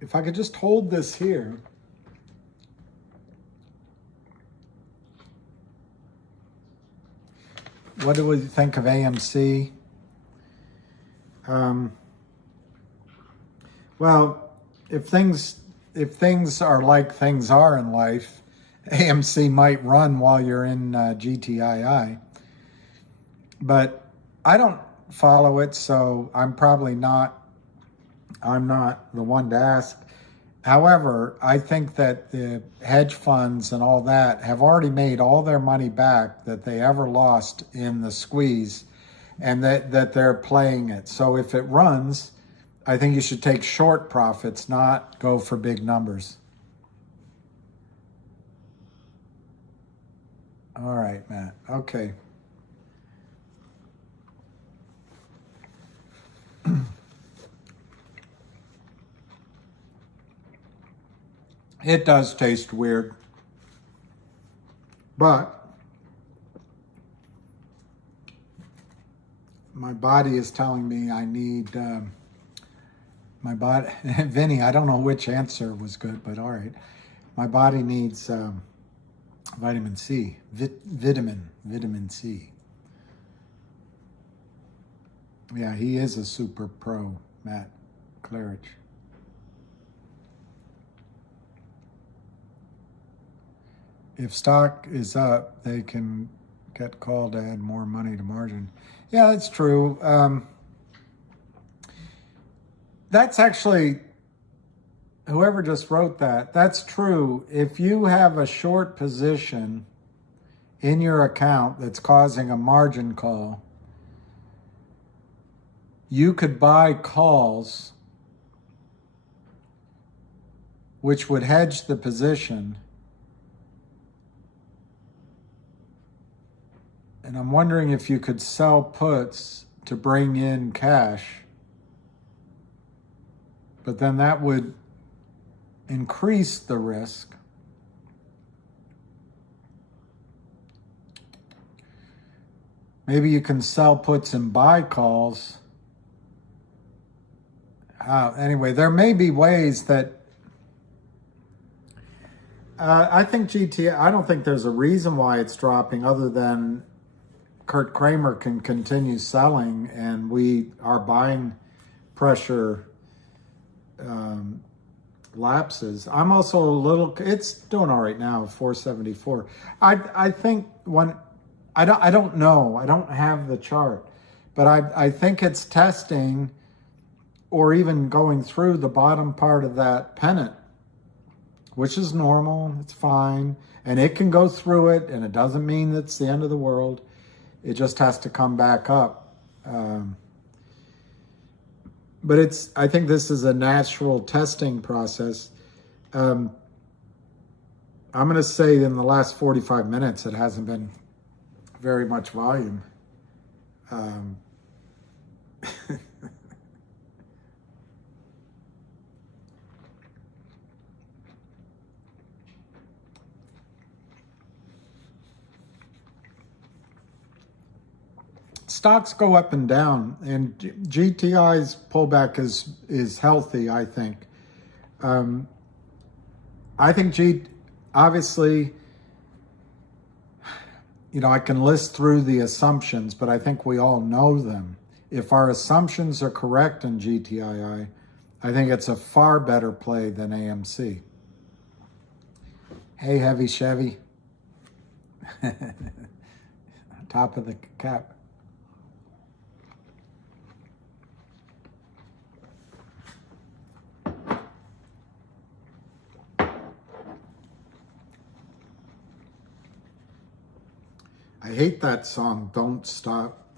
If I could just hold this here. What do we think of AMC? Well, if things are like things are in life, AMC might run while you're in GTII. But I don't follow it, so I'm not the one to ask. However, I think that the hedge funds and all that have already made all their money back that they ever lost in the squeeze, and that they're playing it. So if it runs, I think you should take short profits, not go for big numbers. All right, Matt. Okay. It does taste weird, but my body is telling me I need my body. Vinny, I don't know which answer was good, but all right. My body needs vitamin C, vitamin C. Yeah, he is a super pro, Matt Claridge. If stock is up, they can get called to add more money to margin. Yeah, that's true. That's actually, whoever just wrote that, that's true. If you have a short position in your account that's causing a margin call, you could buy calls which would hedge the position. And I'm wondering if you could sell puts to bring in cash, but then that would increase the risk. Maybe you can sell puts and buy calls. Anyway, there may be ways that I think GTII, I don't think there's a reason why it's dropping other than Kurt Kramer can continue selling and our buying pressure lapses. I'm also a little, it's doing all right now, 474. I think I don't know, I don't have the chart, but I think it's testing or even going through the bottom part of that pennant, which is normal, it's fine. And it can go through it, and it doesn't mean it's the end of the world. It just has to come back up. But I think this is a natural testing process. I'm going to say in the last 45 minutes, it hasn't been very much volume. Stocks go up and down, and GTI's pullback is healthy, I think. I think obviously, I can list through the assumptions, but I think we all know them. If our assumptions are correct in GTII, I think it's a far better play than AMC. Hey, Heavy Chevy. Top of the cap. I hate that song, Don't Stop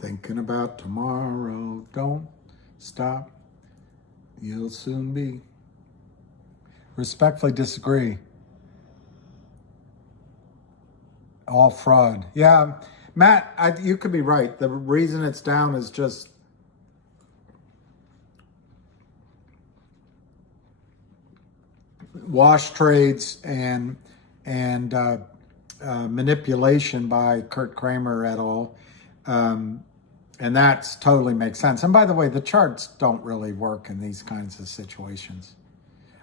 Thinking About Tomorrow. Don't stop, you'll soon be. Respectfully disagree. All fraud. Yeah, Matt, you could be right. The reason it's down is just wash trades and manipulation by Kurt Kramer et al. And that totally makes sense. And by the way, the charts don't really work in these kinds of situations.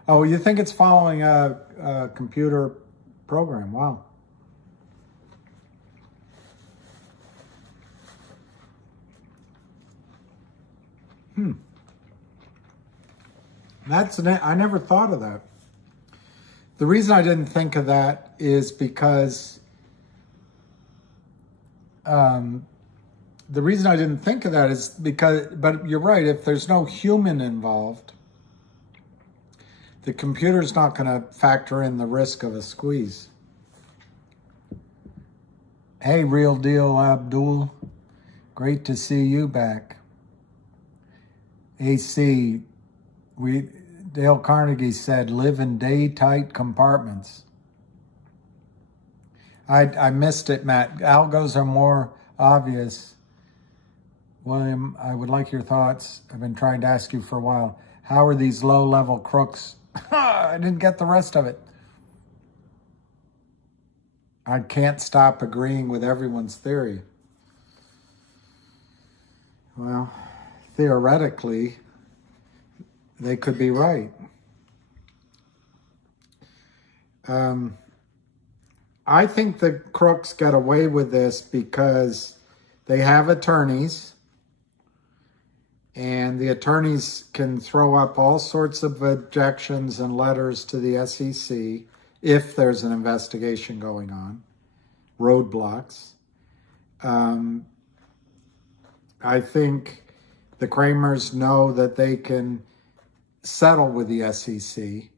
Oh, you think it's following a computer program? Wow. I never thought of that. The reason I didn't think of that is because the reason I didn't think of that is because, but you're right, if there's no human involved, the computer's not going to factor in the risk of a squeeze. Hey, Real Deal Abdul. Great to see you back. AC, Dale Carnegie said, live in day-tight compartments. I missed it, Matt. Algos are more obvious. William, I would like your thoughts. I've been trying to ask you for a while. How are these low-level crooks? I didn't get the rest of it. I can't stop agreeing with everyone's theory. Well, theoretically, they could be right. I think the crooks get away with this because they have attorneys, and the attorneys can throw up all sorts of objections and letters to the SEC if there's an investigation going on, roadblocks. I think the Kramers know that they can settle with the SEC.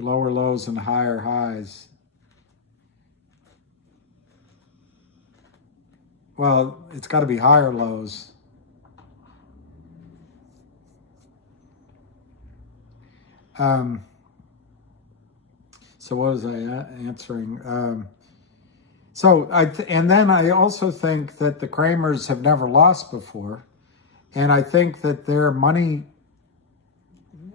Lower lows and higher highs. Well, it's got to be higher lows. So what was I answering? And then I also think that the Kramers have never lost before. And I think that their money,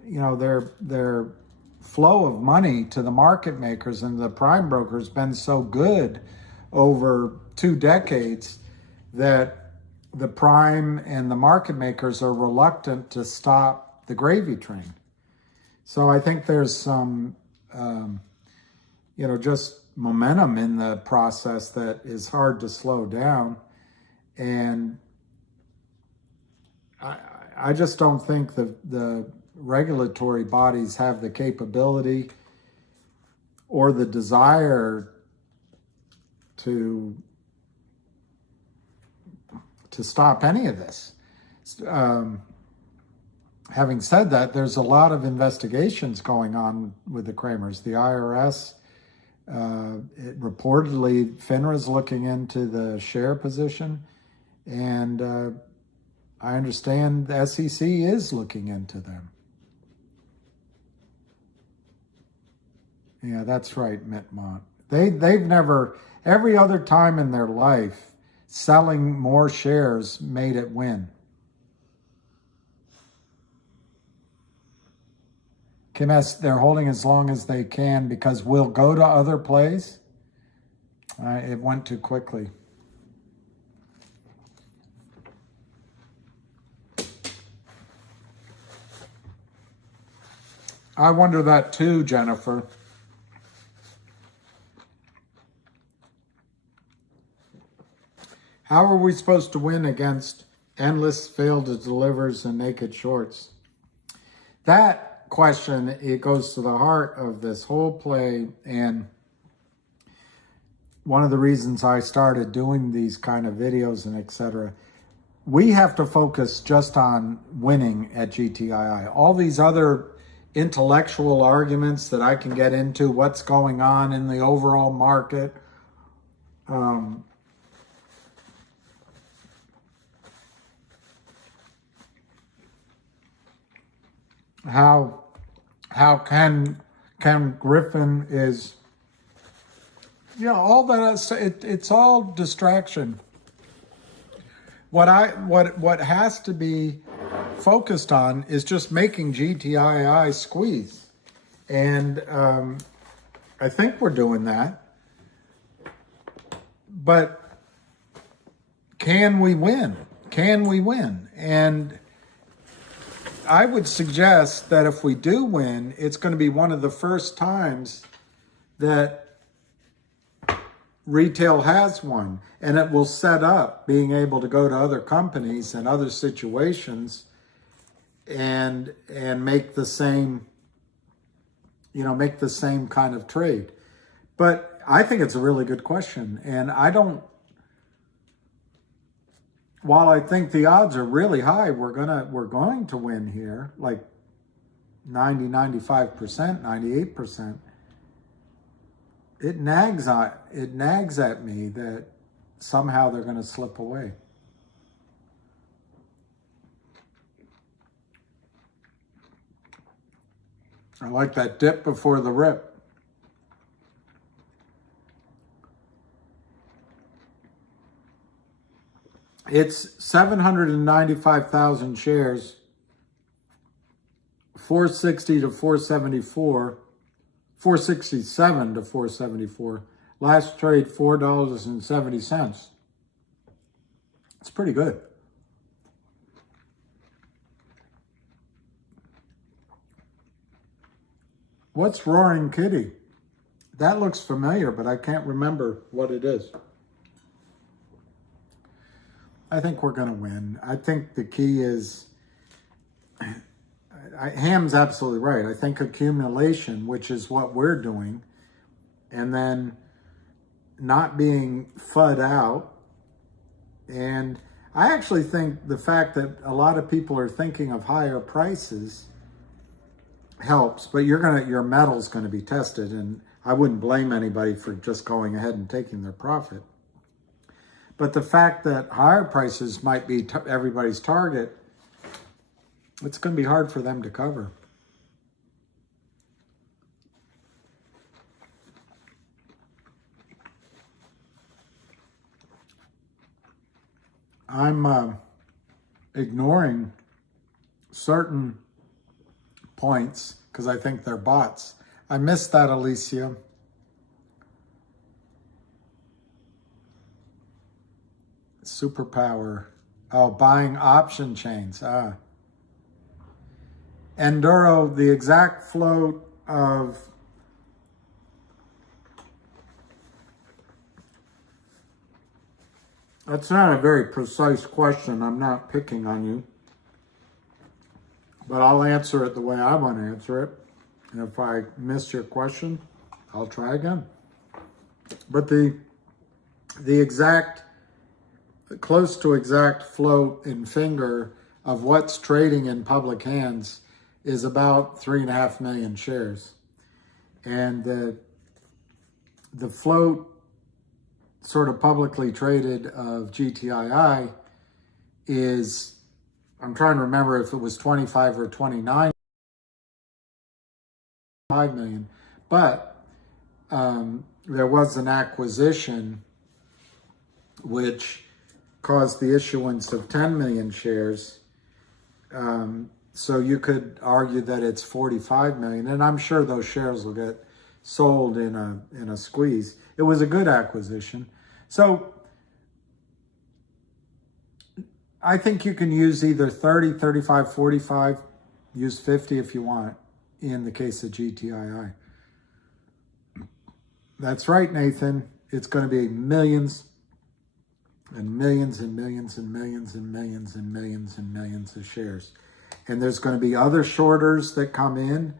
their flow of money to the market makers and the prime brokers been so good over 2 decades that the prime and the market makers are reluctant to stop the gravy train. So I think there's some, just momentum in the process that is hard to slow down. And I just don't think the regulatory bodies have the capability or the desire to stop any of this. Having said that, there's a lot of investigations going on with the Kramers. The IRS, reportedly, FINRA's looking into the share position, and I understand the SEC is looking into them. Yeah, that's right, Mittmont. They've never, every other time in their life, selling more shares made it win. Kim S., they're holding as long as they can because we'll go to other plays. It went too quickly. I wonder that too, Jennifer. How are we supposed to win against endless failed to delivers and naked shorts? That question, it goes to the heart of this whole play, and one of the reasons I started doing these kind of videos and etc. We have to focus just on winning at GTII. All these other intellectual arguments that I can get into, what's going on in the overall market, how Ken Griffin is, all that, it's all distraction. What has to be focused on is just making GTII squeeze. And I think we're doing that. But can we win? Can we win? And I would suggest that if we do win, it's going to be one of the first times that retail has won. And it will set up being able to go to other companies and other situations and make the same, make the same kind of trade. But I think it's a really good question. And while I think the odds are really high, we're going to win here, like 90, 95%, 98%. It nags at me that somehow they're going to slip away. I like that dip before the rip. It's 795,000 shares, 460 to 474, 467 to 474. Last trade, $4.70. It's pretty good. What's Roaring Kitty? That looks familiar, but I can't remember what it is. I think we're going to win. I think the key is, Ham's absolutely right. I think accumulation, which is what we're doing, and then not being FUD out. And I actually think the fact that a lot of people are thinking of higher prices helps, but your metal's going to be tested, and I wouldn't blame anybody for just going ahead and taking their profit. But the fact that higher prices might be everybody's target, it's going to be hard for them to cover. I'm ignoring certain points because I think they're bots. I missed that, Alicia. Superpower. Oh, buying option chains. Enduro, the exact float of that's not a very precise question. I'm not picking on you. But I'll answer it the way I want to answer it. And if I miss your question, I'll try again. But the exact, close to exact float in finger of what's trading in public hands is about 3.5 million shares. And the float sort of publicly traded of GTII is, I'm trying to remember if it was 25 or 29 million, but there was an acquisition which caused the issuance of 10 million shares. So you could argue that it's 45 million, and I'm sure those shares will get sold in a squeeze. It was a good acquisition. So I think you can use either 30, 35, 45, use 50 if you want in the case of GTII. That's right, Nathan. It's going to be millions and millions and millions and millions and millions and millions and millions of shares. And there's going to be other shorters that come in,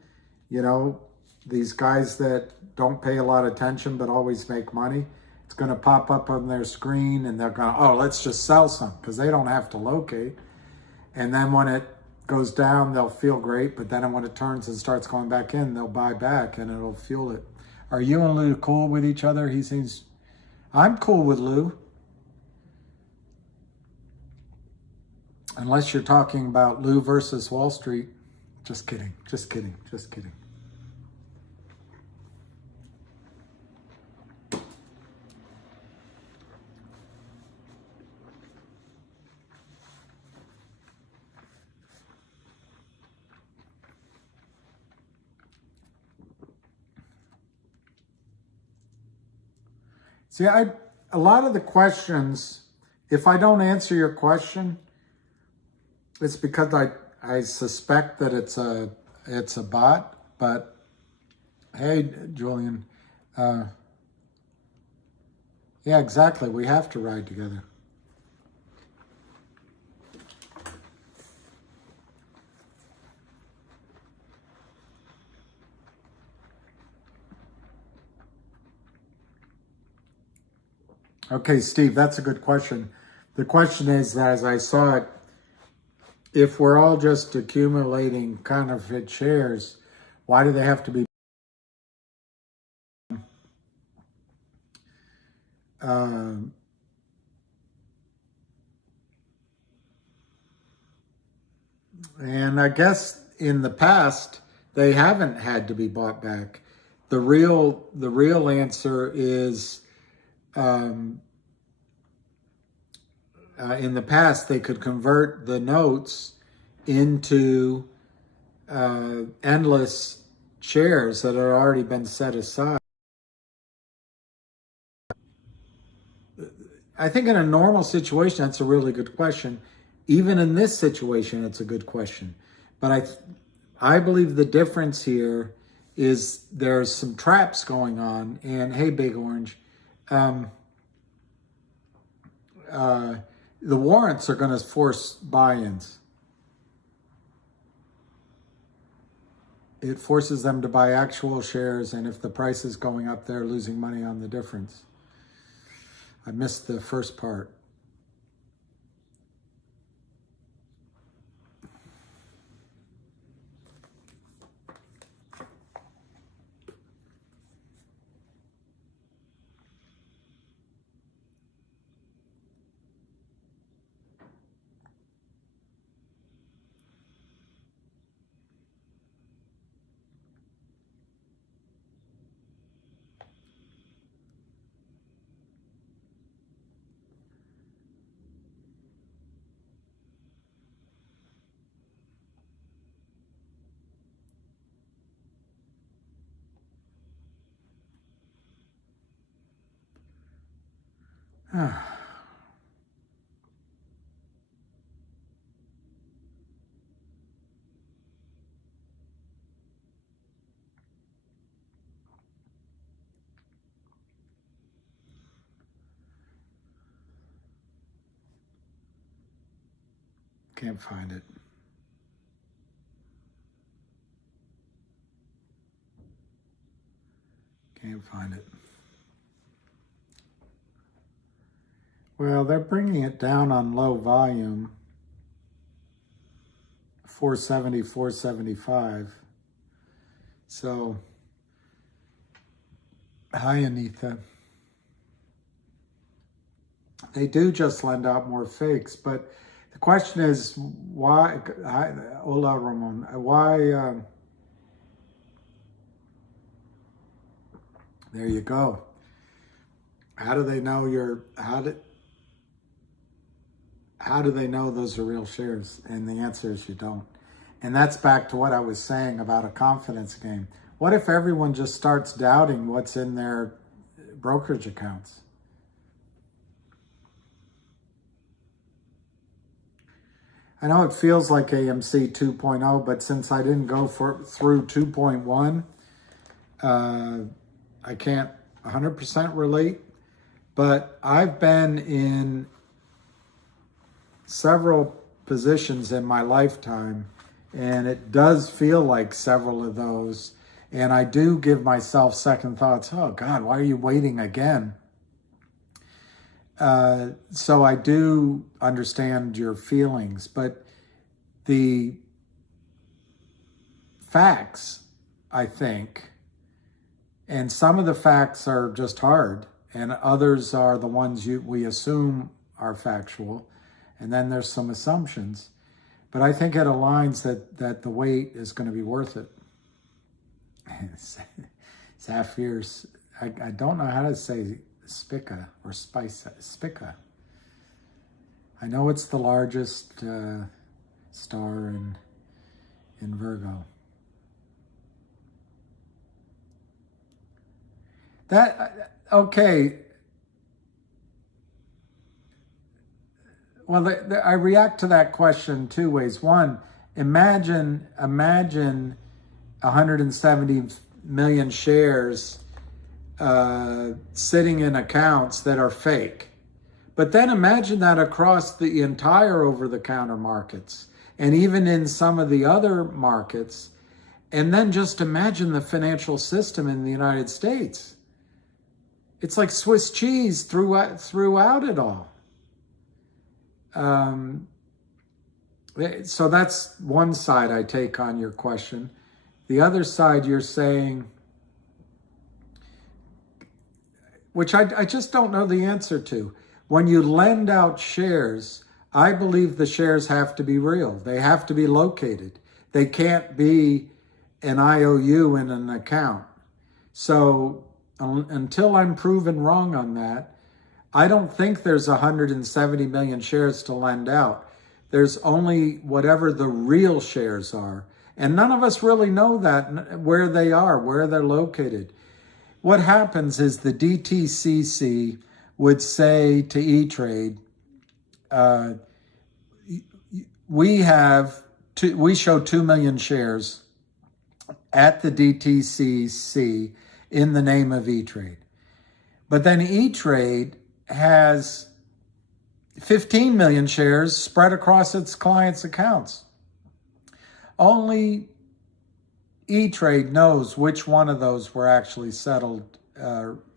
you know, these guys that don't pay a lot of attention but always make money. It's going to pop up on their screen and they're going, oh, let's just sell some, because they don't have to locate. And then when it goes down, they'll feel great. But then when it turns and starts going back in, they'll buy back and it'll fuel it. Are you and Lou cool with each other? He seems, I'm cool with Lou. Unless you're talking about Lou versus Wall Street. Just kidding, just kidding, just kidding. See, a lot of the questions, if I don't answer your question, it's because I suspect that it's a bot. But hey, Julian, yeah, exactly. We have to ride together. Okay, Steve, that's a good question. The question is, as I saw it, if we're all just accumulating counterfeit shares, why do they have to be? And I guess in the past, they haven't had to be bought back. The real answer is, in the past, they could convert the notes into endless shares that had already been set aside. I think in a normal situation, that's a really good question. Even in this situation, it's a good question. But I believe the difference here is there's some traps going on. And hey, Big Orange, the warrants are going to force buy-ins. It forces them to buy actual shares, and if the price is going up, they're losing money on the difference. I missed the first part. Can't find it. Can't find it. Well, they're bringing it down on low volume. 470, 475. So, hi, Anita. They do just lend out more fakes, but the question is why, hola Ramon, why, there you go. How do they know how do they know those are real shares? And the answer is you don't. And that's back to what I was saying about a confidence game. What if everyone just starts doubting what's in their brokerage accounts? I know it feels like AMC 2.0, but since I didn't go through 2.1, I can't 100% relate. But I've been in several positions in my lifetime, and it does feel like several of those. And I do give myself second thoughts. Oh, God, why are you waiting again? So I do understand your feelings, but the facts, I think, and some of the facts are just hard, and others are the ones we assume are factual, and then there's some assumptions. But I think it aligns that the wait is going to be worth it. Sapphires, I don't know how to say Spica or Spica. I know it's the largest star in Virgo. Okay. Well, I react to that question two ways. One, imagine 170 million shares sitting in accounts that are fake. But then imagine that across the entire over-the-counter markets and even in some of the other markets. And then just imagine the financial system in the United States. It's like Swiss cheese throughout it all. So that's one side I take on your question. The other side you're saying, which I just don't know the answer to. When you lend out shares, I believe the shares have to be real. They have to be located. They can't be an IOU in an account. So until I'm proven wrong on that, I don't think there's 170 million shares to lend out. There's only whatever the real shares are. And none of us really know that, where they are, where they're located. What happens is the DTCC would say to E-Trade, we show 2 million shares at the DTCC in the name of E-Trade. But then E-Trade has 15 million shares spread across its clients' accounts. Only E-Trade knows which one of those were actually settled,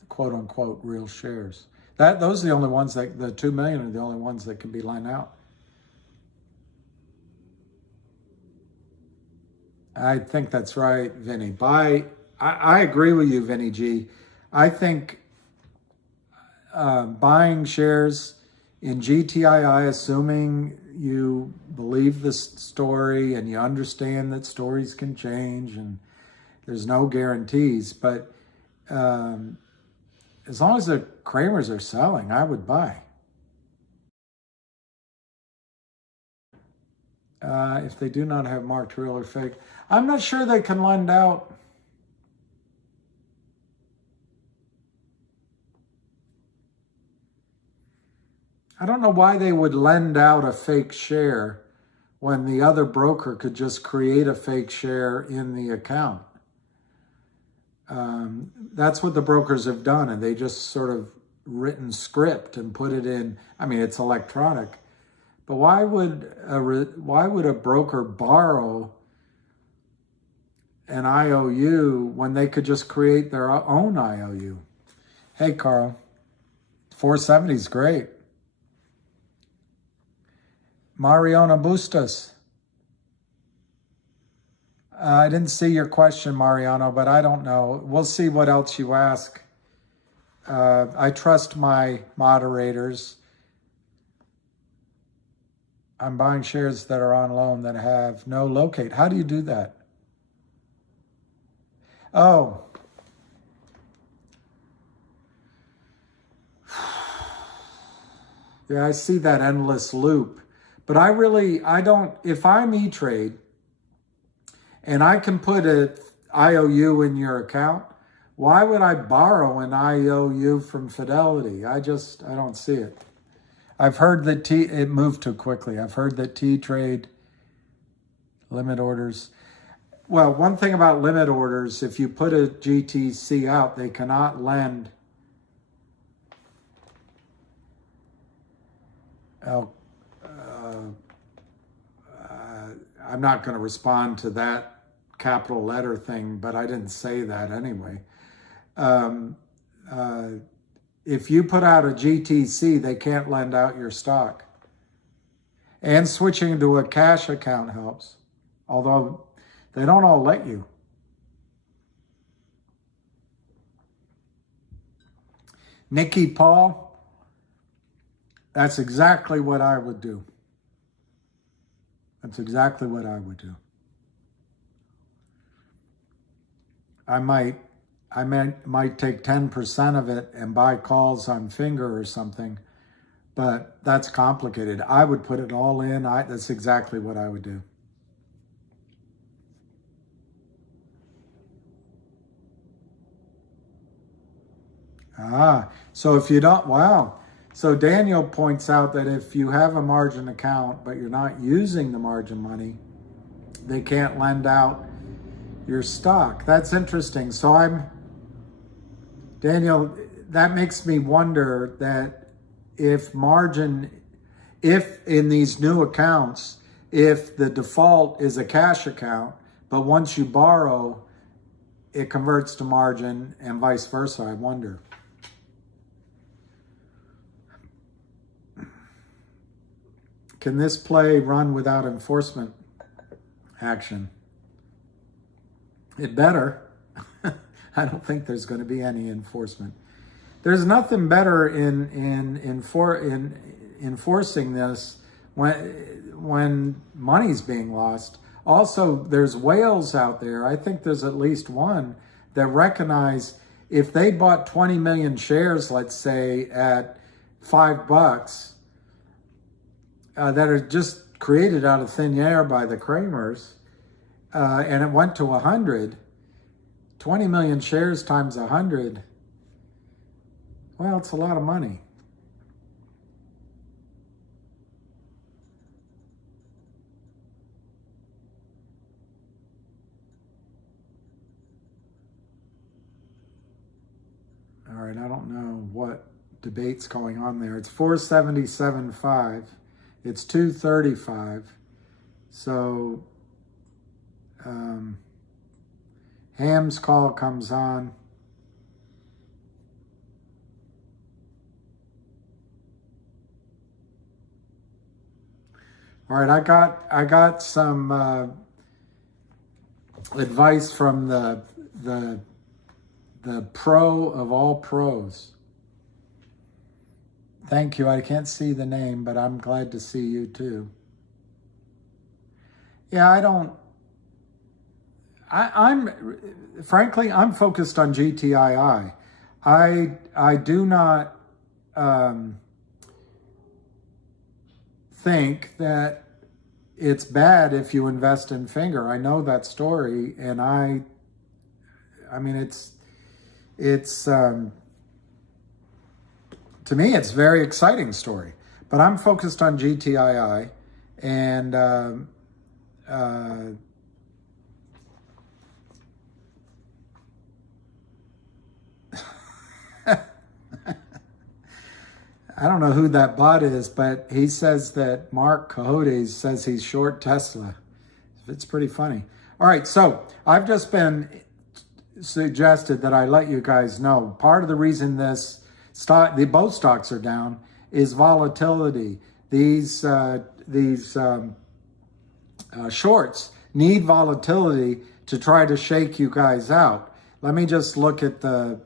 quote unquote, real shares. Those are the only ones the 2 million are the only ones that can be lent out. I think that's right, Vinny. I agree with you, Vinny G. I think buying shares in GTII, assuming you believe the story and you understand that stories can change and there's no guarantees, but as long as the Kramers are selling, I would buy. If they do not have marked real or fake, I'm not sure they can lend out. I don't know why they would lend out a fake share when the other broker could just create a fake share in the account. That's what the brokers have done, and they just sort of written script and put it in. I mean, it's electronic, but why would a broker borrow an IOU when they could just create their own IOU? Hey, Carl, 470 is great. Mariana Bustos. I didn't see your question, Mariano, but I don't know. We'll see what else you ask. I trust my moderators. I'm buying shares that are on loan that have no locate. How do you do that? Oh. Yeah, I see that endless loop. But I don't, if I'm E-Trade and I can put an IOU in your account, why would I borrow an IOU from Fidelity? I don't see it. I've heard that it moved too quickly. I've heard that T-Trade limit orders. Well, one thing about limit orders, if you put a GTC out, they cannot lend. I'm not going to respond to that capital letter thing, but I didn't say that anyway. If you put out a GTC, they can't lend out your stock. And switching to a cash account helps, although they don't all let you. Nikki Paul, that's exactly what I would do. That's exactly what I would do. I might take 10% of it and buy calls on Finger or something, but that's complicated. I would put it all in. That's exactly what I would do. So if you don't, wow. So Daniel points out that if you have a margin account, but you're not using the margin money, they can't lend out your stock. That's interesting. So Daniel, that makes me wonder that if in these new accounts, if the default is a cash account, but once you borrow, it converts to margin and vice versa, I wonder. Can this play run without enforcement action? It better. I don't think there's going to be any enforcement. There's nothing better in enforcing this when money's being lost. Also, there's whales out there. I think there's at least one that recognize if they bought 20 million shares, let's say at $5, that are just created out of thin air by the Kramers, and it went to 100, 20 million shares times 100, well, it's a lot of money. All right, I don't know what debate's going on there. It's 477.5. It's 235. So Ham's call comes on. All right, I got some advice from the pro of all pros. Thank you. I can't see the name, but I'm glad to see you too. Yeah, I'm frankly, I'm focused on GTII. I do not think that it's bad if you invest in Finger. I know that story, and I mean, it's to me, it's a very exciting story. But I'm focused on GTII, and I don't know who that bot is, but he says that Mark Cohodes says he's short Tesla. It's pretty funny. All right, so I've just been suggested that I let you guys know. Part of the reason this stock, both stocks are down, is volatility. These shorts need volatility to try to shake you guys out. Let me just look at the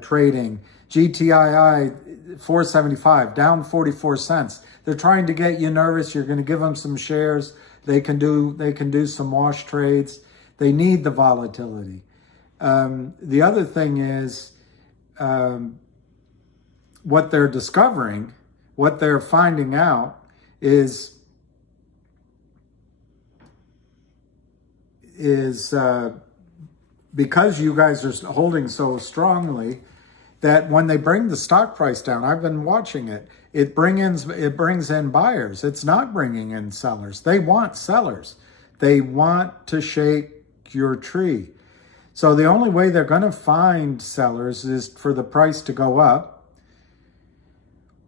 trading. GTII 475, down 44 cents. They're trying to get you nervous. You're going to give them some shares. They can do some wash trades. They need the volatility. The other thing is what they're discovering, what they're finding out is because you guys are holding so strongly, that when they bring the stock price down, I've been watching it, it brings in buyers. It's not bringing in sellers. They want sellers. They want to shake your tree. So the only way they're going to find sellers is for the price to go up,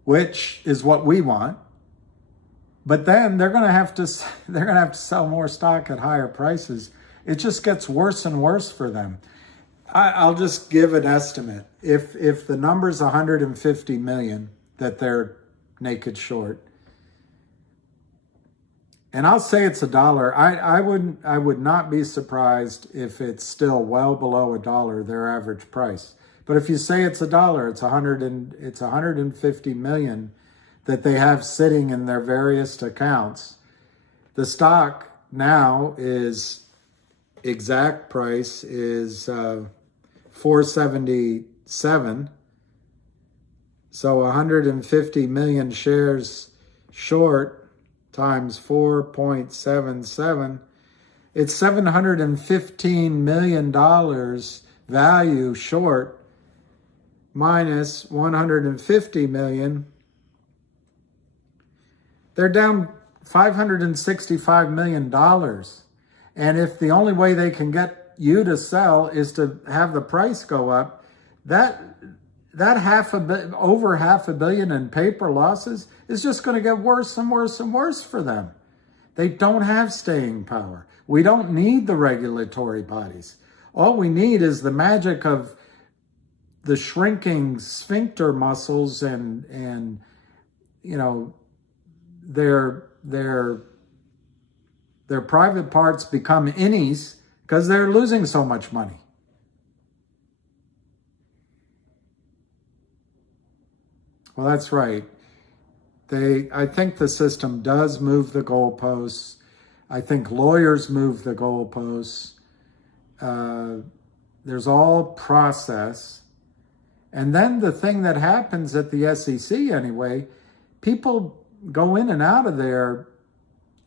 which is what we want. But then they're going to have to sell more stock at higher prices. It just gets worse and worse for them. I'll just give an estimate. If the number's 150 million that they're naked short, and I'll say it's $1, I would not be surprised if it's still well below $1, their average price. But if you say it's $1, it's 150 million that they have sitting in their various accounts. The stock now is exact price is 477. So 150 million shares short times 4.77. It's $715 million value short minus 150 million. They're down $565 million. And if the only way they can get you to sell is to have the price go up, that over $500 million in paper losses is just going to get worse and worse and worse for them. They don't have staying power. We don't need the regulatory bodies. All we need is the magic of the shrinking sphincter muscles and you know, their their private parts become innies because they're losing so much money. Well, that's right. I think the system does move the goalposts. I think lawyers move the goalposts. There's all process. And then the thing that happens at the SEC anyway, people go in and out of there.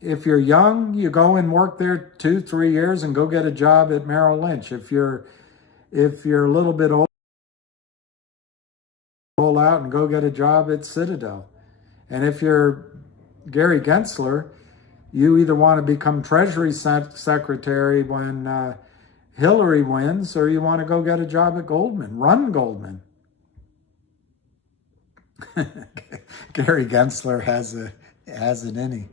If you're young, you go and work there 2-3 years and go get a job at Merrill Lynch. If you're a little bit old, roll out and go get a job at Citadel. And if you're Gary Gensler, you either want to become Treasury Secretary when Hillary wins, or you want to go get a job at Goldman. Run Goldman. Gary Gensler has an innie.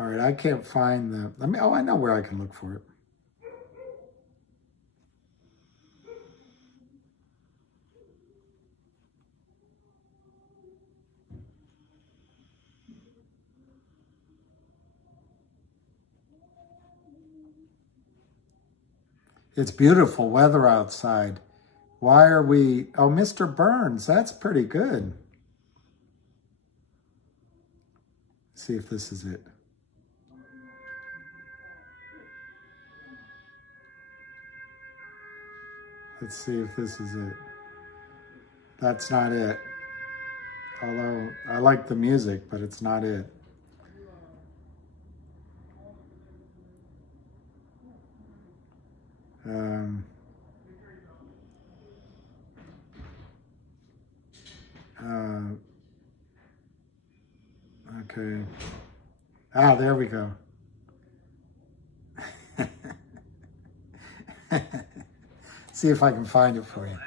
All right, I can't find the. I know where I can look for it. It's beautiful weather outside. Why are we... Oh, Mr. Burns, that's pretty good. Let's see if this is it. Let's see if this is it. That's not it. Although I like the music, but it's not it. Okay. Ah, there we go. See if I can find it for you.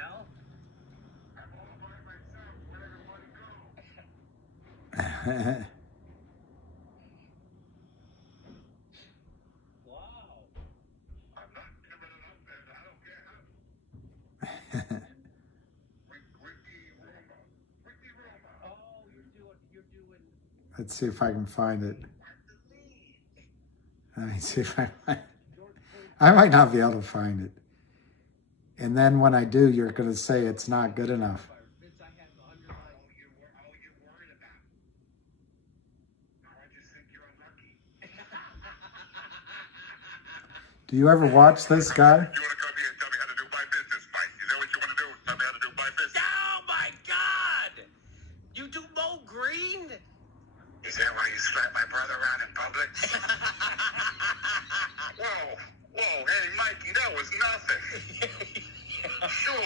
Let's see if I can find it. Let me see if I might not be able to find it. And then when I do, you're going to say it's not good enough. Do you ever watch this guy? You want to come here and tell me how to do my business, Mike? Is that what you want to do? Tell me how to do my business? Oh my God! You do Mo Green? Is that why you slap my brother around in public? Whoa, hey, Mikey, that was nothing. Sure,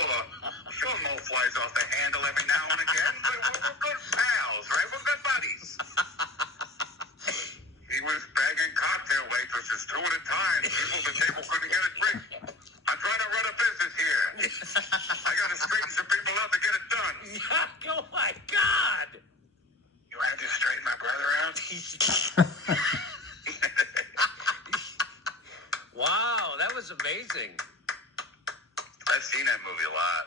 Mo flies off the handle every now and again, but we're good pals, right? We're good buddies. He was bagging cocktail waitresses 2 at a time. People at the table couldn't get a drink. I'm trying to run a business here. I got to straighten some people out to get it done. Oh my God! You had to straighten my brother out? Wow, that was amazing. I've seen that movie a lot.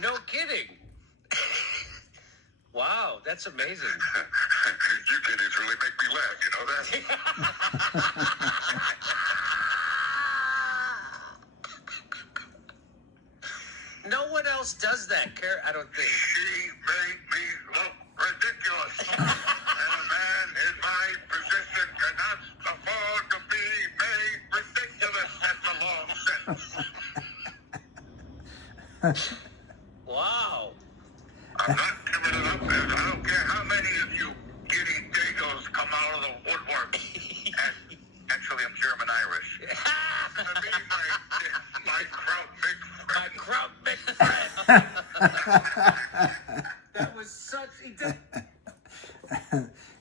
No kidding. Wow, that's amazing. You kiddies really make me laugh, you know that? No one else does that, I don't think. She made me look ridiculous. And a man in my position cannot afford to be made ridiculous. That's a long sentence. Wow. I'm not giving it up, man. I don't care how many of you giddy dagos come out of the woodwork. And actually, I'm German-Irish. To be my Kraut big friend. My Kraut big friend. That was such...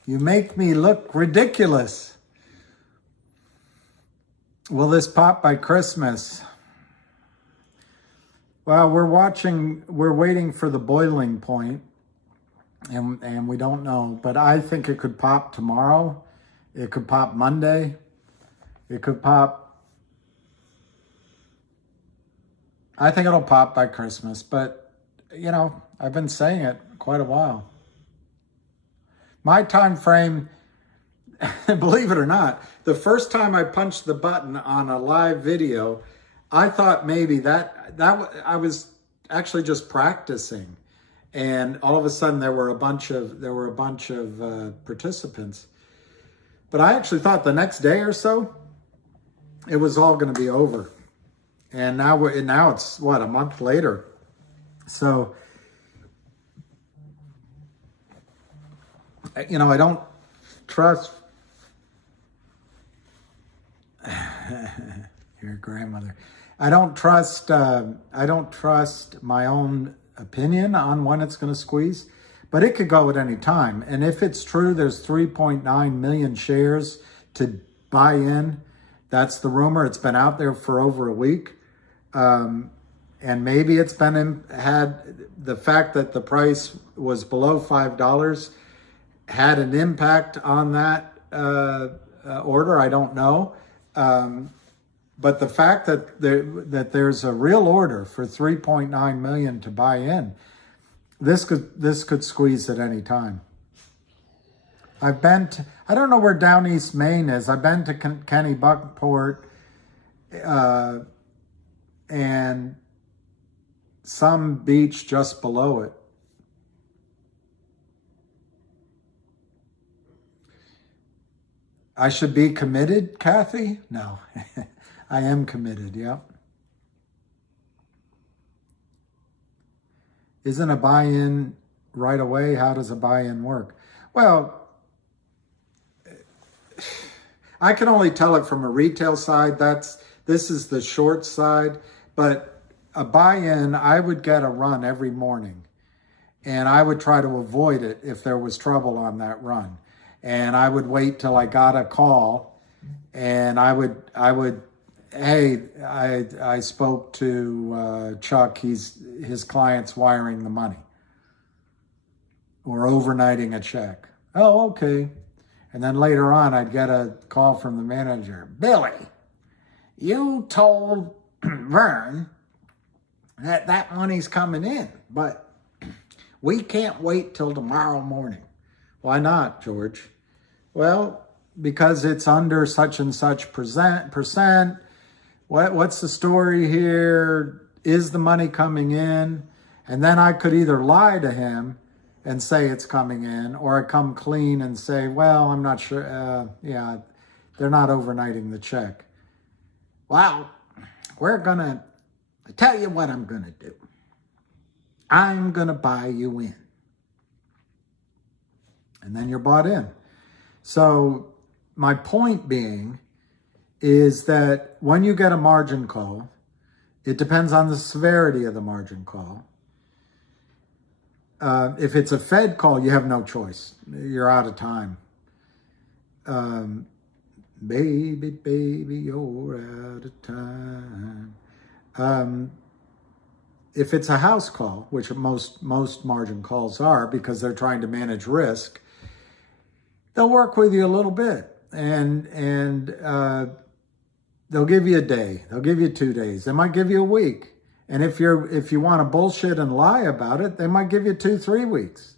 You make me look ridiculous. Will this pop by Christmas? Well, we're waiting for the boiling point. and we don't know. But I think it could pop tomorrow. It could pop Monday. It could pop. I think it'll pop by Christmas. But, you know, I've been saying it quite a while. My time frame, believe it or not, the first time I punched the button on a live video, I thought maybe that I was actually just practicing, and all of a sudden there were a bunch of participants. But I actually thought the next day or so it was all going to be over, and now it's what, a month later. So, you know, I don't trust your grandmother. I don't trust my own opinion on when it's going to squeeze, but it could go at any time. And if it's true, there's 3.9 million shares to buy in. That's the rumor. It's been out there for over a week. And maybe it's had the fact that the price was below $5 had an impact on that order. I don't know. But the fact that there's a real order for 3.9 million to buy in, this could squeeze at any time. I don't know where Down East Maine is. I've been to Kennebunkport and some beach just below it. I should be committed, Kathy? No, I am committed, yep. Isn't a buy-in right away? How does a buy-in work? Well, I can only tell it from a retail side. This is the short side, but a buy-in, I would get a run every morning, and I would try to avoid it if there was trouble on that run. And I would wait till I got a call, and I would, hey, I spoke to Chuck. His client's wiring the money or overnighting a check. Oh, okay. And then later on, I'd get a call from the manager. Billy, you told Vern that money's coming in, but we can't wait till tomorrow morning. Why not, George? Well, because it's under such and such percent. What's the story here? Is the money coming in? And then I could either lie to him and say it's coming in, or I come clean and say, well, I'm not sure. Yeah, they're not overnighting the check. Well, I tell you what I'm going to do. I'm going to buy you in. And then you're bought in. So my point being is that when you get a margin call, it depends on the severity of the margin call. If it's a Fed call, you have no choice. You're out of time. Baby, you're out of time. If it's a house call, which most margin calls are because they're trying to manage risk, they'll work with you a little bit, and they'll give you a day. They'll give you 2 days. They might give you a week. And if you want to bullshit and lie about it, they might give you 2-3 weeks.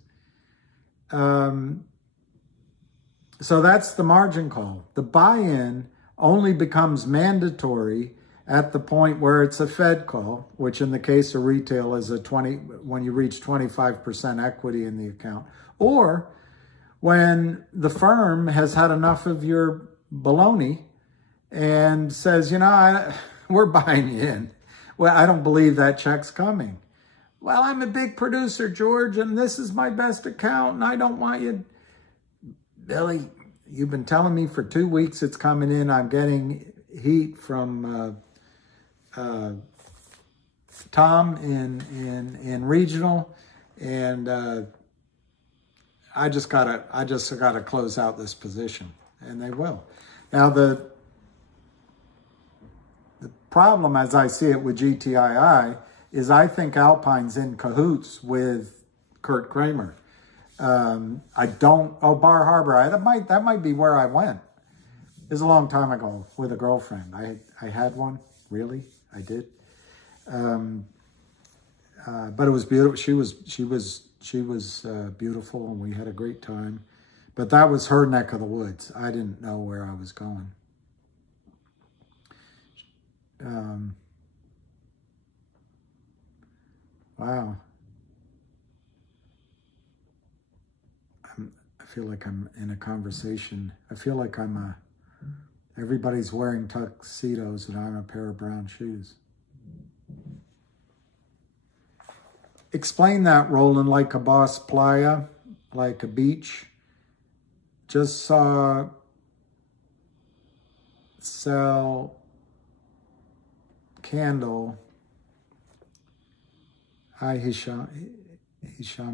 So that's the margin call. The buy-in only becomes mandatory at the point where it's a Fed call, which in the case of retail is when you reach 25% equity in the account, or when the firm has had enough of your baloney and says, we're buying you in. Well, I don't believe that check's coming. Well, I'm a big producer, George, and this is my best account, and I don't want you. Billy, you've been telling me for 2 weeks it's coming in. I'm getting heat from Tom in regional, and I just gotta close out this position, and they will. Now the problem, as I see it with GTII, is I think Alpine's in cahoots with Kurt Kramer. I don't. Oh, Bar Harbor. That might be where I went. It was a long time ago with a girlfriend. I had one. Really, I did. But it was beautiful. She was beautiful, and we had a great time. But that was her neck of the woods. I didn't know where I was going. Wow. I feel like I'm in a conversation. I feel like everybody's wearing tuxedos and I'm a pair of brown shoes. Explain that, Roland, like a boss playa, like a beach. Just saw sell candle. Hi, Hisham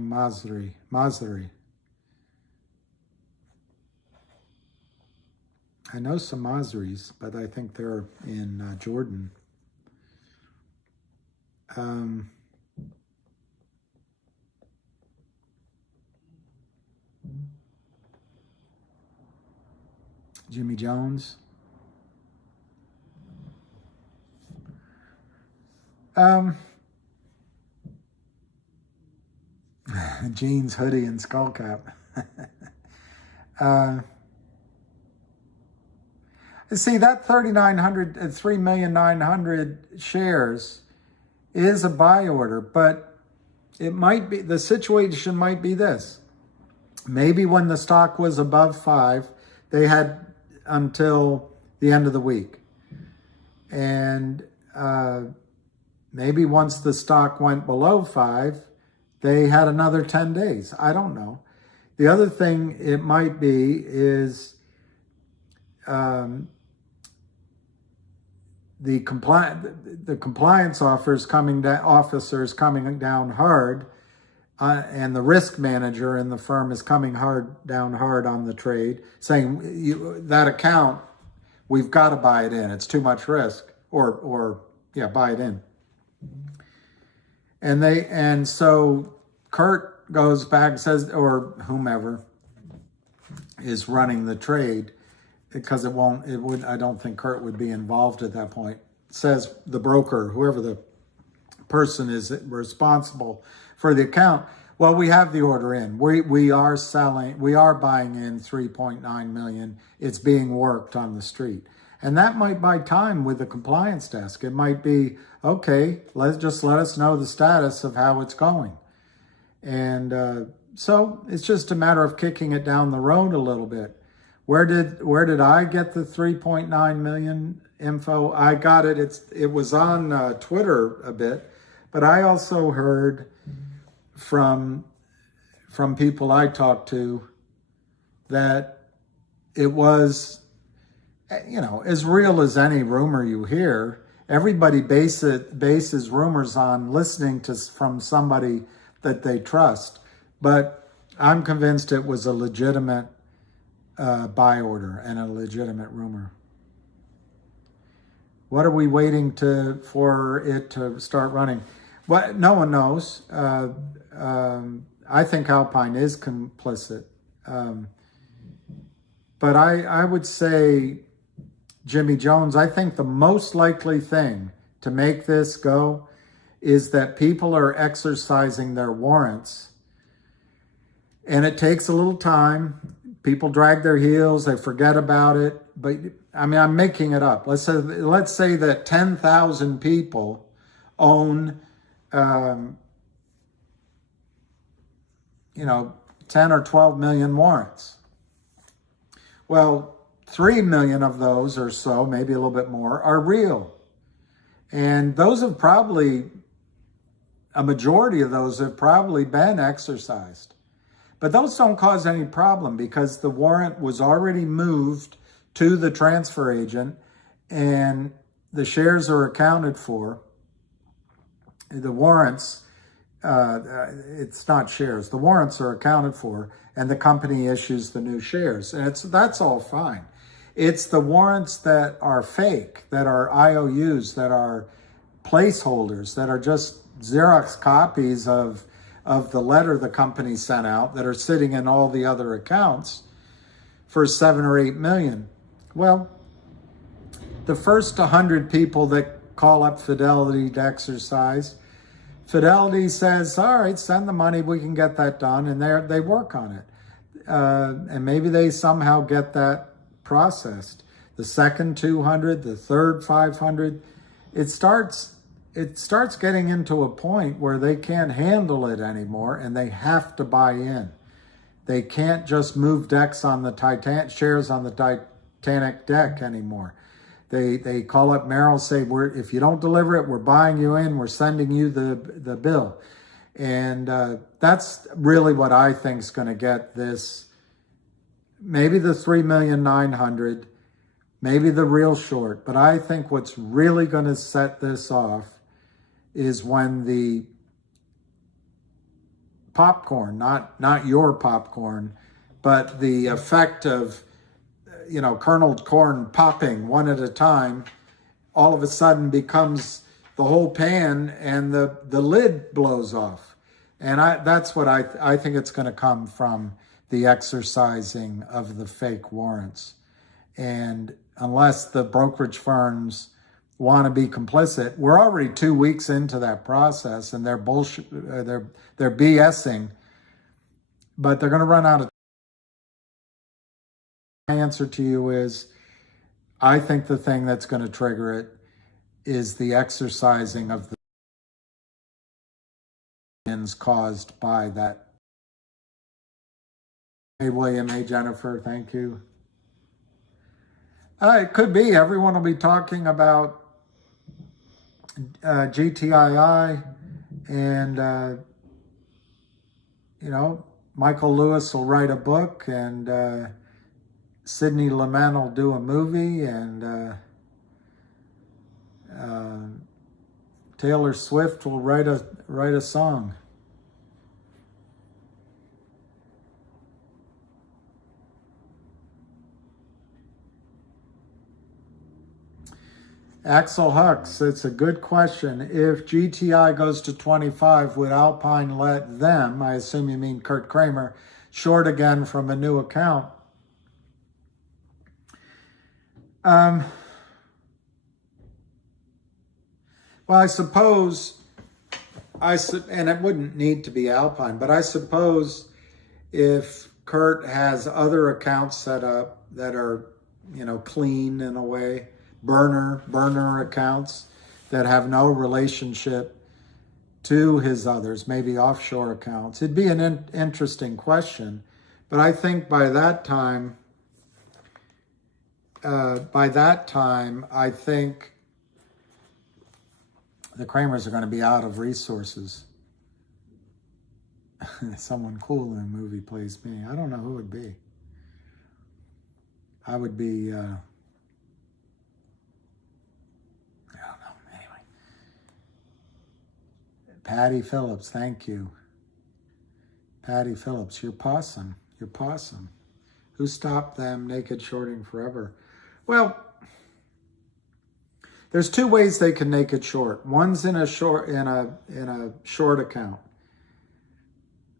Mazri. I know some Mazris, but I think they're in Jordan. Jimmy Jones. Jeans, hoodie, and skull cap. See, that 3,900,000 shares is a buy order, but it might be, the situation might be this. Maybe when the stock was above 5, they had until the end of the week. And maybe once the stock went below 5, they had another 10 days. I don't know. The other thing it might be is the compliance officers coming down hard, and the risk manager in the firm is coming down hard on the trade, saying that account, we've got to buy it in. It's too much risk, or buy it in. And so Kurt goes back and says, or whomever is running the trade, because I don't think Kurt would be involved at that point, says the broker, whoever the person is responsible for the account, well, we have the order in. We are buying in 3.9 million. It's being worked on the street. And that might buy time with the compliance desk. It might be, okay, let us know the status of how it's going. And so it's just a matter of kicking it down the road a little bit. Where did I get the 3.9 million info? I got it. It was on Twitter a bit, but I also heard from people I talked to that it was, as real as any rumor you hear. Everybody bases rumors on listening from somebody that they trust, but I'm convinced it was a legitimate buy order and a legitimate rumor. What are we waiting for it to start running? Well, no one knows. I think Alpine is complicit. But I would say Jimmy Jones, I think the most likely thing to make this go is that people are exercising their warrants. And it takes a little time. People drag their heels, they forget about it. But I mean, I'm making it up. Let's say that 10,000 people own 10 or 12 million warrants. Well, 3 million of those or so, maybe a little bit more, are real. And those have a majority of those have probably been exercised. But those don't cause any problem because the warrant was already moved to the transfer agent and the shares are accounted for. The warrants, it's not shares, the warrants are accounted for and the company issues the new shares. And that's all fine. It's the warrants that are fake, that are IOUs, that are placeholders, that are just Xerox copies of of the letter the company sent out that are sitting in all the other accounts for 7 or 8 million. Well, the first 100 people that call up Fidelity to exercise, Fidelity says, all right, send the money, we can get that done, and they work on it. And maybe they somehow get that processed. The second 200, the third 500, it starts getting into a point where they can't handle it anymore, and they have to buy in. They can't just move decks on the shares on the Titanic deck anymore. They call up Merrill, say, if you don't deliver it, we're buying you in, we're sending you the bill. And that's really what I think is going to get this, maybe the 3,900,000, maybe the real short. But I think what's really going to set this off is when the popcorn, not your popcorn, but the effect of, kerneled corn popping one at a time, all of a sudden becomes the whole pan and the lid blows off. And that's what I think it's going to come from, the exercising of the fake warrants. And unless the brokerage firms want to be complicit, we're already 2 weeks into that process, and they're bullshit, they're BSing, but they're going to run out of. My answer to you is, I think the thing that's going to trigger it is the exercising of the sins caused by that. Hey, William. Hey, Jennifer. Thank you. It could be. Everyone will be talking about GTII, and, Michael Lewis will write a book, and Sidney Lumet will do a movie, and Taylor Swift will write a song. Axel Hux, it's a good question. If GTI goes to 25, would Alpine let them, I assume you mean Kurt Kramer, short again from a new account? Well, I suppose, and it wouldn't need to be Alpine, but I suppose if Kurt has other accounts set up that are, clean in a way, burner accounts that have no relationship to his others, maybe offshore accounts. It'd be an interesting question, but I think by that time, I think the Kramers are going to be out of resources. Someone cool in a movie plays me. I don't know who it would be. I would be, I don't know. Anyway. Patty Phillips, thank you. Patty Phillips, you're possum. You're possum. Who stopped them naked shorting forever? Well, there's two ways they can naked short. One's in a short account.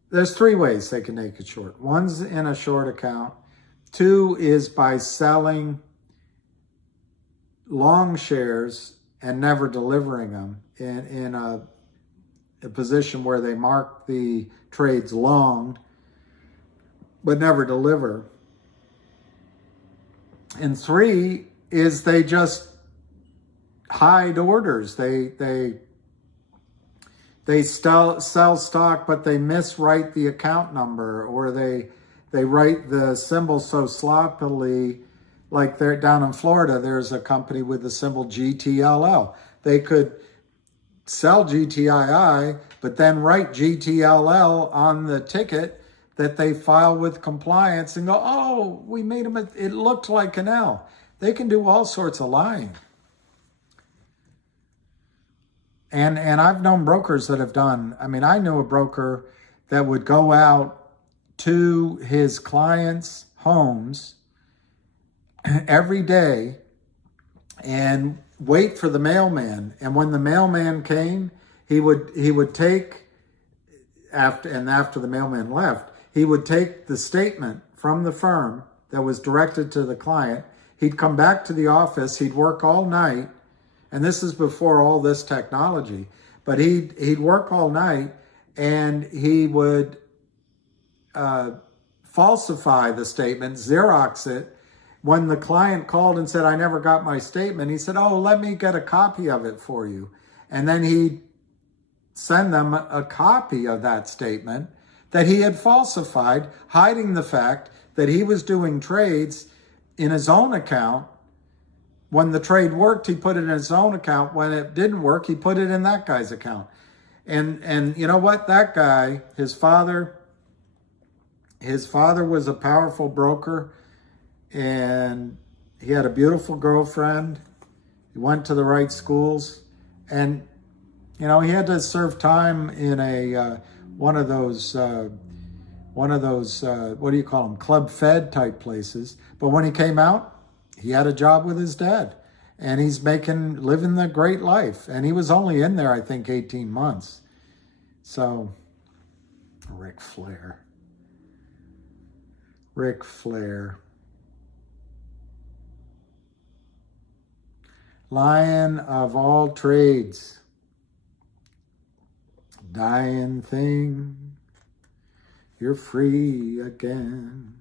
There's three ways they can naked short. One's in a short account. Two is by selling long shares and never delivering them in a position where they mark the trades long but never deliver. And three is they just hide orders. They sell stock, but they miswrite the account number, or they write the symbol so sloppily. Like they're down in Florida, there's a company with the symbol GTLL. They could sell GTII, but then write GTLL on the ticket that they file with compliance and go, oh, we made them, it looked like an L. They can do all sorts of lying. And I've known brokers that have done, I knew a broker that would go out to his clients' homes every day and wait for the mailman. And when the mailman came, he would take after the mailman left, he would take the statement from the firm that was directed to the client. He'd come back to the office. He'd work all night. And this is before all this technology. But he'd work all night, and he would falsify the statement, Xerox it. When the client called and said, I never got my statement, he said, oh, let me get a copy of it for you. And then he'd send them a copy of that statement that he had falsified, hiding the fact that he was doing trades in his own account. When the trade worked, he put it in his own account. When it didn't work, he put it in that guy's account. And you know what? That guy, his father was a powerful broker, and he had a beautiful girlfriend. He went to the right schools, and he had to serve time in a one of those what do you call them, Club Fed type places. But when he came out, he had a job with his dad, and he's living the great life. And he was only in there, I think, 18 months. So, Ric Flair. Lion of all trades. Dying thing, you're free again.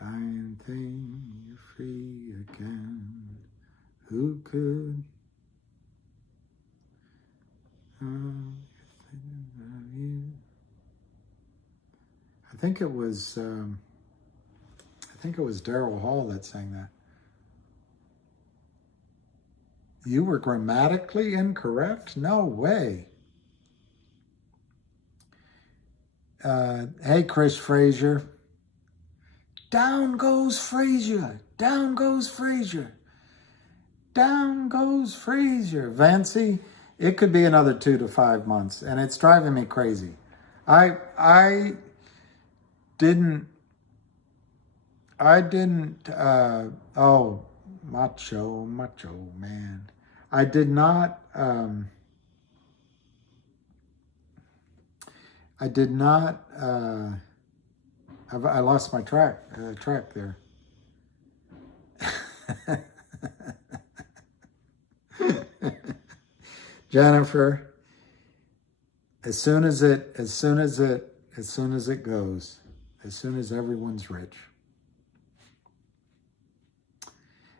Dying thing, you're free again. Who could? I think it was Daryl Hall that sang that. You were grammatically incorrect? No way. Hey, Chris Frazier. Down goes Frazier. Down goes Frazier. Down goes Frazier. Vancy, it could be another 2 to 5 months, and it's driving me crazy. I didn't, macho man. I did not, I lost my track there. Jennifer, as soon as it goes, as soon as everyone's rich.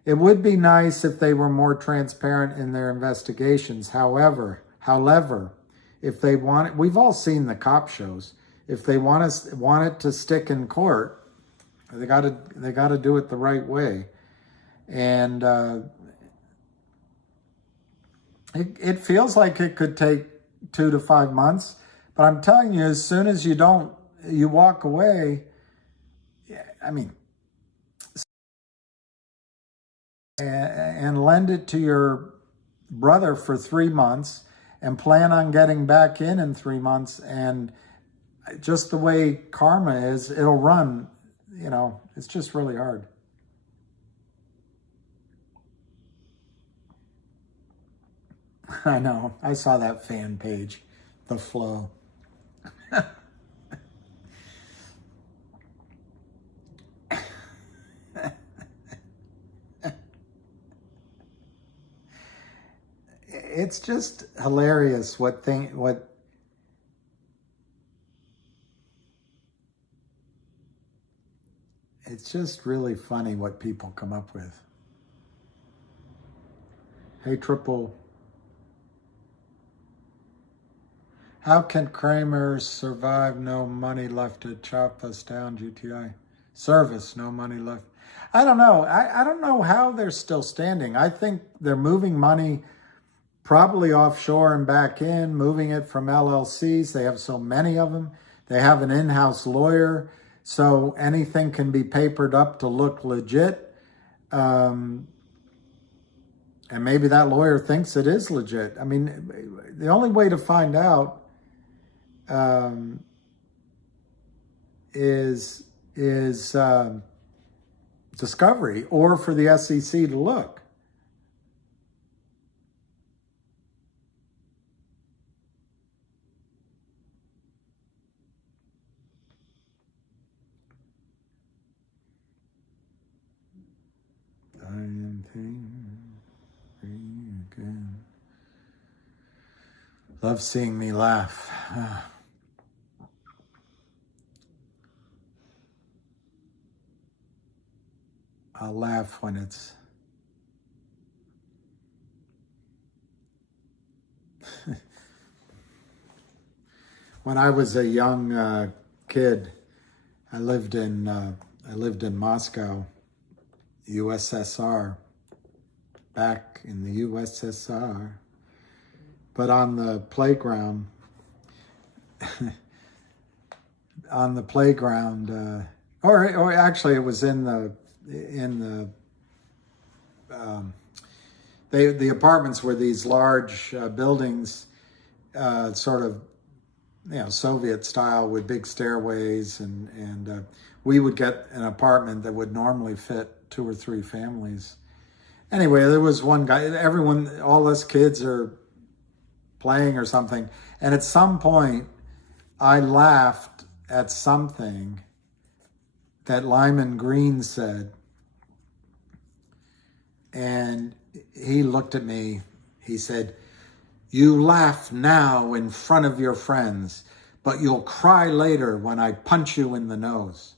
It would be nice if they were more transparent in their investigations. However, if they want it, we've all seen the cop shows. If they want it to stick in court, they got to do it the right way. And it feels like it could take 2 to 5 months, but I'm telling you, as soon as you walk away. I mean, and lend it to your brother for 3 months and plan on getting back in 3 months. And just the way karma is, it'll run, it's just really hard. I know. I saw that fan page, The Flow. It's just hilarious it's just really funny what people come up with. Hey, Triple. How can Kramer survive? No money left to chop us down, GTI. Service, no money left. I don't know. I don't know how they're still standing. I think they're moving money probably offshore and back in, moving it from LLCs. They have so many of them. They have an in-house lawyer, so anything can be papered up to look legit. And maybe that lawyer thinks it is legit. I mean, the only way to find out is discovery, or for the SEC to look. I am thinking again. Love seeing me laugh. I'll laugh when it's when I was a young kid. I lived in Moscow, USSR, back in the USSR. But on the playground, or actually it was in the the apartments were these large buildings, sort of, Soviet style, with big stairways, and we would get an apartment that would normally fit 2 or 3 families. Anyway, there was one guy, all us kids are playing or something, and at some point I laughed at something that Lyman Green said, and he looked at me. He said, "You laugh now in front of your friends, but you'll cry later when I punch you in the nose."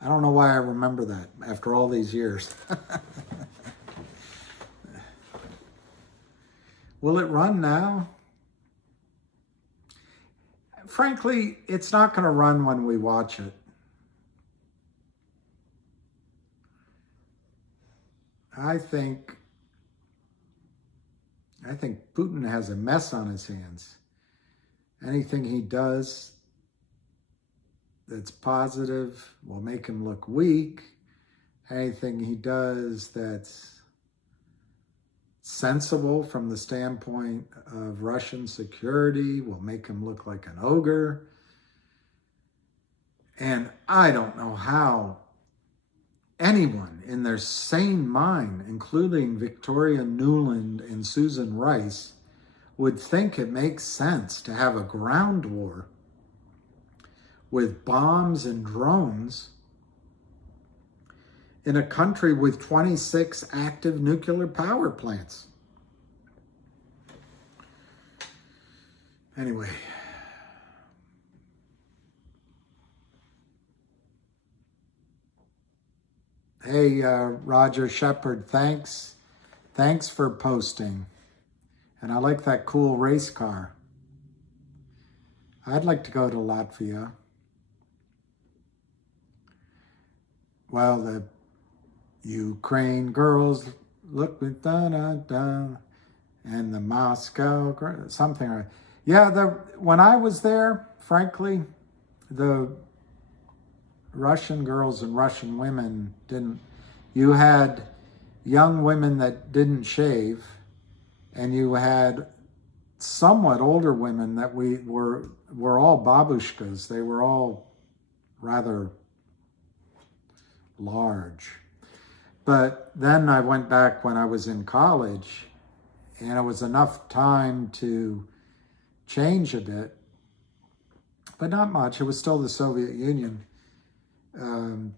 I don't know why I remember that after all these years. Will it run now? Frankly, it's not going to run when we watch it. I think Putin has a mess on his hands. Anything he does that's positive will make him look weak. Anything he does that's sensible from the standpoint of Russian security will make him look like an ogre. And I don't know how anyone in their sane mind, including Victoria Nuland and Susan Rice, would think it makes sense to have a ground war with bombs and drones in a country with 26 active nuclear power plants. Anyway. Hey, Roger Shepard, thanks for posting. And I like that cool race car. I'd like to go to Latvia. Well, the Ukraine girls look with da-da-da, and the Moscow, something. Yeah, when I was there, frankly, the Russian girls and Russian women didn't. You had young women that didn't shave, and you had somewhat older women that were all babushkas. They were all rather large. But then I went back when I was in college, and it was enough time to change a bit, but not much. It was still the Soviet Union. And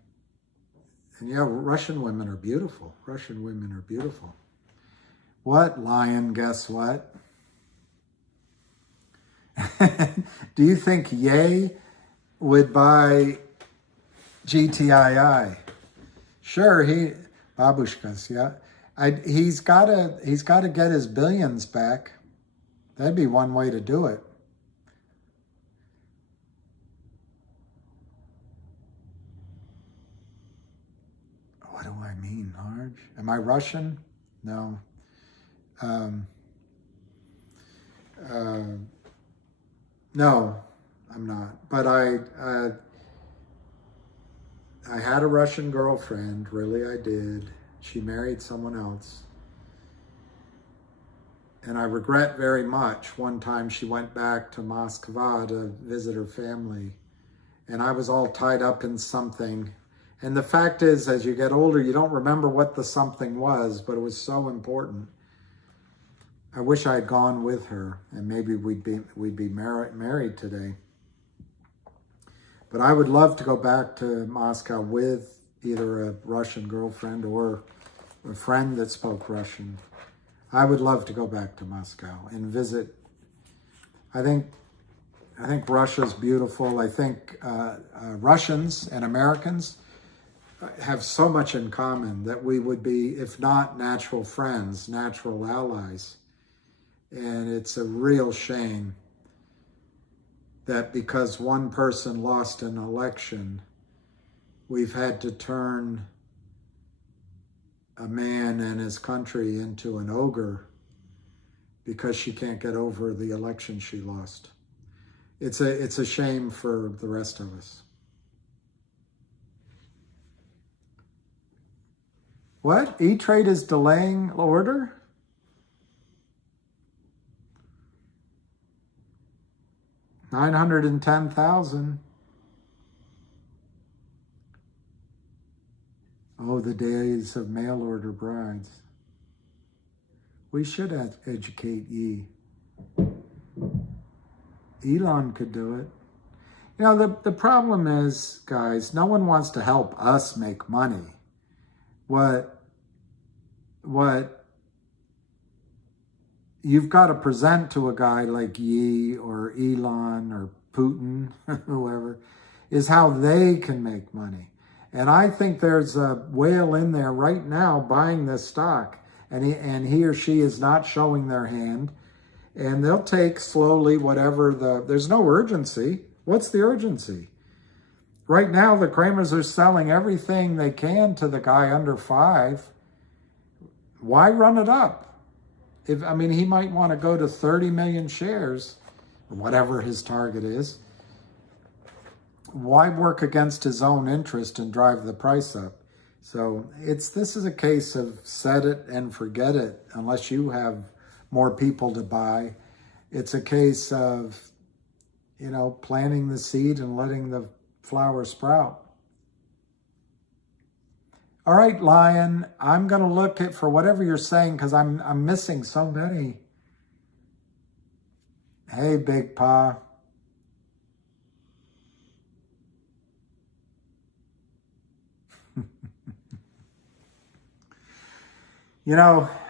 yeah, Russian women are beautiful. Russian women are beautiful. What, Lion, guess what? Do you think Ye would buy GTII? Sure, babushkas, yeah. He's got to get his billions back. That'd be one way to do it. What do I mean, large? Am I Russian? No. No, I'm not. But I had a Russian girlfriend, really I did. She married someone else. And I regret very much, one time she went back to Moscow to visit her family. And I was all tied up in something. And the fact is, as you get older, you don't remember what the something was, but it was so important. I wish I had gone with her, and maybe we'd be married today. But I would love to go back to Moscow with either a Russian girlfriend or a friend that spoke Russian. I would love to go back to Moscow and visit. I think Russia's beautiful. I think Russians and Americans have so much in common that we would be, if not natural friends, natural allies. And it's a real shame that because one person lost an election, we've had to turn a man and his country into an ogre because she can't get over the election she lost. It's a shame for the rest of us. What? E-Trade is delaying order? $910,000. Oh, the days of mail order brides. We should educate Yi. Elon could do it. You know, the problem is, guys, no one wants to help us make money. What you've got to present to a guy like Yi or Elon or Putin, whoever, is how they can make money. And I think there's a whale in there right now buying this stock, and he or she is not showing their hand. And they'll take slowly whatever there's no urgency. What's the urgency? Right now, the Kramers are selling everything they can to the guy under 5. Why run it up? He might want to go to 30 million shares, or whatever his target is. Why work against his own interest and drive the price up? So this is a case of set it and forget it unless you have more people to buy. It's a case of, planting the seed and letting the flower sprout. All right, Lion, I'm going to look for whatever you're saying because I'm missing so many. Hey, Big Pa.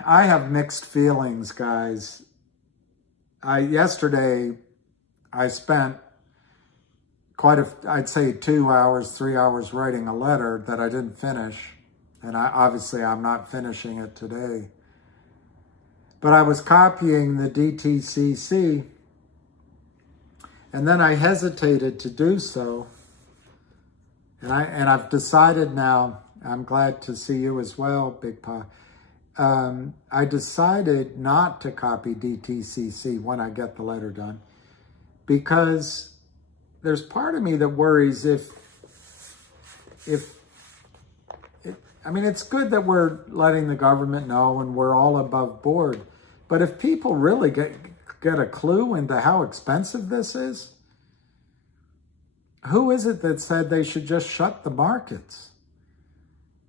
I have mixed feelings, guys. Yesterday, I spent I'd say 2 hours, 3 hours writing a letter that I didn't finish. And I'm not finishing it today. But I was copying the DTCC, and then I hesitated to do so. And I've decided now, I'm glad to see you as well, Big Pa. I decided not to copy DTCC when I get the letter done, because there's part of me that worries it's good that we're letting the government know and we're all above board, but if people really get a clue into how expensive this is, who is it that said they should just shut the markets?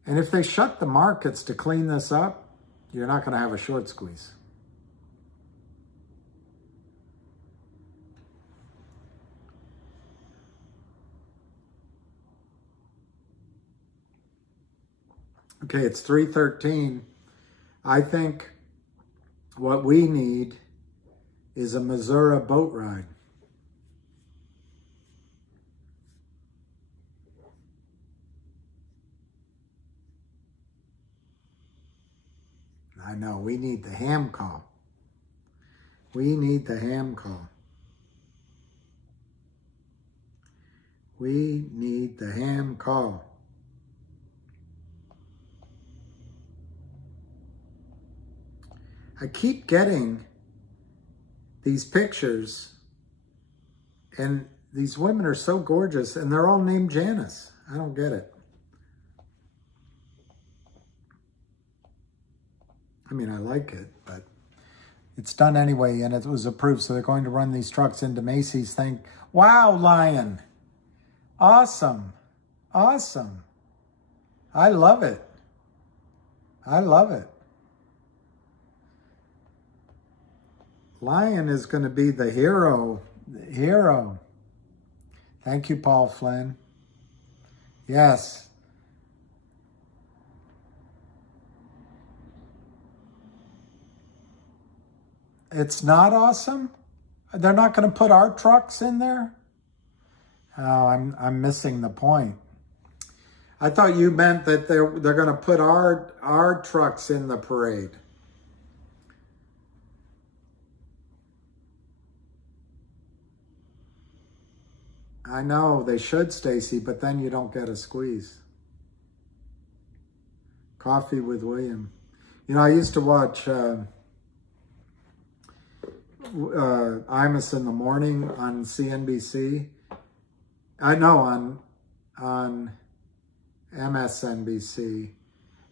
And if they shut the markets to clean this up, you're not going to have a short squeeze. Okay, it's 3:13. I think what we need is a Missouri boat ride. I know, we need the ham call. We need the ham call. We need the ham call. I keep getting these pictures, and these women are so gorgeous, and they're all named Janice. I don't get it. I mean, I like it, but it's done anyway, and it was approved. So they're going to run these trucks into Macy's. Wow, Lion. Awesome. Awesome. I love it. I love it. Lion is going to be the hero. The hero. Thank you, Paul Flynn. Yes. It's not awesome? They're not going to put our trucks in there? Oh, I'm missing the point. I thought you meant that they're going to put our trucks in the parade. I know they should, Stacy, but then you don't get a squeeze. Coffee with William. You know, I used to watch Imus in the Morning on CNBC. I know on MSNBC,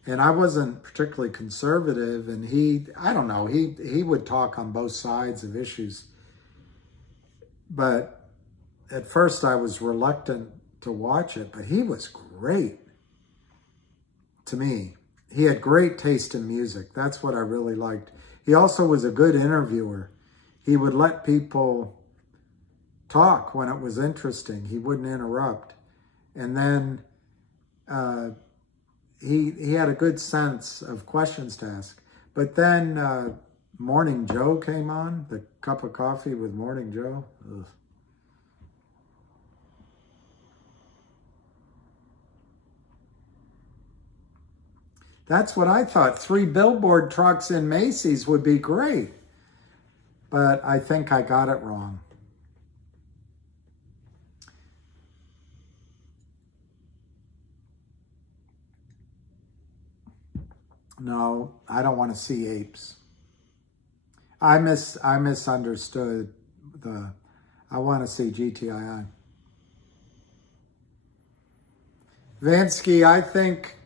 and I wasn't particularly conservative, and I don't know, he would talk on both sides of issues. But at first I was reluctant to watch it, but he was great to me. He had great taste in music. That's what I really liked. He also was a good interviewer. He would let people talk when it was interesting. He wouldn't interrupt. And then he had a good sense of questions to ask. But then Morning Joe came on, the cup of coffee with Morning Joe. Ugh. That's what I thought. 3 billboard trucks in Macy's would be great. But I think I got it wrong. No, I don't want to see apes. I misunderstood I want to see GTII. Vansky, I think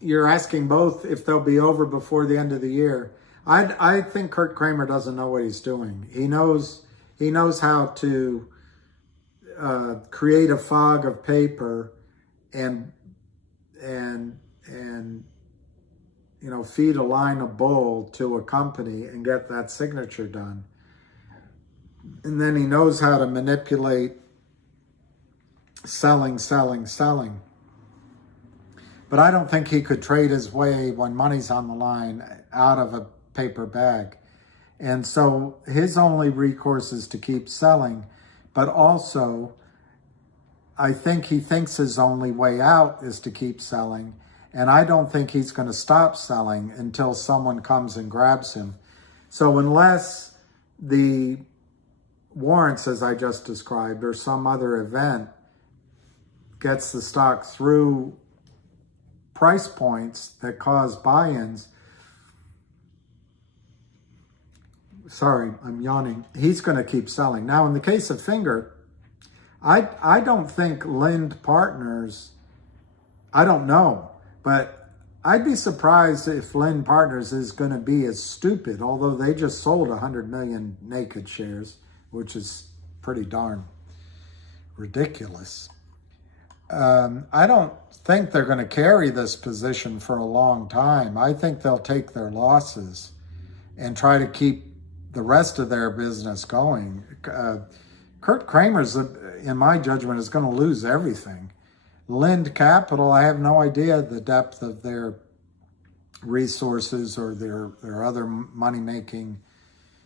you're asking both if they'll be over before the end of the year. I think Kurt Kramer doesn't know what he's doing. He knows how to create a fog of paper and you know, feed a line of bull to a company and get that signature done. And then he knows how to manipulate selling. But I don't think he could trade his way when money's on the line out of a paper bag. And so his only recourse is to keep selling. But also, I think he thinks his only way out is to keep selling. And I don't think he's going to stop selling until someone comes and grabs him. So unless the warrants, as I just described, or some other event gets the stock through price points that cause buy-ins, sorry, I'm yawning, he's going to keep selling. Now, in the case of Finger, I don't think Lind Partners, I don't know, but I'd be surprised if Lind Partners is going to be as stupid, although they just sold 100 million naked shares, which is pretty darn ridiculous. I don't think they're going to carry this position for a long time. I think they'll take their losses and try to keep the rest of their business going. Kurt Kramer's, in my judgment, is going to lose everything. Lind Capital, I have no idea the depth of their resources or their other money-making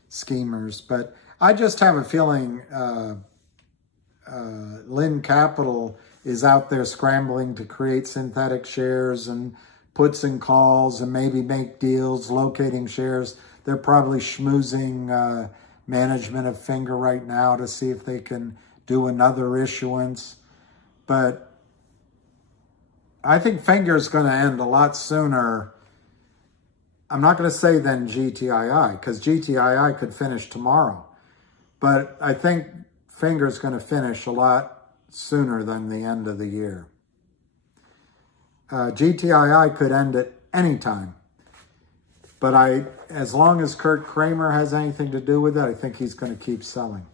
schemers, but I just have a feeling Lind Capital is out there scrambling to create synthetic shares and puts and calls and maybe make deals, locating shares. They're probably schmoozing management of Finger right now to see if they can do another issuance. But I think Finger's going to end a lot sooner. I'm not going to say than GTII, because GTII could finish tomorrow. But I think finger's going to finish a lot sooner than the end of the year. GTII could end at any time. But as long as Kurt Kramer has anything to do with it, I think he's going to keep selling.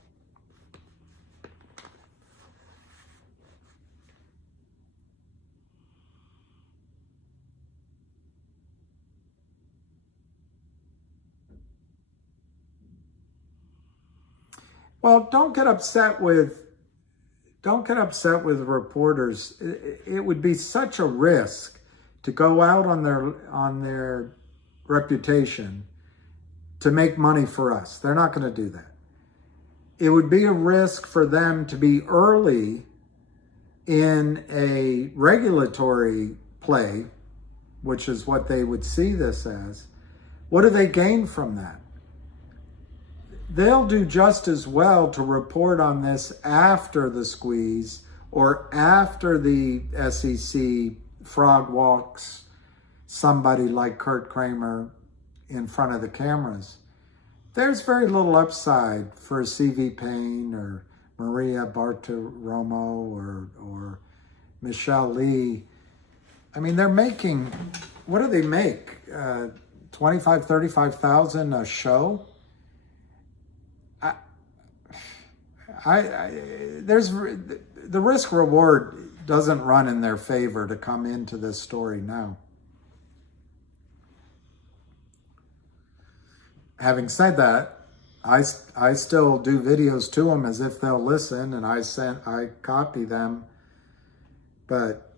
Well, don't get upset with reporters. It would be such a risk to go out on their reputation to make money for us. They're not going to do that. It would be a risk for them to be early in a regulatory play, which is what they would see this as. What do they gain from that? They'll do just as well to report on this after the squeeze or after the SEC frog walks somebody like Kurt Kramer in front of the cameras. There's very little upside for C.V. Payne or Maria Bartiromo or Michelle Lee. I mean, they're making, what do they make? 25, 35,000 a show? There's the risk reward doesn't run in their favor to come into this story now. Having said that, I still do videos to them as if they'll listen, and I copy them. But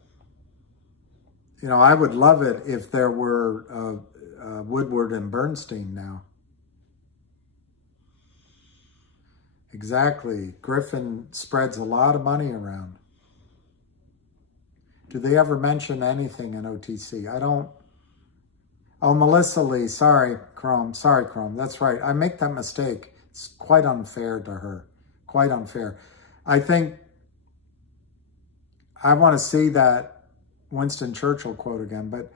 you know, I would love it if there were Woodward and Bernstein now. Exactly. Griffin spreads a lot of money around. Do they ever mention anything in OTC? I don't. Oh, Melissa Lee. Sorry, Chrome. Sorry, Chrome. That's right. I make that mistake. It's quite unfair to her. Quite unfair. I think I want to see that Winston Churchill quote again, but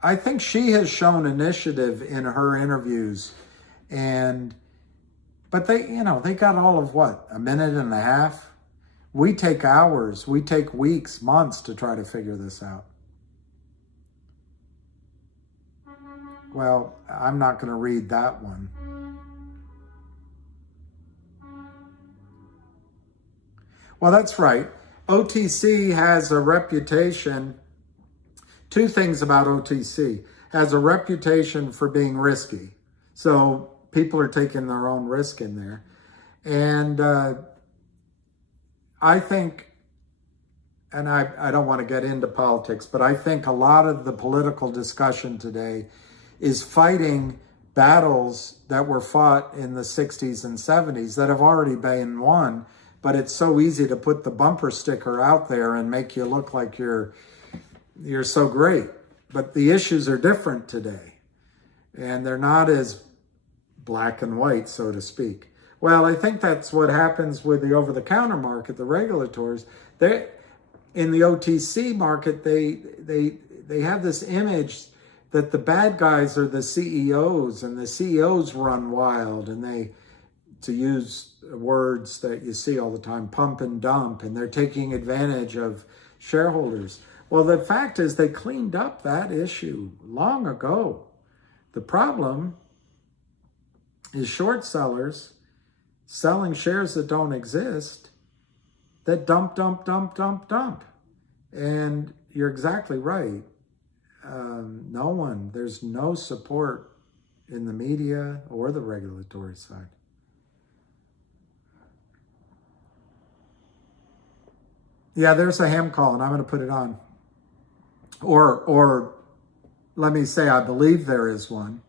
I think she has shown initiative in her interviews. But they got all of what, a minute and a half? We take hours, we take weeks, months to try to figure this out. Well, I'm not going to read that one. Well, that's right. OTC has a reputation. Two things about OTC. Has a reputation for being risky. So people are taking their own risk in there. And I think, and I don't want to get into politics, but I think a lot of the political discussion today is fighting battles that were fought in the 60s and 70s that have already been won. But it's so easy to put the bumper sticker out there and make you look like you're so great. But the issues are different today. And they're not as black and white, so to speak. Well, I think that's what happens with the over-the-counter market, the regulators. In the OTC market, they have this image that the bad guys are the CEOs, and the CEOs run wild, and they, to use words that you see all the time, pump and dump, and they're taking advantage of shareholders. Well, the fact is they cleaned up that issue long ago. The problem is short sellers selling shares that don't exist, that dump. And you're exactly right. There's no support in the media or the regulatory side. Yeah, there's a ham call, and I'm going to put it on. Or let me say, I believe there is one.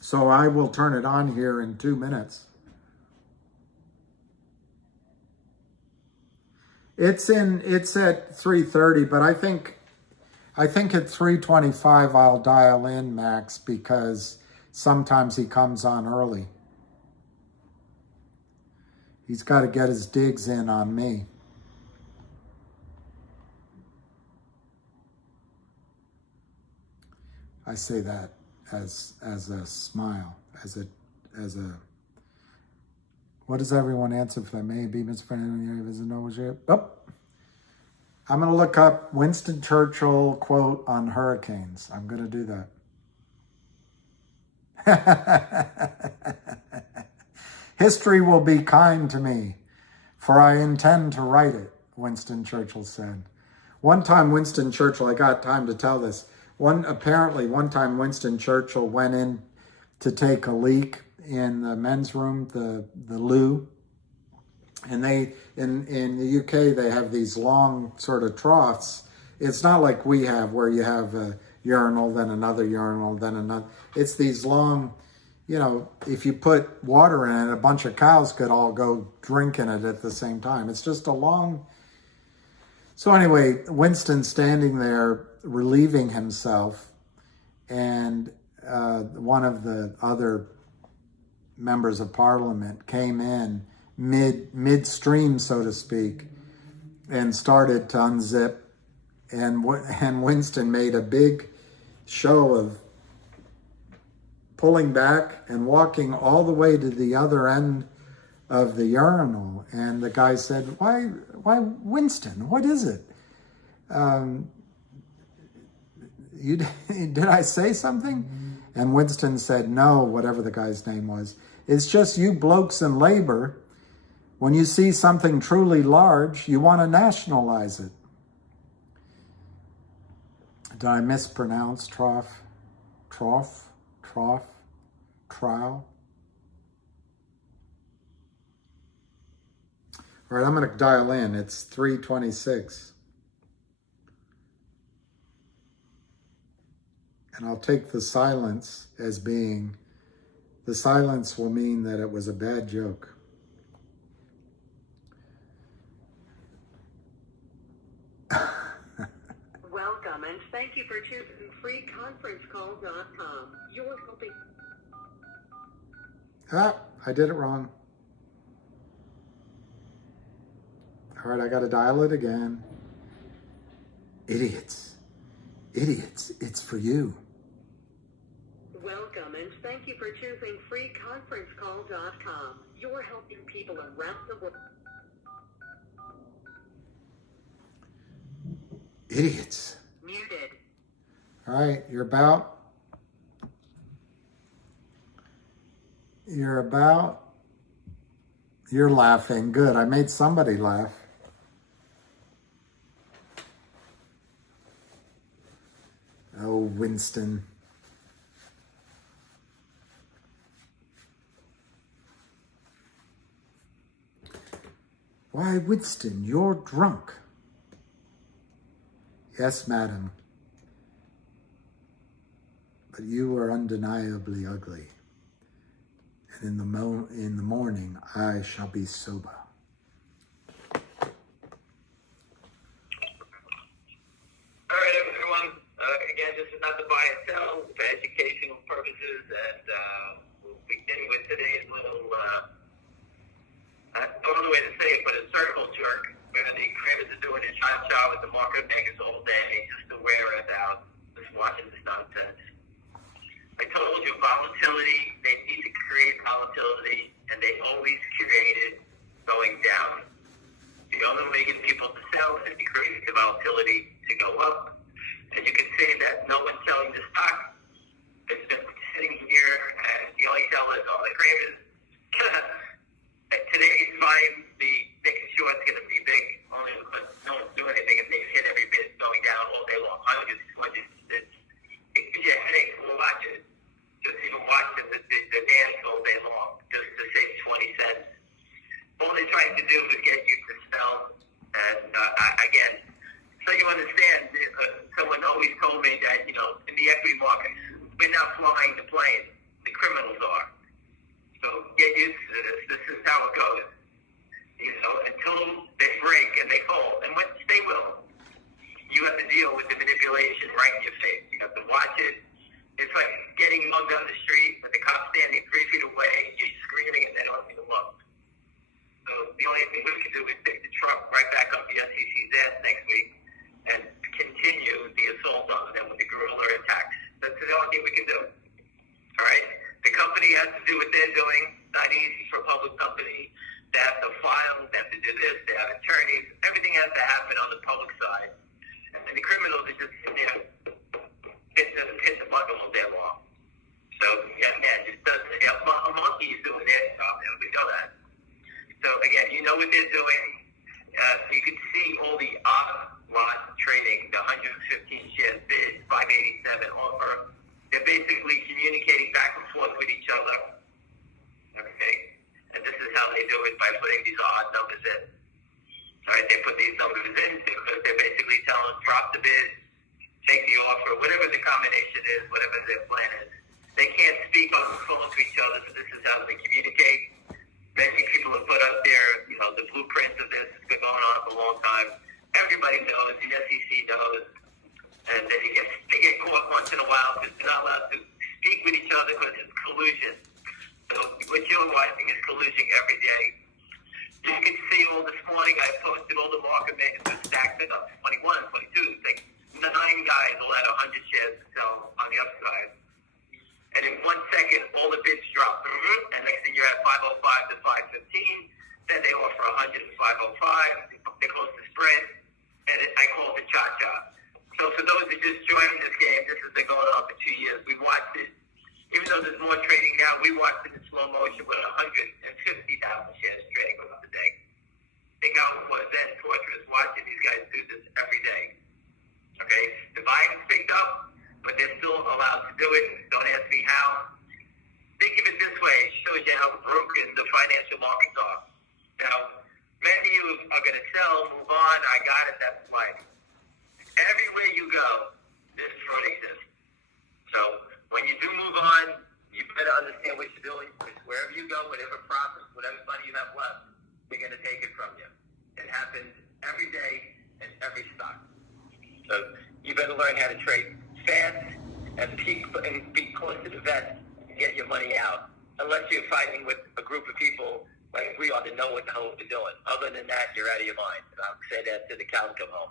So I will turn it on here in 2 minutes. It's at 3:30, but I think at 3:25 I'll dial in Max, because sometimes he comes on early. He's got to get his digs in on me. I say that as a smile, as as a, what does everyone answer for that? May it be Mr. President, visit Nova Scotia? Oh, I'm going to look up Winston Churchill quote on hurricanes. I'm going to do that. History will be kind to me, for I intend to write it, Winston Churchill said. One time Winston Churchill, I got time to tell this. One time Winston Churchill went in to take a leak in the men's room, the loo. And they, in the UK, they have these long sort of troughs. It's not like we have where you have a urinal, then another urinal, then another. It's these long, you know, if you put water in it, a bunch of cows could all go drink in it at the same time. It's just a long. So anyway, Winston standing there relieving himself, and one of the other members of parliament came in midstream, so to speak, and started to unzip, and Winston made a big show of pulling back and walking all the way to the other end of the urinal. And the guy said, why Winston, what is it? Did I say something? And Winston said, no, whatever the guy's name was. It's just you blokes in labor, when you see something truly large, you want to nationalize it. Did I mispronounce trough? Trial? All right, I'm going to dial in. It's 3:26. And I'll take the silence as being, the silence will mean that it was a bad joke. Welcome, and thank you for choosing freeconferencecall.com. You're helping. I did it wrong. All right, I got to dial it again. Idiots, it's for you. Welcome, and thank you for choosing freeconferencecall.com. You're helping people around the world. Idiots. Muted. All right, you're laughing. Good, I made somebody laugh. Oh, Winston. Why, Winston, you're drunk. Yes, madam. But you are undeniably ugly. And in the morning, I shall be sober. All right, everyone. Again, this is not to buy and sell, for educational purposes, and we'll begin with today's little, I don't know the way to say it, but a circle jerk, where the creators are doing a cha-cha with the market makers all day, just to wear us out, just watching this nonsense. I told you volatility, they need to create volatility, and they always create it going down. The only way to get people to sell is to create the volatility to go up. And you can say that no one's selling the stock. It's been sitting here, and the only sellers are the creators. Today's volume, the making sure it's going to be big, only because no one's doing anything, and they hit every bit going down all day long. Hundreds, it gives you a headache to watch it. Just even watching the dance all day long, just to save 20 cents. All they're trying to do is get you to sell. And again, so you understand, someone always told me that, you know, in the equity markets, we're not flying the plane. The criminals are. So get used to this. This is how it goes. You know, until they break and they fall. And once they will, you have to deal with the manipulation right in your face. You have to watch it. It's like getting mugged on the street with the cop standing 3 feet away, you're screaming and they don't even look. So the only thing we can do is pick the truck right back up the SEC's ass next week and continue the assault on them with the guerrilla attacks. That's the only thing we can do. All right? The company has to do what they're doing. drop the bid, take the offer, whatever the combination is, whatever their plan is. They can't speak on the phone to each other, so this is how they communicate. Many people have put up their, the blueprints of this. It's been going on for a long time. Everybody knows, the SEC knows, and they get caught once in a while because they're not allowed to speak with each other because it's collusion. So what you're watching is collusion every day. You can see all this morning, I posted all the market makers were stacked up, 21, 22, like 9 guys all had 100 shares to sell on the upside. And in 1 second, all the bids drop. And next thing you're at 505 to 515. Then they offer 100 to 505. They close the spread. And I call it the cha-cha. So for those who just joined this game, this has been going on for 2 years. We watched it. Even though there's more trading now, we watched it in slow motion with 150,000 shares trading within the day. Think how it was then torturous watching these guys do this every day. Okay? The volume's picked up, but they're still allowed to do it. Don't ask me how. Think of it this way. It shows you how broken the financial markets are. Now, many of you are going to sell, move on, I got it, that's life. Everywhere you go, this fraud exists. So, when you do move on, you better understand what you're doing. Because wherever you go, whatever profits, whatever money you have left, they're going to take it from you. It happens every day in every stock. So you better learn how to trade fast and be close to the vest and get your money out. Unless you're fighting with a group of people like we are to know what the hell we're doing. Other than that, you're out of your mind. And I'll say that to the cows come home.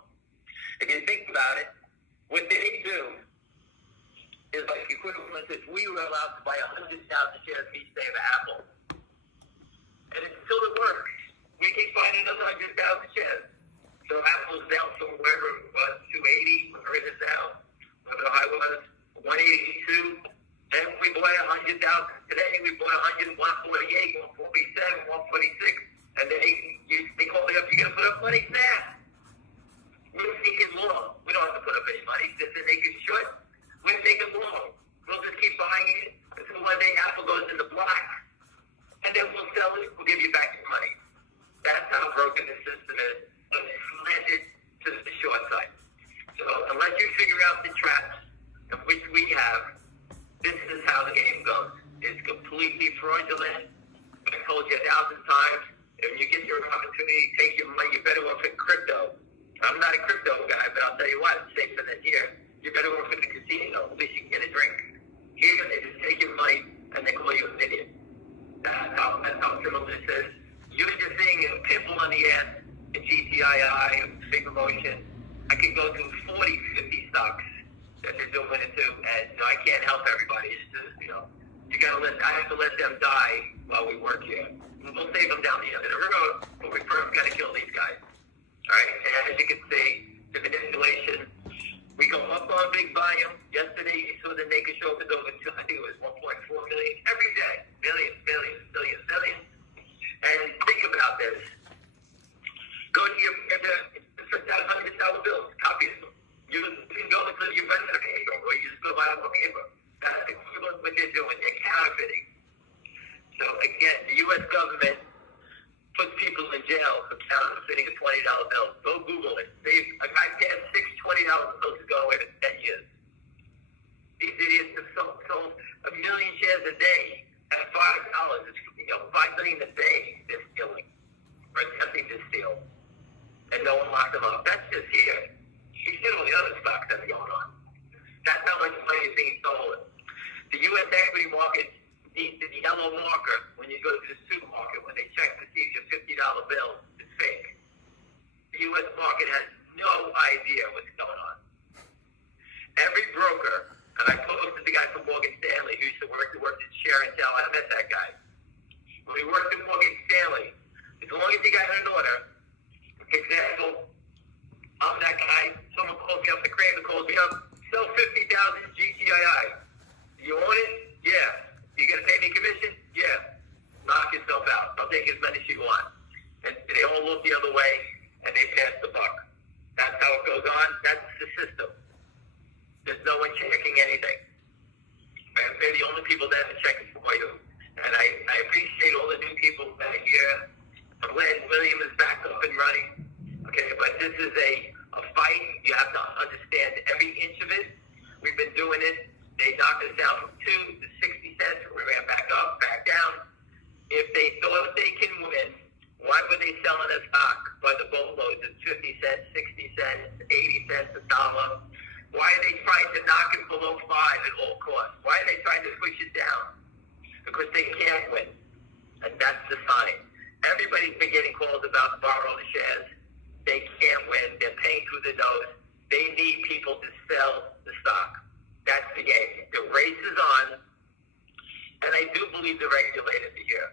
If you think about it, what they do is like equivalent if we were allowed to buy 100,000 shares of each day of Apple. And until it works, we keep buying another 100,000 shares. So Apple's down from wherever it was, 280, where it is now, whatever the high was, 182. Then we bought 100,000 today, we bought 100, 148, 147, 146. And then they call me up, you got to put up money fast. We're thinking long. We don't have to put up any money. Just to make it short. We're taking long. We'll just keep buying it until one day Apple goes in the black. And then we'll sell it. We'll give you back your money. That's how broken the system is. It's slanted to the short side. So unless you figure out the traps, of which we have, this is how the game goes. It's completely fraudulent. I told you 1,000 times. If you get your opportunity, take your money. You're better off in crypto. I'm not a crypto guy, but I'll tell you what, it's safer than here. You're better off in the casino. At least you can get a drink. Here, they just take your money and they call you an idiot. That's how similar this is. You're just seeing a pimple on the ass in GTII, big promotion. I can go through 40, 50 stocks that they're doing it to, and I can't help everybody. It's just, you gotta I have to let them die while we work here. We'll save them down the end of the road, but we first gotta kill these guys. All right? And as you can see, the manipulation. We go up on big volume. Yesterday, you saw the naked show was over to, I think it was 1.4 million every day. Millions, millions, millions, millions. And think about this. Go to your $100 bills, copy them. You can go to your vendor paper, or you just go buy a paper. That's equivalent to what they're doing. They're counterfeiting. So again, the U.S. government puts people in jail for counterfeiting a $20 bill. Go Google it. A guy passed 6 $20 bills to go away for 10 years. These idiots have sold 1 million shares a day at $5. It's, $5 million a day they're stealing or attempting to steal. And no one locked them up. That's just here. You see all the other stocks that are going on. That's how much money is being stolen. The U.S. equity market needs the yellow marker when you go to the supermarket when they check to see if your $50 bill is fake. The U.S. market has no idea what's going on. Every broker, and I posted the guy from Morgan Stanley who used to work at Share and Tell. I met that guy. When he worked at Morgan Stanley, as long as he got an order, example, I'm that guy. Someone calls me up, the Craven calls me up, sell 50,000 GTII. You own it? Yeah. You gonna pay me commission? Yeah. Knock yourself out. I'll take as many as you want. And they all look the other way, and they pass the buck. That's how it goes on. That's the system. There's no one checking anything. They're the only people that are checking for you. And I appreciate all the new people back here. I'm glad William is back up and running. Okay, but this is a a fight. You have to understand every inch of it. We've been doing it. They knocked us down from 2 to 60 cents. We ran back up, back down. If they thought they can win, why were they selling a stock by the boatloads at 50 cents, 60 cents, 80 cents, a dollar? Why are they trying to knock it below 5 at all costs? Why are they trying to push it down? Because they can't win. And that's the sign. Everybody's been getting calls about borrow the shares. They can't win. They're paying through the nose. They need people to sell the stock. That's the game. The race is on. And I do believe the regulators are here.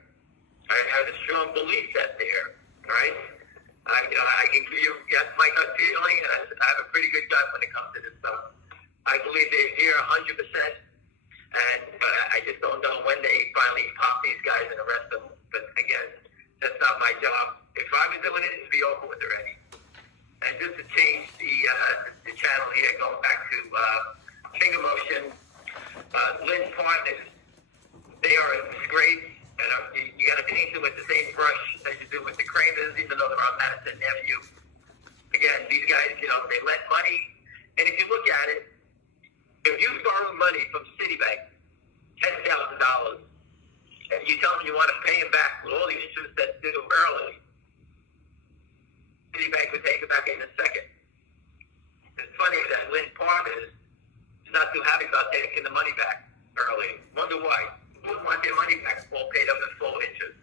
I have a strong belief that they're here. Right? I can give you, that's my gut feeling, and I have a pretty good gut when it comes to this stuff. I believe they're here 100%. And I just don't know when they finally pop these guys and arrest them. But again, that's not my job. If I was doing it, it'd be over with already. And just to change the channel here, going back to Finger Motion, Lynn's partners, they are a disgrace. And you got to paint them with the same brush as you do with the Kramers, even though they're on Madison Avenue. Again, these guys, they lend money. And if you look at it, if you borrow money from Citibank, $10,000, and you tell them you want to pay them back with all the interest that's due early, Citibank would take it back in a second. It's funny that Lynn Partners is not too happy about taking the money back early. Wonder why. Who would want their money back all paid up in full interest?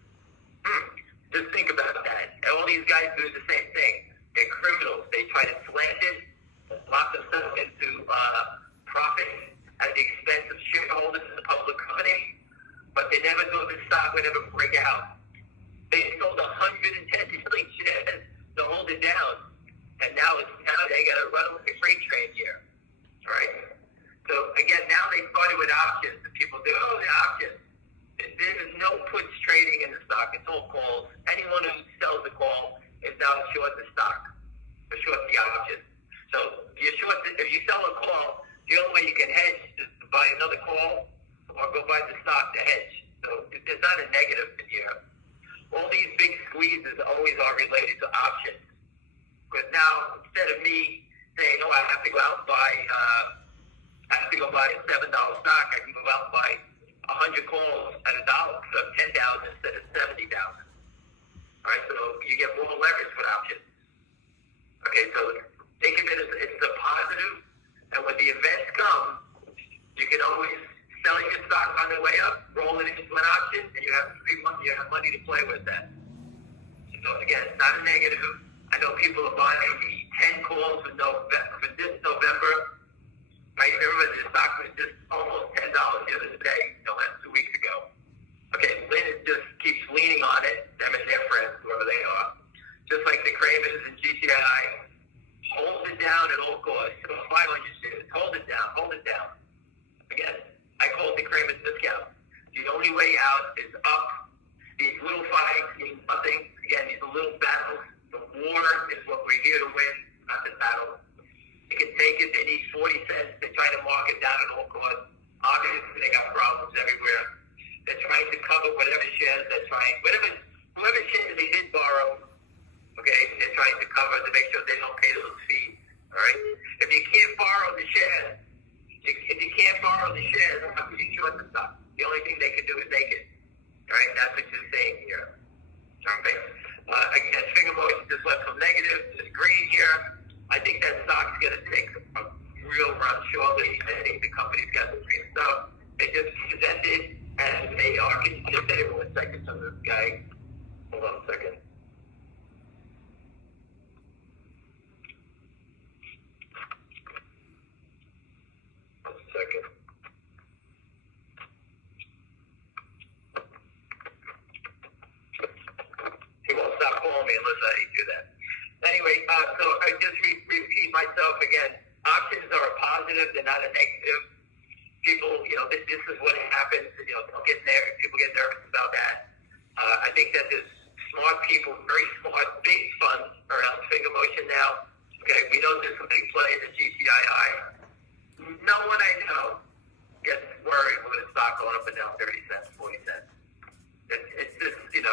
Just think about that. And all these guys do the same thing. They're criminals. They try to slant it, lock themselves into profit at the expense of shareholders in the public company, but they never thought the stock would ever break out. They sold 110 million shares to hold it down, and now they got to run like a freight train here, right? So again, now they started with options, and people do, the options. There is no puts trading in the stock. It's all calls. Anyone who sells a call is now short the stock, or short the option. So if you sell a call, the only way you can hedge is to buy another call or go buy the stock to hedge. So there's not a negative in here. All these big squeezes always are related to options. Because now, instead of me saying, I have to go out and buy a $7 stock, I can go out and buy 100 calls at $1, so 10,000 instead of 70,000. All right, so you get more leverage with options. Okay, so think of it as it's a positive, and when the events come, you can always sell your stock on the way up, roll it into an option, and you have free money. You have money to play with that. So again, it's not a negative. I know people are buying 10 calls for this November. Right? Remember, the stock was just almost $10 the other day, last 2 weeks ago. Okay, Lynn just keeps leaning on it, them and their friends, whoever they are. Just like the Kramers and GTII. Hold it down at all costs. 500 shares. Hold it down. Hold it down. Again, I call it the Kramers discount. The only way out is up. These little fights mean nothing. Again, these are little battles. The war is what we're here to win, not the battle. They can take it. They need 40 cents. They're trying to mark it down at all costs. Obviously, they got problems everywhere. They're trying to cover whatever shares they're trying. Whoever shares they did borrow, okay, they're trying to cover to make sure they don't pay those fees. All right? If you can't borrow the shares, how can you short the stock? The only thing they can do is make it. All right? That's what you're saying here. All right? Again, Finger Motion just went from negative to green here. I think that stock's going to take a real run shortly. I think the company's got the green stuff. They just presented, and they are. Can you just say it for a second to this guy? Hold on a second. Second. He won't stop calling me unless I do that. Anyway, so I just repeat myself again. Options are a positive; they're not a negative. People, this is what happens. Don't get nervous. People get nervous about that. I think that there's smart people, very smart, big funds around Finger Motion now. Okay, we know there's some big players at GTII. No one I know gets worried with a stock going up and down 30 cents, 40 cents. It's just, hold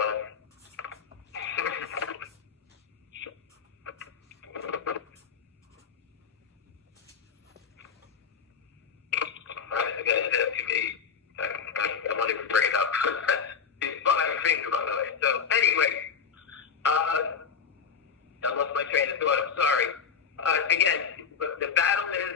on. second thought. I'm sorry. Again, the battle is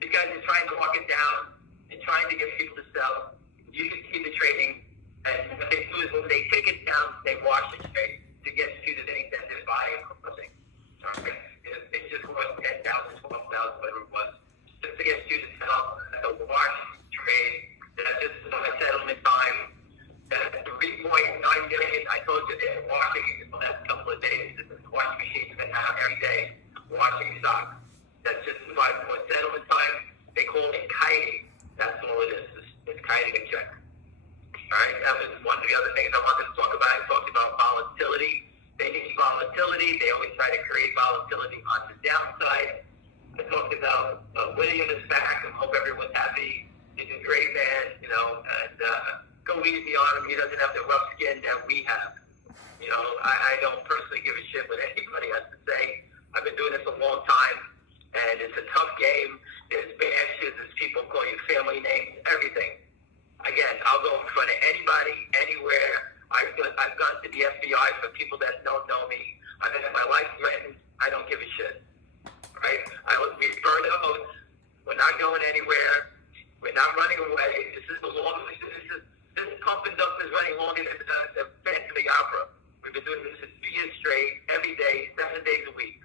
you guys are trying to walk it down and trying to get people to sell. You can see the trading, and what they do is when they take it down, they wash it straight to get you to think that they're buying something. Okay, it just was 10,000, 12,000, whatever it was, just to get you to sell. A wash trade. That's just a settlement time. 3.9 million. I told you they're washing it for the last couple of days. This is washing machines that have every day washing stock. That's just 5 point settlement time. They call it kiting. That's all it is. It's kiting a check. All right. That was one of the other things I wanted to talk about. I talked about volatility. They need volatility. They always try to create volatility on the downside. I talked about William is back. I hope everyone's happy. He's a great man, you know, and go easy on him. He doesn't have the rough skin that we have. You know, I don't personally give a shit what anybody has to say. I've been doing this a long time, and it's a tough game. There's bashes, there's people call you family names, everything. Again, I'll go in front of anybody, anywhere. I've gone to the FBI for people that don't know me. I've had my life threatened. I don't give a shit. Right? We burn the oath. We're not going anywhere. We're not running away. This is the longest. This pump and dump is running longer than the Phantom of the Opera. We've been doing this for 2 years straight, every day, 7 days a week.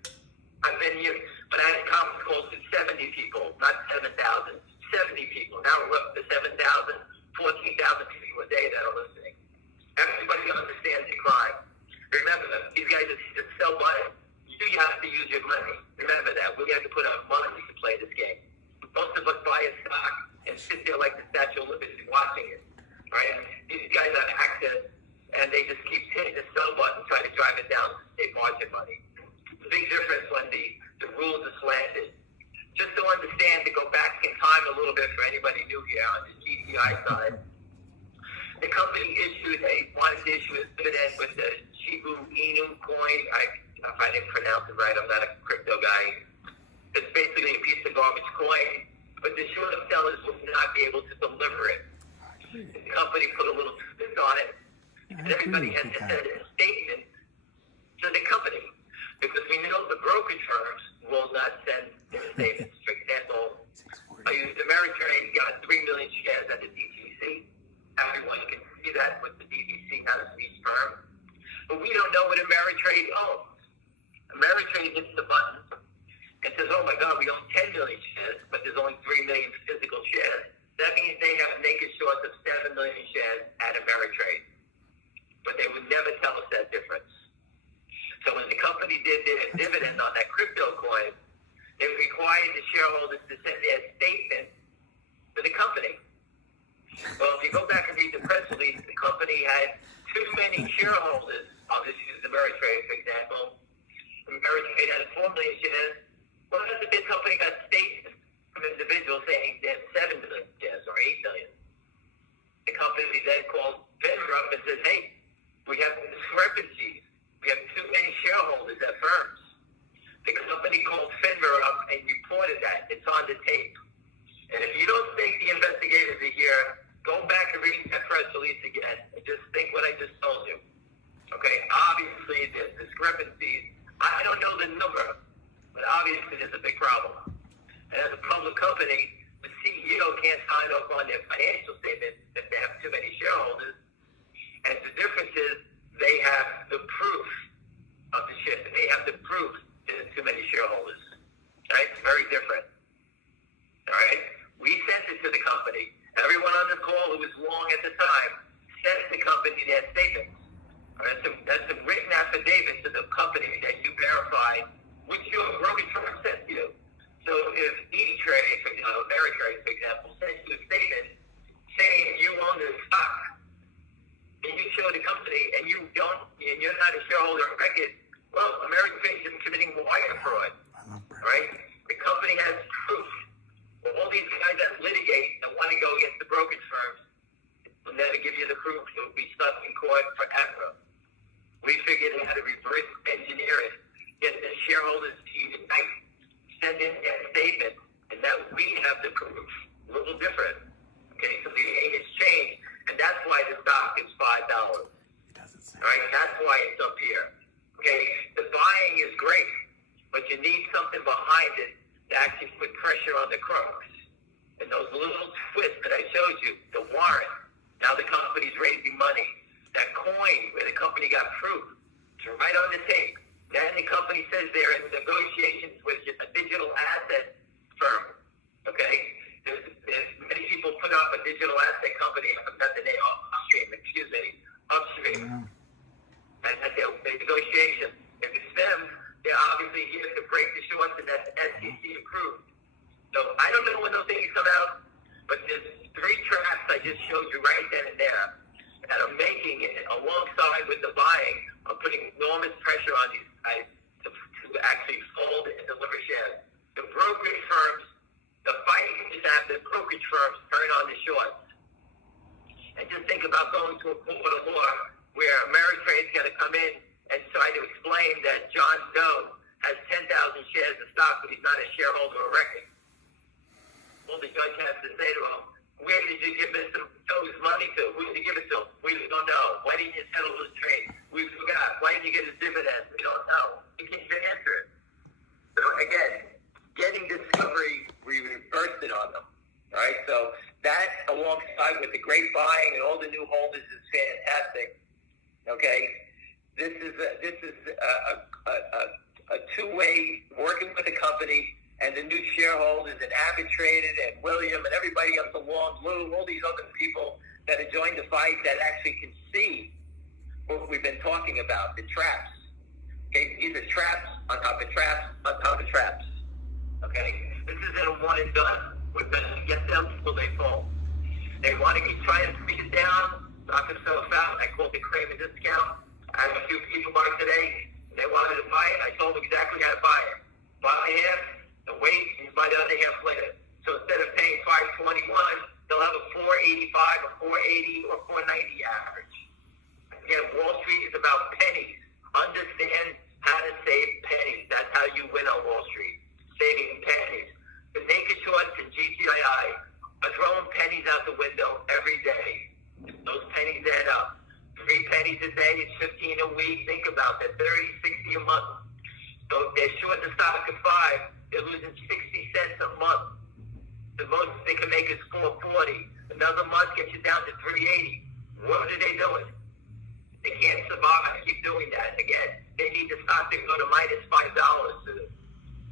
I've been here, but I had conference calls with 70 people, not 7,000. 70 people. Now we're up to 7,000, 14,000 people a day that are listening. Everybody understands the crime. Remember, these guys that sell money. You have to use your money. Remember that. We have to put our money to play this game. Most of us buy a stock and sit there like the Statue of Liberty watching it. Right? These guys have access, and they just keep hitting the sell button, trying to drive it down to save margin money. The big difference when the rules are slanted. Just to understand, to go back in time a little bit for anybody new here on the GTI side, the company wanted to issue a dividend with the Shiba Inu coin. If I didn't pronounce it right, I'm not a crypto guy. It's basically a piece of garbage coin, but the short sellers will not be able to deliver it. The company put a little twist on it, and everybody has to send a statement to the company, because we know the brokerage firms will not send their statements. For example, I used Ameritrade, got 3 million shares at the DTC. Everyone can see that with the DTC, not a speech firm. But we don't know what Ameritrade owns. Ameritrade hits the button and says, oh my God, we own 10 million shares, but there's only 3 million physical shares. That means they have naked shorts of 7 million shares at Ameritrade. But they would never tell us that difference. So when the company did their dividend on that crypto coin, they required the shareholders to send their statement to the company. Well, if you go back and read the press release, the company had too many shareholders. I'll just use Ameritrade, for example. Ameritrade had 4 million shares. Well, that's a big company got statements from individuals saying they have 7 million shares or 8 million. The company then called FINRA up and says, hey, we have discrepancies. We have too many shareholders at firms. The company called FINRA up and reported that. It's on the tape. And if you don't think the investigators are here, go back and read that press release again and just think what I just told you. Okay, obviously there's discrepancies. I don't know the number, but obviously there's a big problem. And as a public company, the CEO can't sign off on their financial statement if they have too many shareholders. And the difference is they have the proof of the shit. They have the proof there's too many shareholders. Right? It's very different. All right? We sent it to the company. Everyone on the call who was long at the time sent the company their statements. That's a written affidavit to the company that you verified, which your brokerage firm sent you. So if E-Trade, Ameritrade, for example, sends you a statement saying you own this stock, and you show the company and you don't, and you're not a shareholder of record, well, Ameritrade is committing wire fraud. Right? The company has proof. Well, all these guys that litigate and want to go against the brokerage firms will never give you the proof. You'll be stuck in court forever. We figured out how to reverse engineer it, get the shareholders to unite, send in that statement, and that we have the proof. A little different. Okay, so the game has changed, and that's why the stock is $5. Right? That's why it's up here. Okay, the buying is great, but you need something behind it to actually put pressure on the crooks. And those little twists that I showed you, the warrant, now the company's raising money. That coin where the company got proof, it's right on the tape. Then the company says they're in negotiations with a digital asset firm. Okay? There's many people put up a digital asset company, I forgot the name, Upstream. Yeah. And their negotiation. If it's them, they're obviously here to break the shorts, and that's SEC approved. So I don't know when those things come out, but there's 3 traps I just showed you right then and there that are making it alongside with the buying of putting enormous pressure on these guys to actually fold and deliver shares. The brokerage firms, the fighting is have the brokerage firms turn on the shorts. And just think about going to a court of law where Ameritrade's going to come in and try to explain that John Doe has 10,000 shares of stock, but he's not a shareholder of record. All the judge has to say to him, where did you give Doe's money to? Who did you give it to? We don't know. Why didn't you settle this trade? We forgot. Why didn't you get his dividends? We don't know. You can't even answer it. So again, getting discovery, we reversed it on them. All right, so that alongside with the great buying and all the new holders is fantastic. Okay, this is a two-way working with the company and the new shareholders and Arbitrated and William and everybody else along, Lou, all these other people that have joined the fight that actually can see what we've been talking about, the traps. Okay, these are traps on top of traps on top of traps. Okay, this isn't a one and done. We're going to get them till they fall. They want to try and squeeze it down, knock themselves out. I called the Craven discount. I have a few people buy today. They wanted to buy it. I told them exactly how to buy it. Buy half, the weight, and buy the other half later. So instead of paying $521, they'll have a $485, a $480, or $490 average. Again, Wall Street is about pennies. Understand how to save pennies. That's how you win on Wall Street. Saving pennies. The naked shorts and GTII are throwing pennies out the window every day. Those pennies add up. 3 pennies a day is 15 a week. Think about that. 30, 60 a month. So if they're short the stock of 5, they're losing 60 cents a month. The most they can make is $4.40. Another month gets you down to $3.80. What are they doing? They can't survive. Keep doing that. Again, they need the stock to go to minus $5.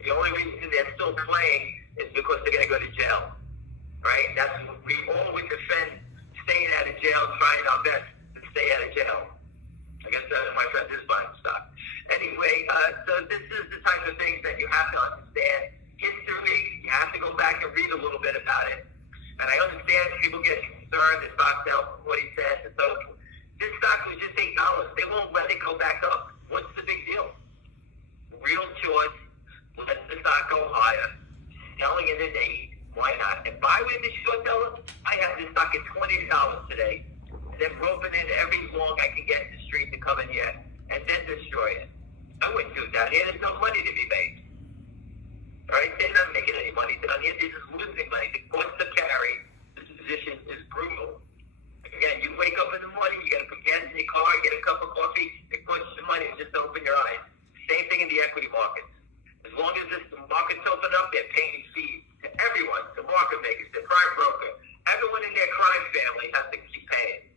The only reason they're still playing is because they're going to go to jail. Right? That's what we all would defend staying out of jail, trying our best to stay out of jail. I guess my friend is buying stock. Anyway, so this is the type of things that you have to understand. History, you have to go back and read a little bit about it. And I understand people get concerned, the stock fell 40 cents and so forth. This stock was just $8. They won't let it go back up. What's the big deal? Real choice. Let the stock go higher. Selling it in 8. Why not? And buy with the short seller. I have this stock at $20 today. And then roping in every long I can get in the street to come in here. And then destroy it. I wouldn't do that. Here, there's no money to be made. Right? They're not making any money down here. They're just losing money. The cost to carry this position is brutal. Again, you wake up in the morning, you got to put gas in your car, get a cup of coffee, it costs you money just to open your eyes. Same thing in the equity markets. As long as the markets open up, they're paying fees to everyone, to market makers, to prime broker. Everyone in their crime family has to keep paying.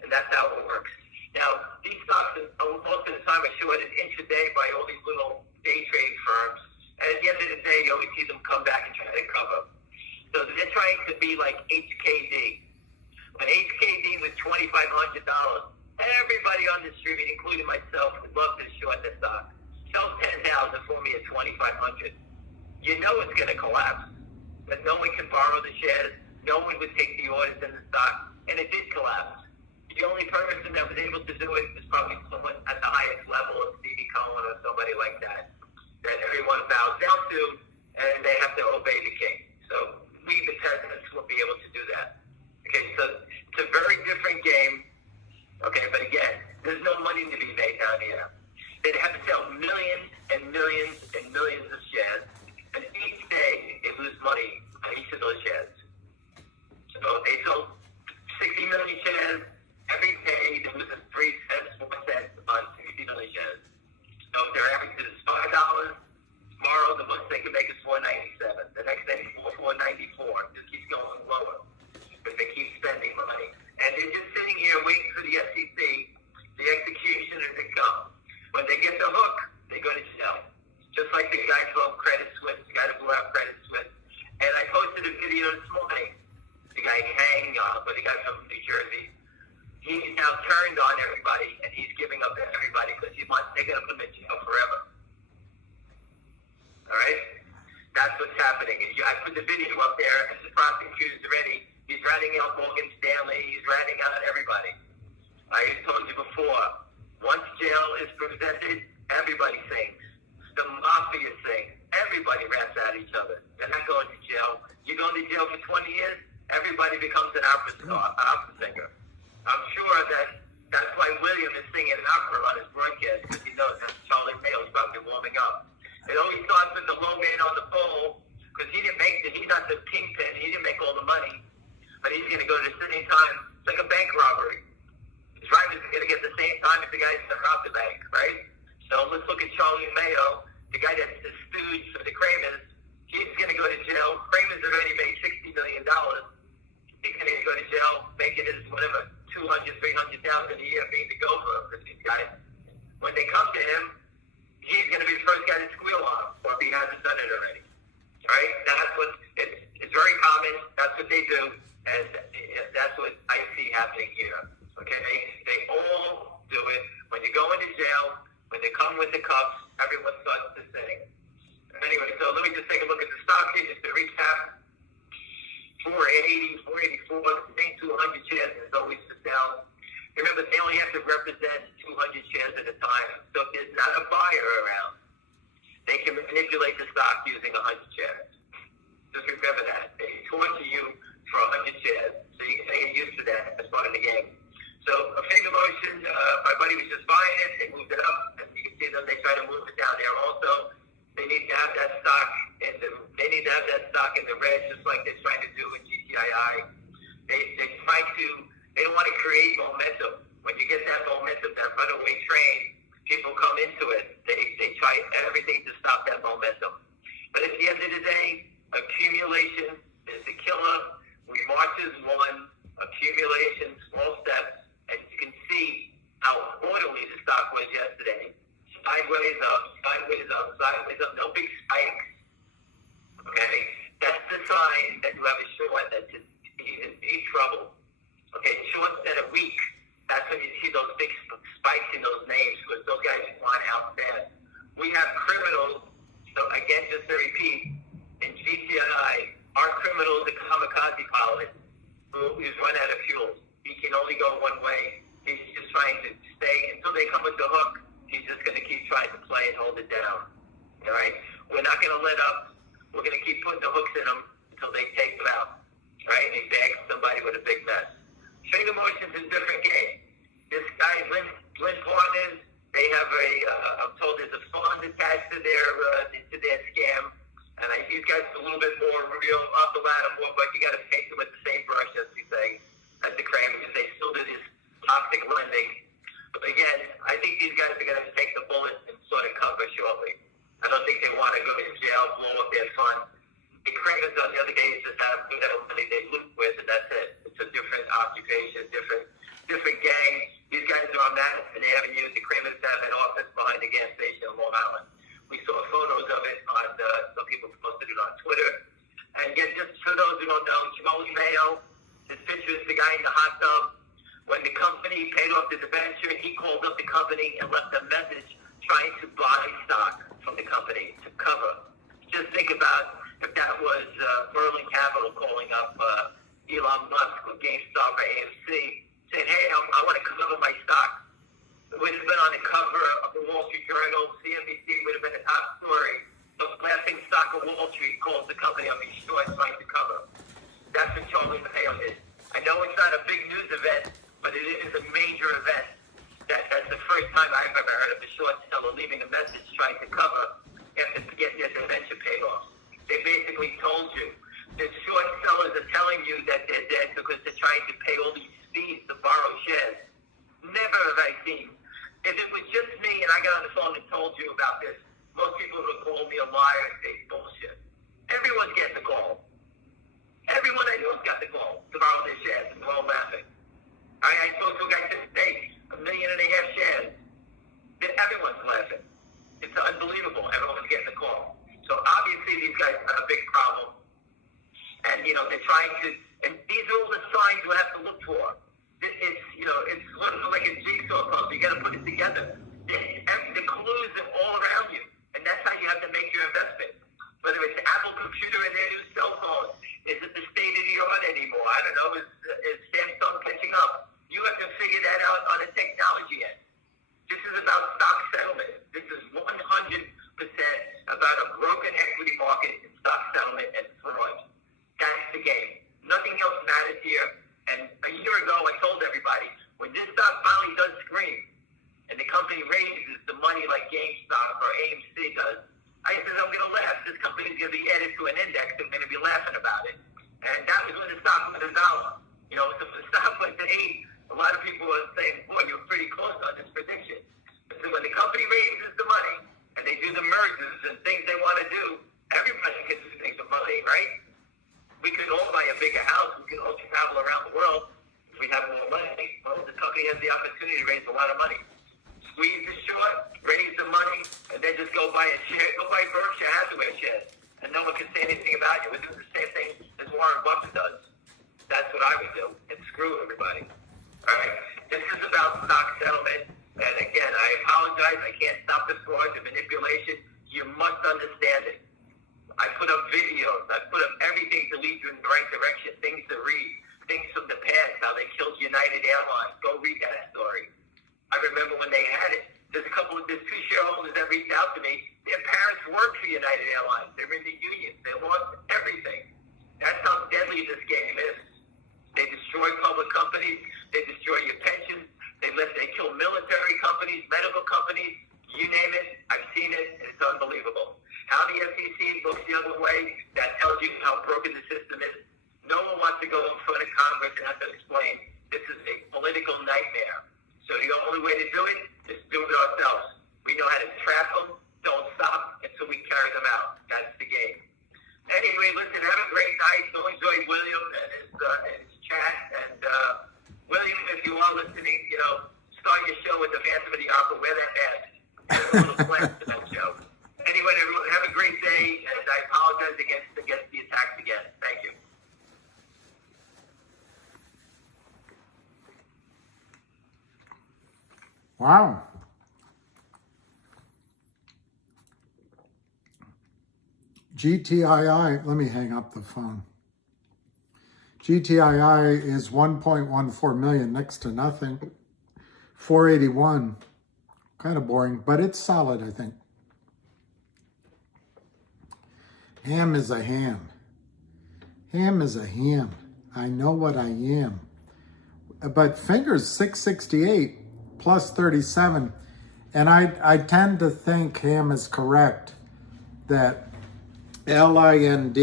And that's how it works. Now, these stocks, most of the time, are shorted intraday by all these little day trading firms. And at the end of the day, you always see them come back and try to cover. So they're trying to be like HKD. When HKD was $2,500, everybody on the street, including myself, would love to short the stock. Sell 10,000 for me at 2,500. You know it's going to collapse. But no one can borrow the shares. No one would take the orders in the stock. And it did collapse. The only person that was able to do it was probably someone at the highest level of Stevie Cohen or somebody like that everyone bows down to, and they have to obey the king. So we, the peasants, will be able to do that. Okay, so it's a very different game. Okay, but again, there's no money to be made down here. They have to sell millions and millions and millions of shares, and each day they lose money on each of those shares. So they sold 60 million shares. Every day they lose 3 cents, 4 cents on 60 million shares. So if their average is $5, All right? That's what's happening. And I put the video up there, and the prosecutor's ready. He's ratting out Morgan Stanley. He's ratting out everybody. I told you before, once jail is presented, everybody sings. The mafia sings. Everybody raps at each other. They're not going to jail. You go to jail for 20 years, everybody becomes an opera singer. I'm sure that's why William is singing an opera on his broadcast, because he knows that Charlie Mayo's probably warming up. It always starts with the low man on the pole, because he's not the kingpin. He didn't make all the money, but he's going to go to the same time. It's like a bank robbery. The driver's going to get the same time as the guy who's going to rob the bank, right? So let's look at Charlie Mayo, the guy that's the stooge for the Kramers. He's going to go to jail. Kramers already made $60 million. He's going to go to jail, making his whatever, $200,000, $300,000 a year being the gopher for these guys. When they come to him, he's going to be the first guy to squeal on him, or if he hasn't done it already. Right? That's what it's very common. That's what they do, and that's what I see happening here. Okay? They all do it. When you go into jail, when they come with the cuffs, everyone starts to sing. Anyway, so let me just take a look at the stock here just to recap. 480, 484, the same 200 shares is always the sell. Remember, they only have to represent 200 shares at a time. So if there's not a buyer around, they can manipulate the stock using 100 shares. Just remember that. They torture you for 100 shares. So you can get used to that as part of the game. So a finger motion, my buddy was just buying it. They moved it up. As you can see them, they try to move it down there also. They need to have that stock in the red, just like they're trying to do with GTII. They don't want to create momentum. When you get that momentum, that runaway train, people come into it. They try everything to stop that momentum. But at the end of the day, accumulation is the killer. We march as one. Accumulation, small steps, and you can see how orderly the stock was yesterday. Sideways up, sideways up, sideways up. No big spikes. Okay? That's the sign that you have a short that's in deep trouble. Okay? Shorts that are weak. That's when you see those big spikes in those names, because those guys want out fast. We have criminals. So again, just to repeat, in GTII, our criminal is a kamikaze pilot who is run out of fuel. He can only go one way. He's just trying to stay until they come with the hook. He's just going to keep trying to play and hold it down. All right? We're not going to let up. We're going to keep putting the hooks in them until they take them out. Right? And they bag somebody with a big mess. Finger motions is a different game. This guy, Lynn Partners, they have I'm told there's a fund attached to their scam. And these guys are a little bit more real, off the ladder more, but you got to paint them with the same brush, as we say, as the Kramers. They still do this toxic lending. But again, I think these guys are going to take the bullet and sort of cover shortly. I don't think they want to go to jail, blow up their fund. The Kramers, on the other day, just have money they loot with, and that's it. It's a different occupation, different gang. These guys are on Madison Avenue. The Kramers have an office behind the gas station in Long Island. We saw photos of it on, some people posted it on Twitter. And again, just for those who don't know, Charlie Mayo, his picture is the guy in the hot tub. When the company paid off the debenture, he called up the company and left a message trying to buy stock from the company to cover. Just think about if that was Berlin Capital calling up Elon Musk or GameStop or AMC saying, hey, I want to cover my stock. It would have been on the cover of the Wall Street Journal. CNBC would have been the top story. The laughing stock of Wall Street calls the company on these shorts trying to cover. That's what Charlie Mayo did. I know it's not a big news event, but it is a major event. That's the first time I've ever heard of a short seller leaving a message trying to cover after to get their debenture paid off. They basically told you. The short sellers are telling you that they're dead because they're trying to pay all these fees to borrow shares. Never have I seen. If it was just me and I got on the phone and told you about this, most people would call me a liar and say it's bullshit. Everyone's getting the call. Everyone I know has got the call to borrow their shares, and we're all laughing. I spoke to a guy today, 1.5 million shares. Everyone's laughing. It's unbelievable. Everyone's getting the call. So obviously these guys have a big problem. And, they're trying to, and these are all the signs you have to look for. It's sort of like a jigsaw puzzle. You got to put it together. The clues are all around you, and that's how you have to make your investment. broken equity market and stock settlement and fraud. That's the game. Nothing else matters here. And a year ago, I told everybody, when this stock finally does scream, and the company raises the money like GameStop or AMC does, I said, I'm going to laugh. This company is going to be added to an index. I'm going to be laughing about it. And that was when the stock was $1. You know, so when the stock went to 8, a lot of people were saying, boy, you're pretty close on this prediction. But so when the company raises the money and they do the mergers and things they want to do, everybody gets to think of money, right? We could all buy a bigger house. We could all travel around the world. If we have more money, well, the company has the opportunity to raise a lot of money. Squeeze the short, raise the money, and then just go buy a share. Go buy Berkshire Hathaway shares. And no one can say anything about you. We're doing the same thing as Warren Buffett does. That's what I would do. And screw everybody. All right. This is about stock settlement. And again, I apologize. I can't stop the fraud, the manipulation. You must understand it. I put up videos. I put up everything to lead you in the right direction. Things to read. Things from the past. How they killed United Airlines. Go read that story. I remember when they had it. There's two shareholders that reached out to me. Their parents worked for United Airlines. They were in the union. They lost everything. That's how deadly this game is. They destroy public companies. They destroy your pensions. They kill military companies, medical companies. You name it. I've seen it. It's unbelievable. How the FTC looks the other way, that tells you how broken the system is. No one wants to go in front of Congress and have to explain. This is a political nightmare. So the only way to do it is do it ourselves. We know how to trap them. Don't stop until we carry them out. That's the game. Anyway, listen, have a great night. So enjoy William and his chat. And William, if you are listening, start your show with the Phantom of the Opera. Wear that mask. There's a little flex to that show. Anyway, everyone, have a great day. And I apologize against the attacks again. Thank you. Wow. GTII, let me hang up the phone. GTII is 1.14 million, next to nothing. 481, kind of boring, but it's solid, I think. Ham is a ham. Ham is a ham. I know what I am. But fingers 668 plus 37. And I tend to think Ham is correct that LIND,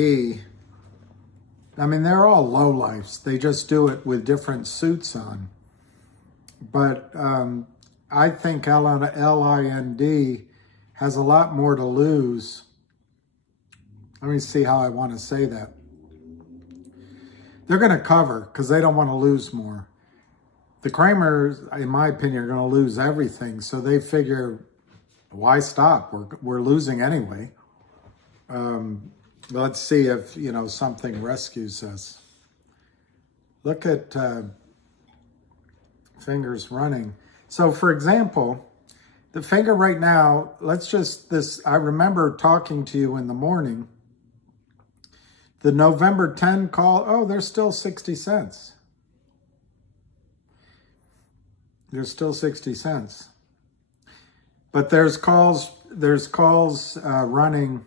I mean, they're all lowlifes. They just do it with different suits on. But I think LIND has a lot more to lose. Let me see how I want to say that. They're going to cover because they don't want to lose more. The Kramers, in my opinion, are going to lose everything. So they figure, why stop? We're losing anyway. Let's see if, something rescues us. Look at fingers running. So, for example, the finger right now, I remember talking to you in the morning. The November 10 call, there's still 60 cents. There's still 60 cents. But there's calls running.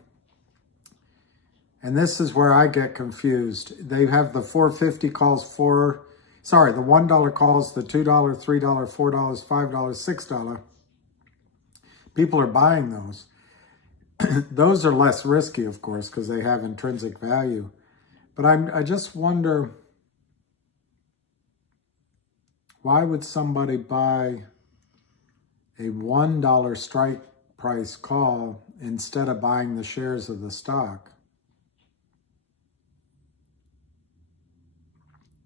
And this is where I get confused. They have the 450 calls the $1 calls, the $2, $3, $4, $5, $6. People are buying those. Those are less risky, of course, because they have intrinsic value. But I just wonder, why would somebody buy a $1 strike price call instead of buying the shares of the stock?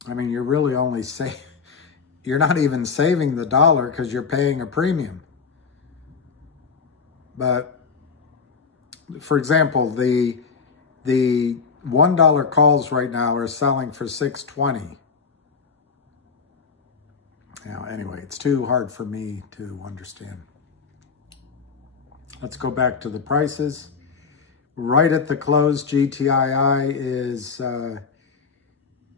I mean, you're really only you're not even saving the dollar because you're paying a premium. But for example, the $1 calls right now are selling for $6.20. Now, anyway, it's too hard for me to understand. Let's go back to the prices. Right at the close, GTII is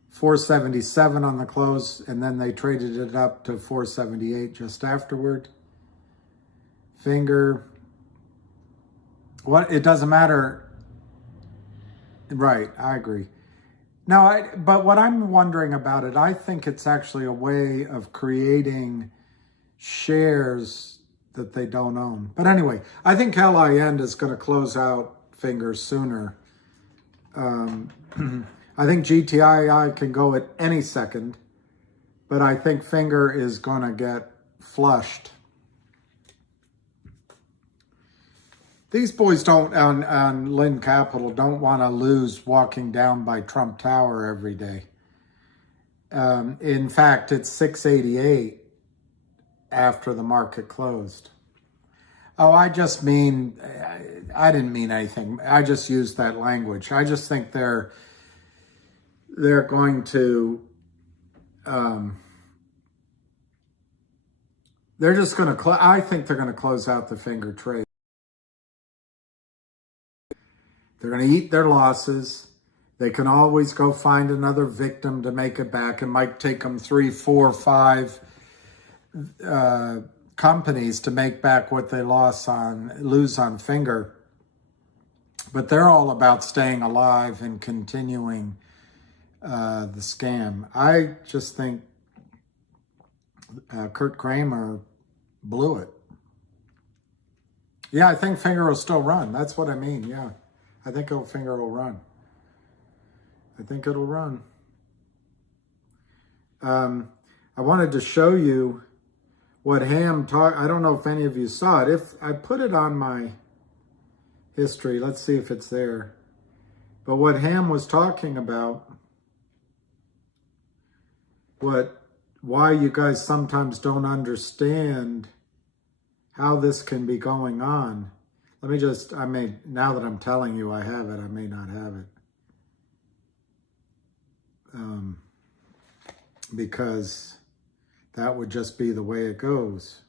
477 on the close, and then they traded it up to 478 just afterward. Finger What, it doesn't matter. Right, I agree. No, but what I'm wondering about it, I think it's actually a way of creating shares that they don't own. But anyway, I think LIN is going to close out Fingers sooner. I think GTII can go at any second, but I think Finger is going to get flushed. These boys don't, on Lynn Capital, don't want to lose walking down by Trump Tower every day. In fact, it's 688 after the market closed. Oh, I just mean, I didn't mean anything. I just used that language. I just think they're going to, they're just going to, I think they're going to close out the Finger trade. They're going to eat their losses. They can always go find another victim to make it back. It might take them 3, 4, 5 companies to make back what they lose on Finger. But they're all about staying alive and continuing the scam. I just think Kurt Kramer blew it. Yeah, I think Finger will still run. That's what I mean, yeah. I think Finger will run. I think it'll run. I wanted to show you what Ham talked. I don't know if any of you saw it. If I put it on my history, let's see if it's there. But what Ham was talking about, why you guys sometimes don't understand how this can be going on. Let me just, now that I'm telling you I have it, I may not have it. Because that would just be the way it goes.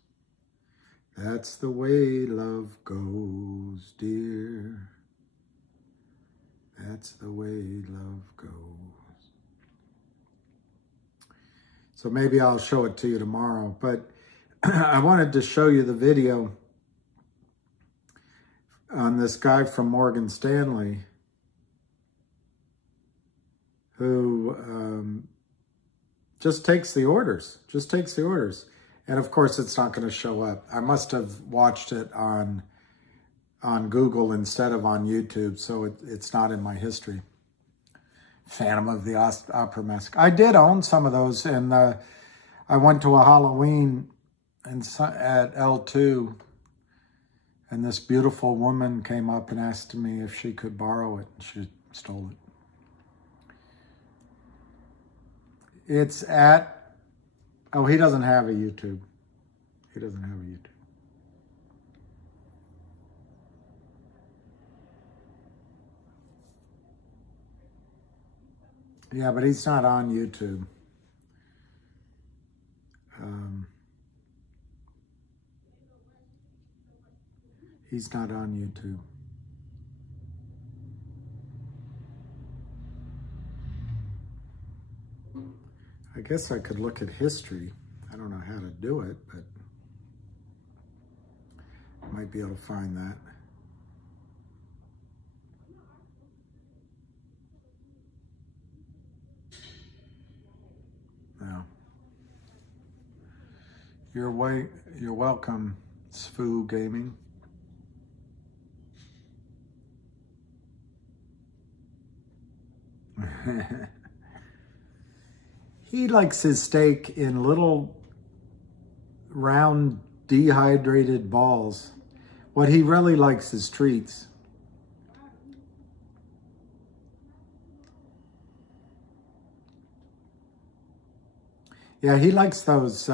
That's the way love goes, dear. That's the way love goes. So maybe I'll show it to you tomorrow. But I wanted to show you the video on this guy from Morgan Stanley who just takes the orders, And of course, it's not going to show up. I must have watched it on Google instead of on YouTube, so it's not in my history. Phantom of the Opera Mask. I did own some of those, and I went to a Halloween at L2, and this beautiful woman came up and asked me if she could borrow it, and she stole it. It's at, oh, he doesn't have a YouTube. He doesn't have a YouTube. Yeah, but he's not on YouTube. He's not on YouTube. I guess I could look at history. I don't know how to do it, but I might be able to find that. No. You're welcome, Sfu Gaming. He likes his steak in little round dehydrated balls. What he really likes is treats. Yeah, he likes those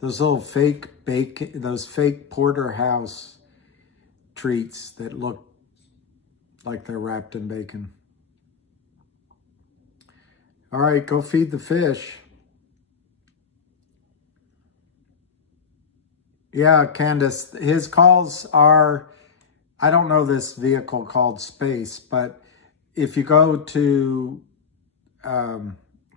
little fake bacon, those fake porterhouse treats that look like they're wrapped in bacon. All right, go feed the fish. Yeah, Candace, his calls are, I don't know this vehicle called Space, but if you go to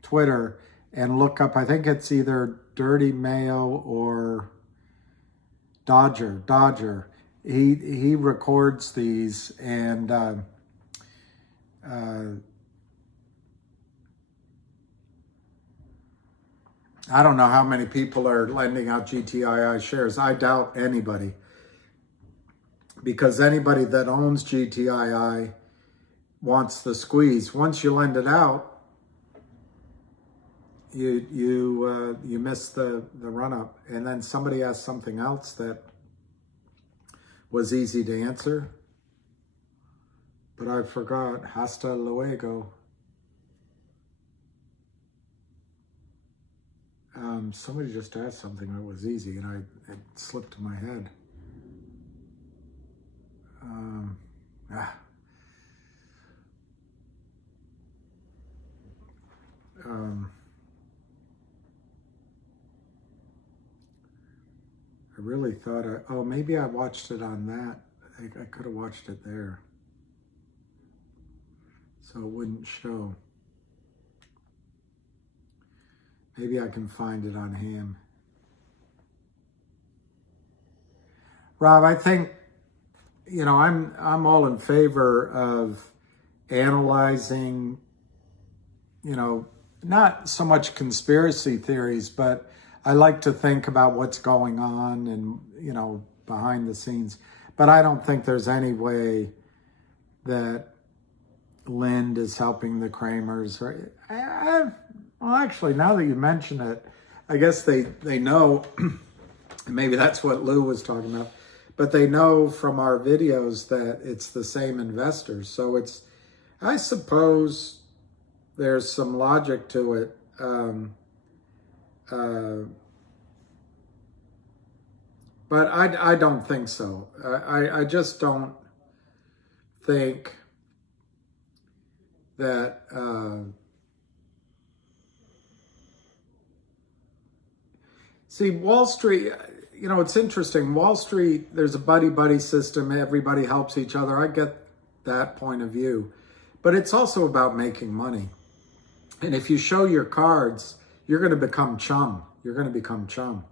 Twitter and look up, I think it's either Dirty Mayo or Dodger. he records these, and I don't know how many people are lending out GTII shares. I doubt anybody, because anybody that owns GTII wants the squeeze. Once you lend it out, you miss the run up, and then somebody asked something else that was easy to answer, but I forgot. Hasta luego. Somebody just asked something that was easy, and it slipped to my head. I really thought, maybe I watched it on that. I could have watched it there, so it wouldn't show. Maybe I can find it on Ham. Rob, I think, I'm all in favor of analyzing, not so much conspiracy theories, but I like to think about what's going on and, behind the scenes. But I don't think there's any way that Lind is helping the Kramers. Well, actually, now that you mention it, I guess they know, maybe that's what Lou was talking about, but they know from our videos that it's the same investors. So I suppose there's some logic to it. But I don't think so. I just don't think that see, Wall Street, it's interesting. Wall Street, there's a buddy-buddy system. Everybody helps each other. I get that point of view. But it's also about making money. And if you show your cards, you're going to become chum. You're going to become chum.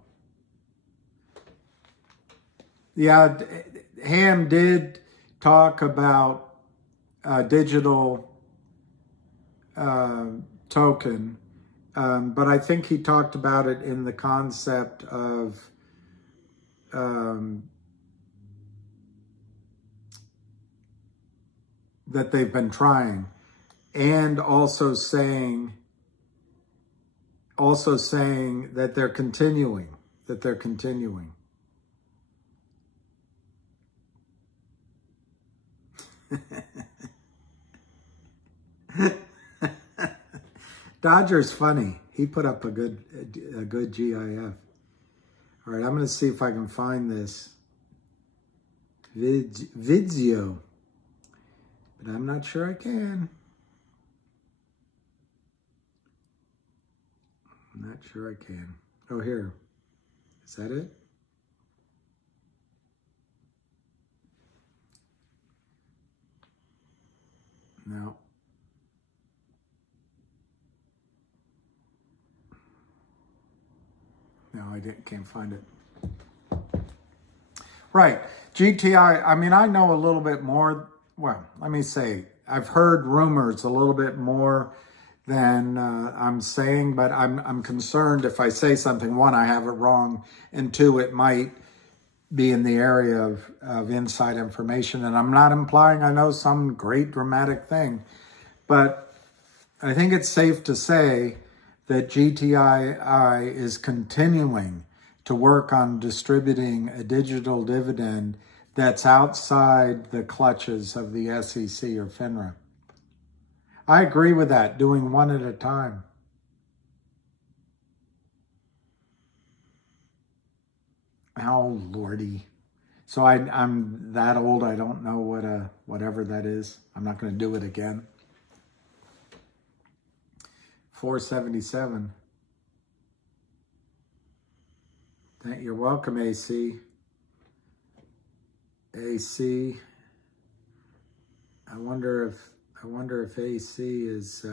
Yeah, Ham did talk about a digital token, but I think he talked about it in the concept of that they've been trying, and also saying that they're continuing. Dodger's funny. He put up a good GIF. All right, I'm going to see if I can find this video, but I'm not sure I can. I'm not sure I can. Oh, here. Is that it? No. No, I can't find it. Right. GTI, I mean, I know a little bit more. Well, let me say, I've heard rumors a little bit more than I'm saying, but I'm concerned if I say something, one, I have it wrong, and two, it might be in the area of inside information. And I'm not implying I know some great dramatic thing, but I think it's safe to say that GTII is continuing to work on distributing a digital dividend that's outside the clutches of the SEC or FINRA. I agree with that, doing one at a time. Oh, Lordy. So I'm that old, I don't know what whatever that is. I'm not going to do it again. 477. You're welcome, AC. AC. I wonder if AC is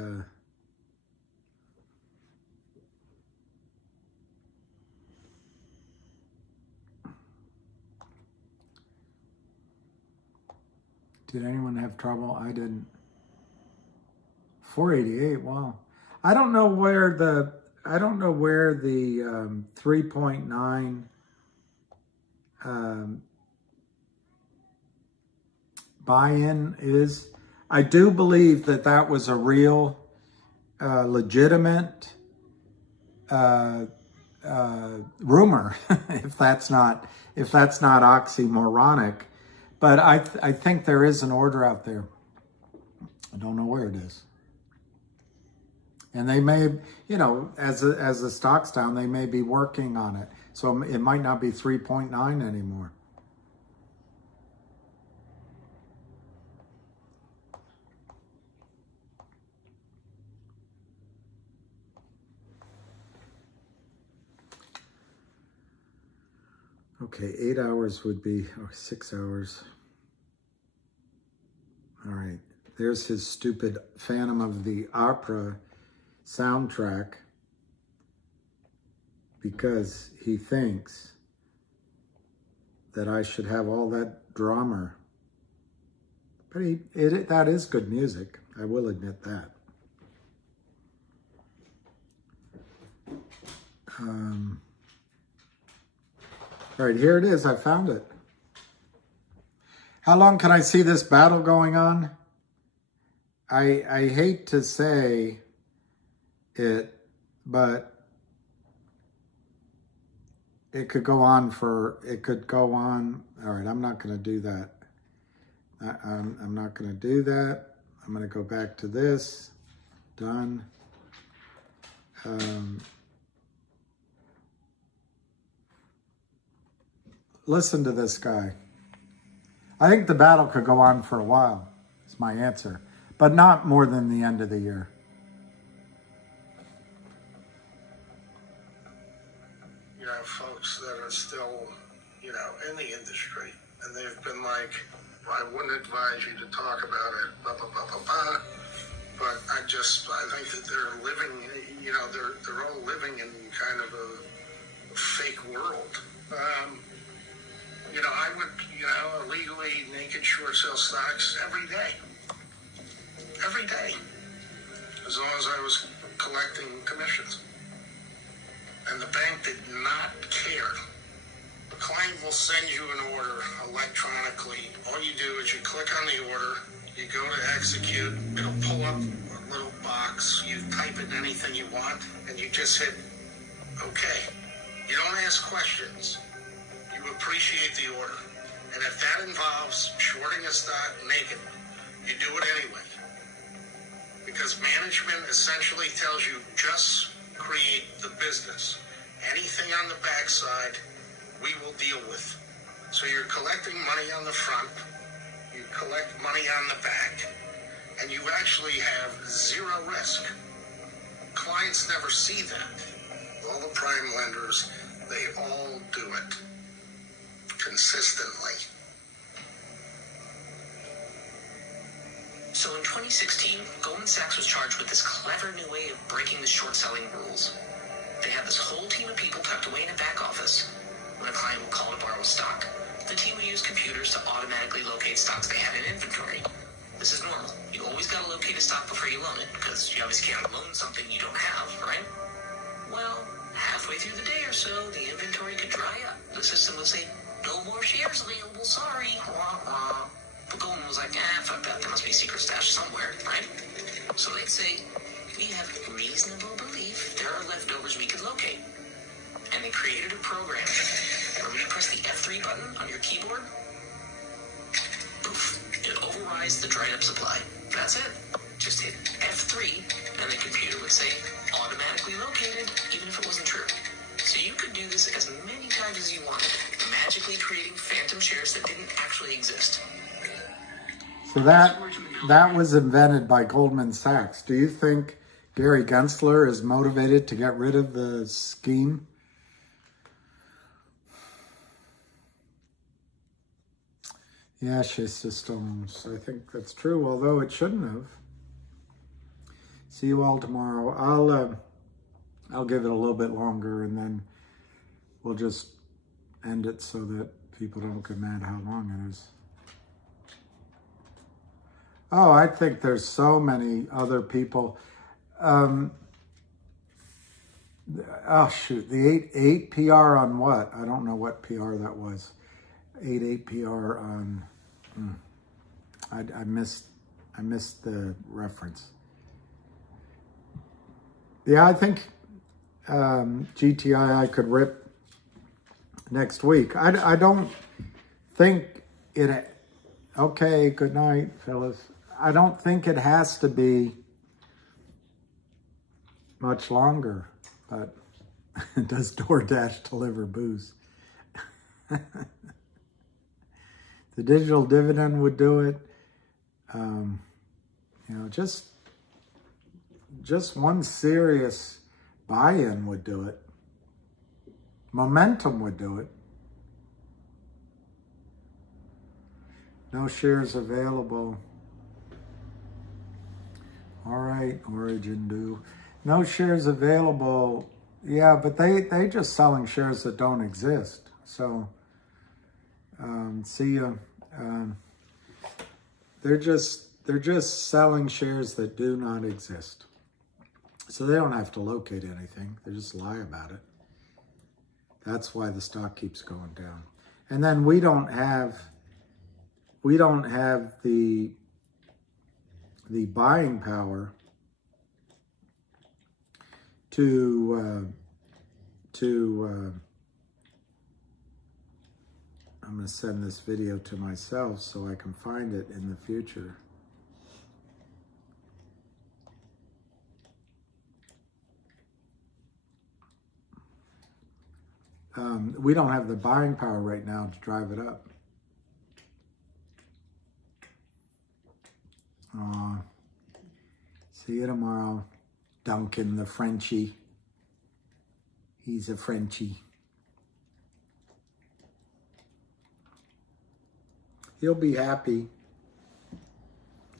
Did anyone have trouble? I didn't. 488. Wow. I don't know where the 3.9 buy-in is. I do believe that was a real, legitimate rumor, if that's not oxymoronic. But I think there is an order out there. I don't know where it is. And they may, as the stock's down, they may be working on it. So it might not be 3.9 anymore. Okay, 8 hours would be, 6 hours. All right, there's his stupid Phantom of the Opera soundtrack because he thinks that I should have all that drama. But that is good music. I will admit that. All right, here it is. I found it. How long can I see this battle going on? I hate to say it, but it could go on. All right, I'm not going to do that. I'm not going to do that. I'm going to go back to this. Done. Listen to this guy. I think the battle could go on for a while. It's my answer. But not more than the end of the year. You have folks that are still, in the industry, and they've been like, I wouldn't advise you to talk about it, blah, blah, blah, blah, blah. But I think that they're living, they're all living in kind of a fake world. I would, illegally naked short sell stocks every day. Every day. As long as I was collecting commissions. And the bank did not care. The client will send you an order electronically. All you do is you click on the order, you go to execute, it'll pull up a little box, you type in anything you want, and you just hit OK. You don't ask questions. You appreciate the order. And if that involves shorting a stock naked, you do it anyway. Because management essentially tells you just create the business. Anything on the backside, we will deal with. So you're collecting money on the front, you collect money on the back, and you actually have zero risk. Clients never see that. All the prime lenders, they all do it consistently. So in 2016, Goldman Sachs was charged with this clever new way of breaking the short selling rules. They had this whole team of people tucked away in a back office. When a client would call to borrow a stock, the team would use computers to automatically locate stocks they had in inventory. This is normal. You always gotta locate a stock before you loan it, because you obviously can't loan something you don't have, right? Well, halfway through the day or so, the inventory could dry up. The system would say, no more shares available, sorry. Wah, wah. But Goldman was like, fuck that, there must be a secret stash somewhere, right? So they'd say, we have reasonable belief there are leftovers we could locate. And they created a program where when you press the F3 button on your keyboard, poof, it overrides the dried up supply. That's it. Just hit F3 and the computer would say, automatically located, even if it wasn't true. So you could do this as many times as you wanted, magically creating phantom shares that didn't actually exist. So that was invented by Goldman Sachs. Do you think Gary Gensler is motivated to get rid of the scheme? Yeah, systems. I think that's true, although it shouldn't have. See you all tomorrow. I'll give it a little bit longer, and then we'll just end it so that people don't get mad how long it is. Oh, I think there's so many other people. Oh shoot, the 8 PR on what? I don't know what PR that was. 8 PR on. I missed the reference. Yeah, I think GTII could rip next week. I don't think it. Okay, good night, Phyllis. I don't think it has to be much longer, but does DoorDash deliver booze? The digital dividend would do it. Just one serious buy-in would do it. Momentum would do it. No shares available. All right, Origin do. No shares available. Yeah, but they just selling shares that don't exist. So, see ya. They're just selling shares that do not exist. So they don't have to locate anything. They just lie about it. That's why the stock keeps going down. And then we don't have the buying power to I'm going to send this video to myself so I can find it in the future. We don't have the buying power right now to drive it up. See you tomorrow. Duncan the Frenchie. He's a Frenchie. He'll be happy.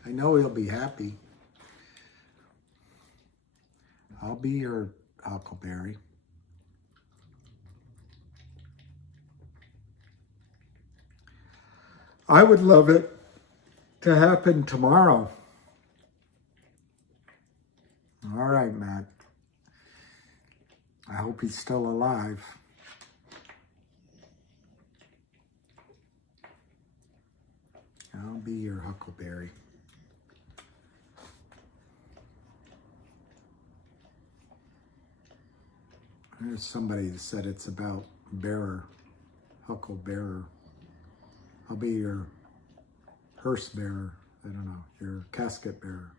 I know he'll be happy. I'll be your Huckleberry. I would love it to happen tomorrow. All right, Matt. I hope he's still alive. I'll be your Huckleberry. There's somebody that said it's about bearer, Hucklebearer. I'll be your hearse bearer. I don't know, your casket bearer.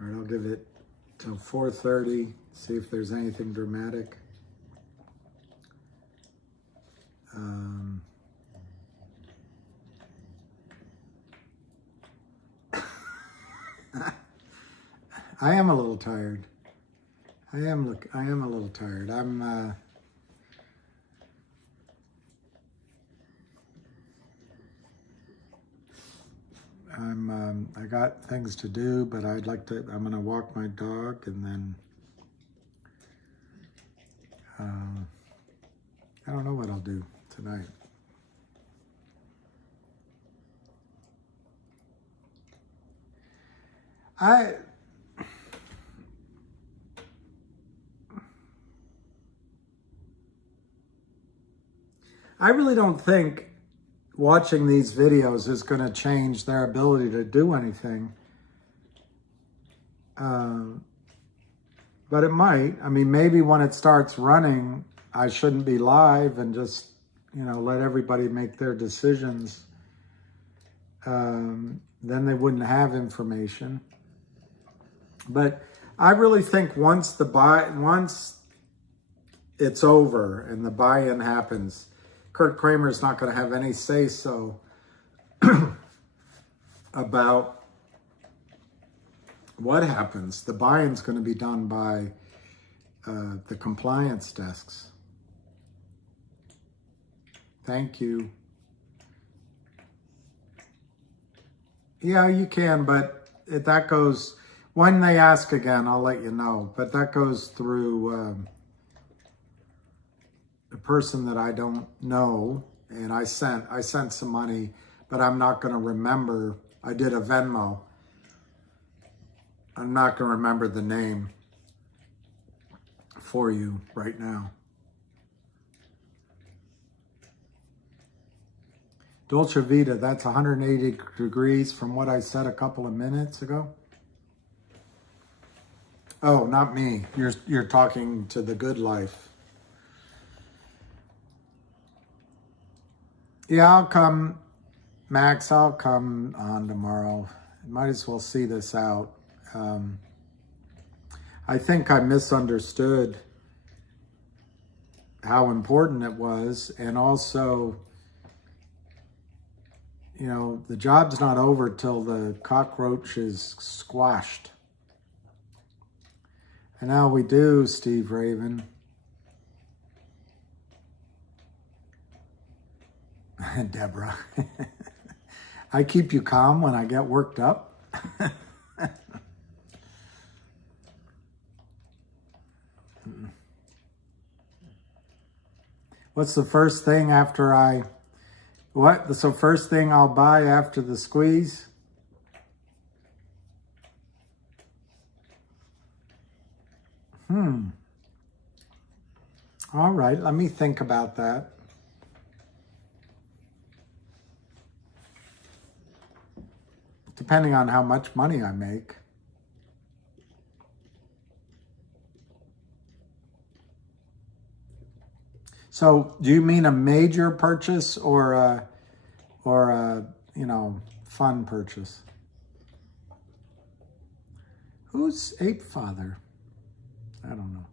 All right, I'll give it till 4:30, see if there's anything dramatic. I am a little tired. I am a little tired. I got things to do, but I'm gonna walk my dog and then, I don't know what I'll do tonight. I really don't think watching these videos is going to change their ability to do anything. But it might. I mean, maybe when it starts running, I shouldn't be live and just, let everybody make their decisions. Then they wouldn't have information. But I really think once it's over and the buy-in happens, Kurt Kramer's not going to have any say-so about what happens. The buy-in's going to be done by the compliance desks. Thank you. Yeah, you can, but that goes, when they ask again, I'll let you know. But that goes through person that I don't know, and I sent some money, but I'm not going to remember. I did a Venmo. I'm not going to remember the name for you right now. Dolce Vita, that's 180 degrees from what I said a couple of minutes ago. Oh, not me. You're talking to The Good Life. Yeah, I'll come, Max. I'll come on tomorrow. Might as well see this out. I think I misunderstood how important it was, and also, you know, the job's not over till the cockroach is squashed. And now we do, Steve Raven. Deborah. I keep you calm when I get worked up. What's the first thing after what's the first thing I'll buy after the squeeze? All right, let me think about that. Depending on how much money I make. So, do you mean a major purchase or a you know, fun purchase? Who's Ape Father? I don't know.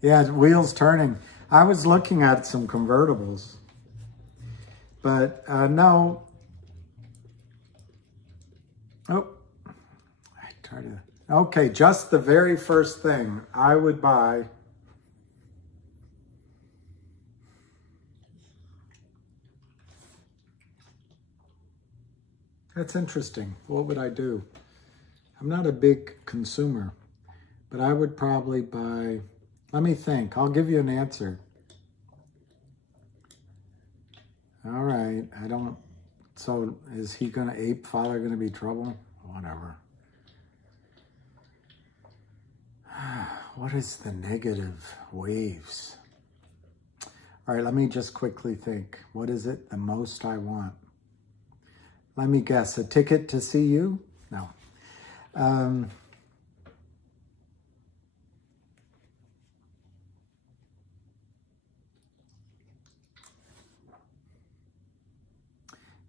Yeah, wheels turning. I was looking at some convertibles, but no. Oh, I try to. Okay, just the very first thing I would buy. That's interesting. What would I do? I'm not a big consumer, but I would probably buy, let me think. I'll give you an answer. All right. I don't, so is he going to, Ape Father going to be trouble? Whatever. What is the negative waves? All right, let me just quickly think. What is it the most I want? Let me guess, a ticket to see you? No.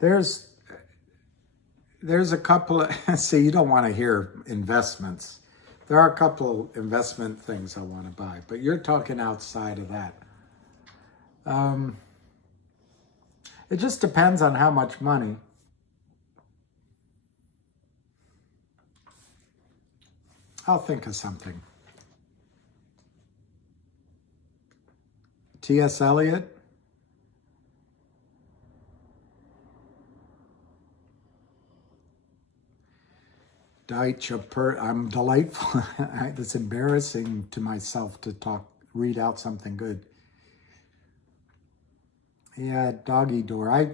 There's a couple of, see, you don't want to hear investments. There are a couple of investment things I want to buy, but you're talking outside of that. It just depends on how much money. I'll think of something. T.S. Eliot. I'm delightful. It's embarrassing to myself to read out something good. Yeah, doggy door.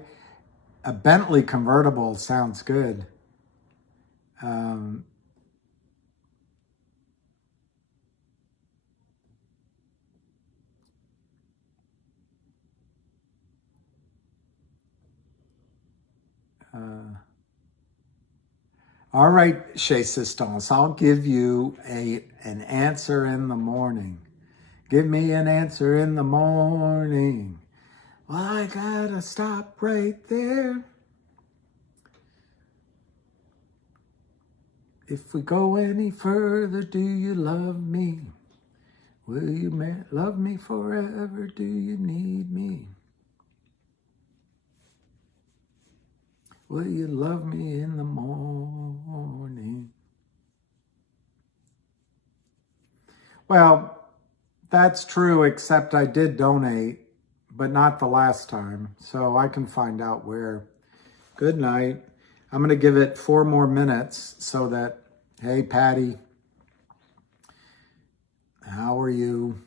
A Bentley convertible sounds good. All right, Chez Sistance, I'll give you an answer in the morning. Give me an answer in the morning. Well, I gotta stop right there. If we go any further, do you love me? Will you love me forever? Do you need me? Will you love me in the morning? Well, that's true, except I did donate, but not the last time. So I can find out where. Good night. I'm going to give it 4 more minutes so that, hey, Patty, how are you?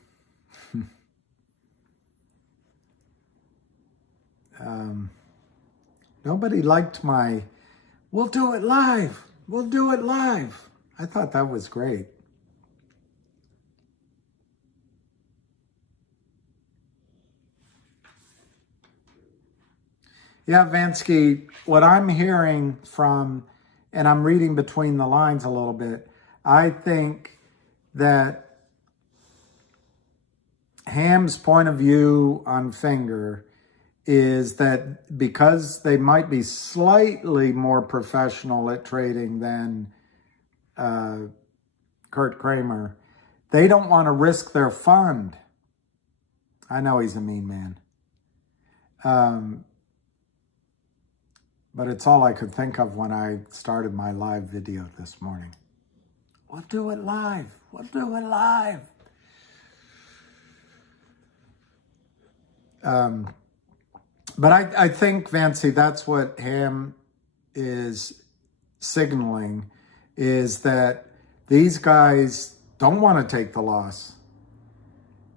Nobody liked my, we'll do it live. We'll do it live. I thought that was great. Yeah, Vansky, what I'm hearing from, and I'm reading between the lines a little bit, I think that Ham's point of view on Finger is that because they might be slightly more professional at trading than Kurt Kramer, they don't want to risk their fund. I know he's a mean man. But it's all I could think of when I started my live video this morning. We'll do it live. We'll do it live. But I think, Vancy, that's what Ham is signaling, is that these guys don't want to take the loss,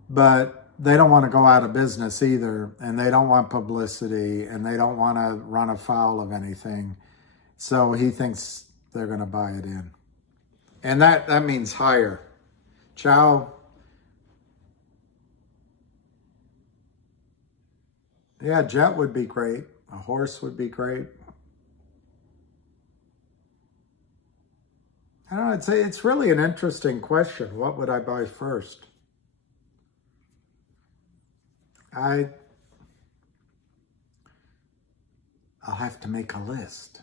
but they don't want to go out of business either, and they don't want publicity, and they don't want to run afoul of anything. So he thinks they're going to buy it in. And that means higher. Ciao. Yeah, jet would be great. A horse would be great. I don't know, it's really an interesting question. What would I buy first? I'll have to make a list.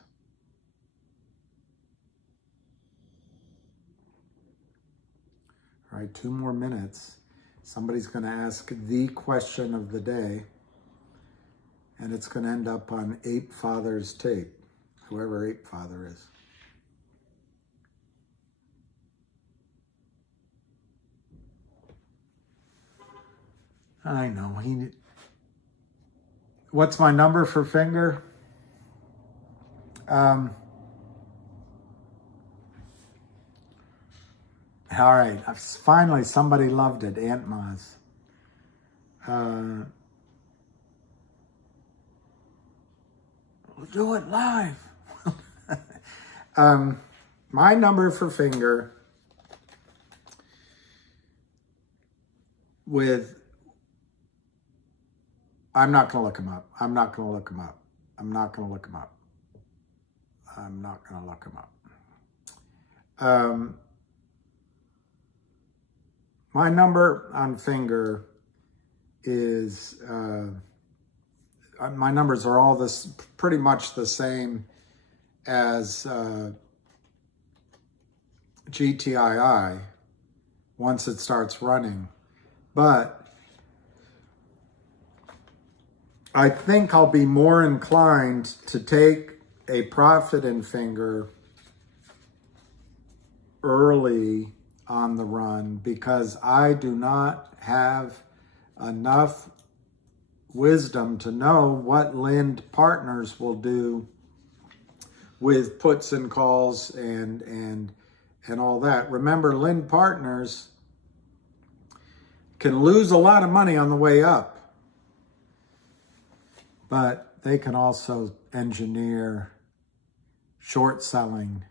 All right, 2 more minutes. Somebody's going to ask the question of the day, and it's going to end up on Ape Father's tape, whoever Ape Father is. I know. What's my number for Finger? All right. Finally, somebody loved it. Aunt Maz. We'll do it live. My number for Finger with... I'm not going to look him up. I'm not going to look him up. I'm not going to look him up. I'm not going to look him up. My number on Finger is, my numbers are all pretty much the same as GTII once it starts running. But I think I'll be more inclined to take a profit in Finger early on the run because I do not have enough wisdom to know what Lind Partners will do with puts and calls and all that. Remember, Lind Partners can lose a lot of money on the way up, but they can also engineer short selling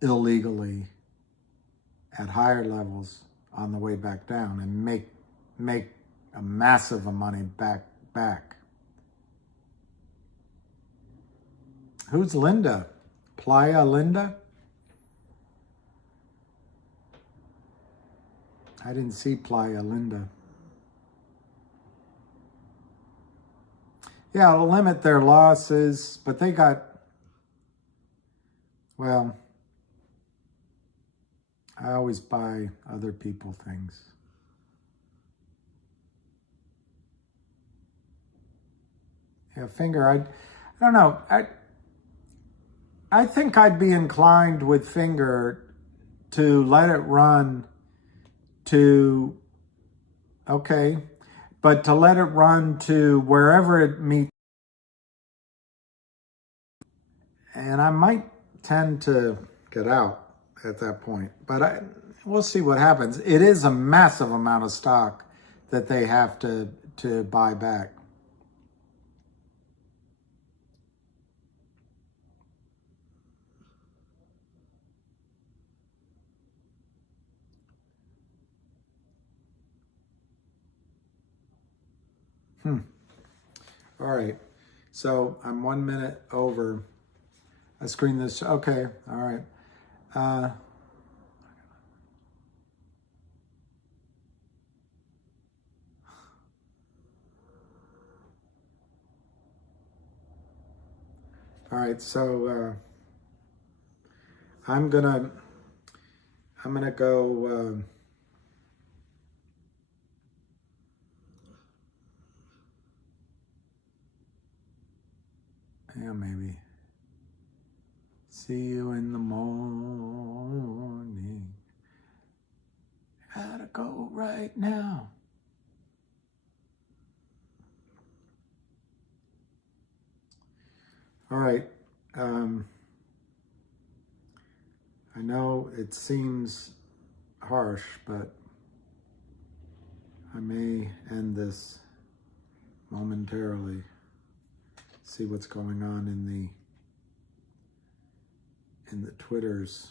illegally at higher levels on the way back down and make a massive of money back. Who's Linda? Playa Linda? I didn't see Playa Linda. Yeah, it'll limit their losses, but they got, well, I always buy other people things. Yeah, Finger, I don't know. I think I'd be inclined with Finger to let it run to, okay, but to let it run to wherever it meets. And I might tend to get out at that point, but we'll see what happens. It is a massive amount of stock that they have to buy back. All right. So I'm 1 minute over. I screened this. Okay. All right. All right. So I'm gonna go. Yeah, maybe. See you in the morning. Gotta go right now. All right. I know it seems harsh, but I may end this momentarily. See what's going on in the Twitters.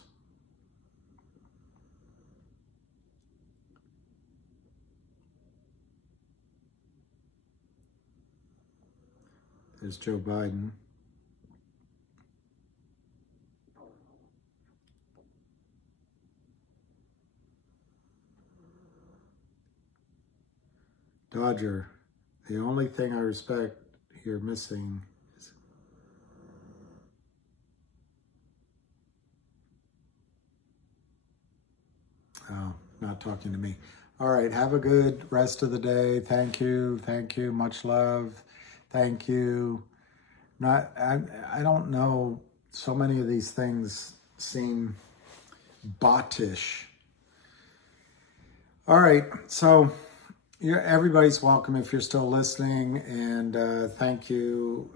There's Joe Biden. Dodger, the only thing I respect you're missing is... Oh, not talking to me. All right, have a good rest of the day. Thank you, much love. Thank you. I don't know, so many of these things seem bottish. All right, so everybody's welcome if you're still listening, and thank you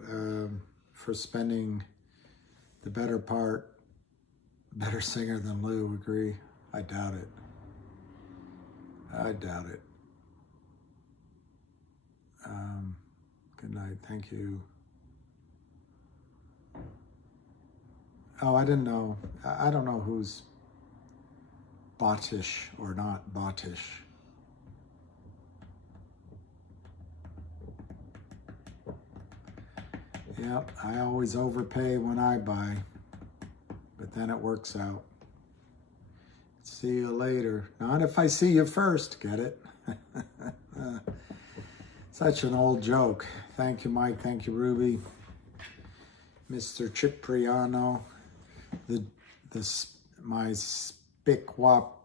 for spending the better part. Better singer than Lou, agree? I doubt it. Good night, thank you. Oh, I didn't know. I don't know who's bottish or not bottish. Yep, I always overpay when I buy, but then it works out. See you later. Not if I see you first, get it? Such an old joke. Thank you, Mike. Thank you, Ruby. Mr. Cipriano, my spick-wop,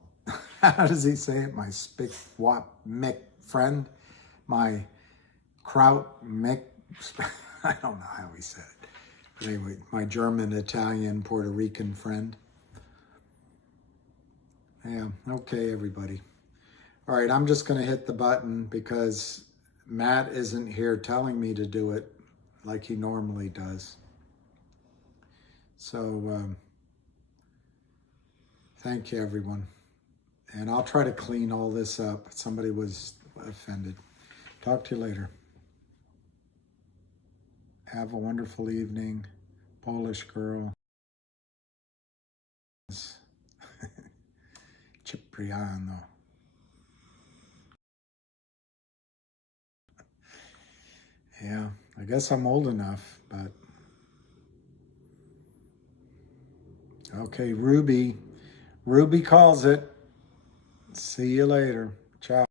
how does he say it? My spick-wop Mick friend, my kraut Mick, I don't know how he said it. But anyway, my German, Italian, Puerto Rican friend. Yeah, okay, everybody. All right, I'm just gonna hit the button because Matt isn't here telling me to do it like he normally does. So, thank you, everyone. And I'll try to clean all this up. Somebody was offended. Talk to you later. Have a wonderful evening, Polish girl. Cipriano. Yeah, I guess I'm old enough, but... Okay, Ruby. Ruby calls it. See you later. Ciao.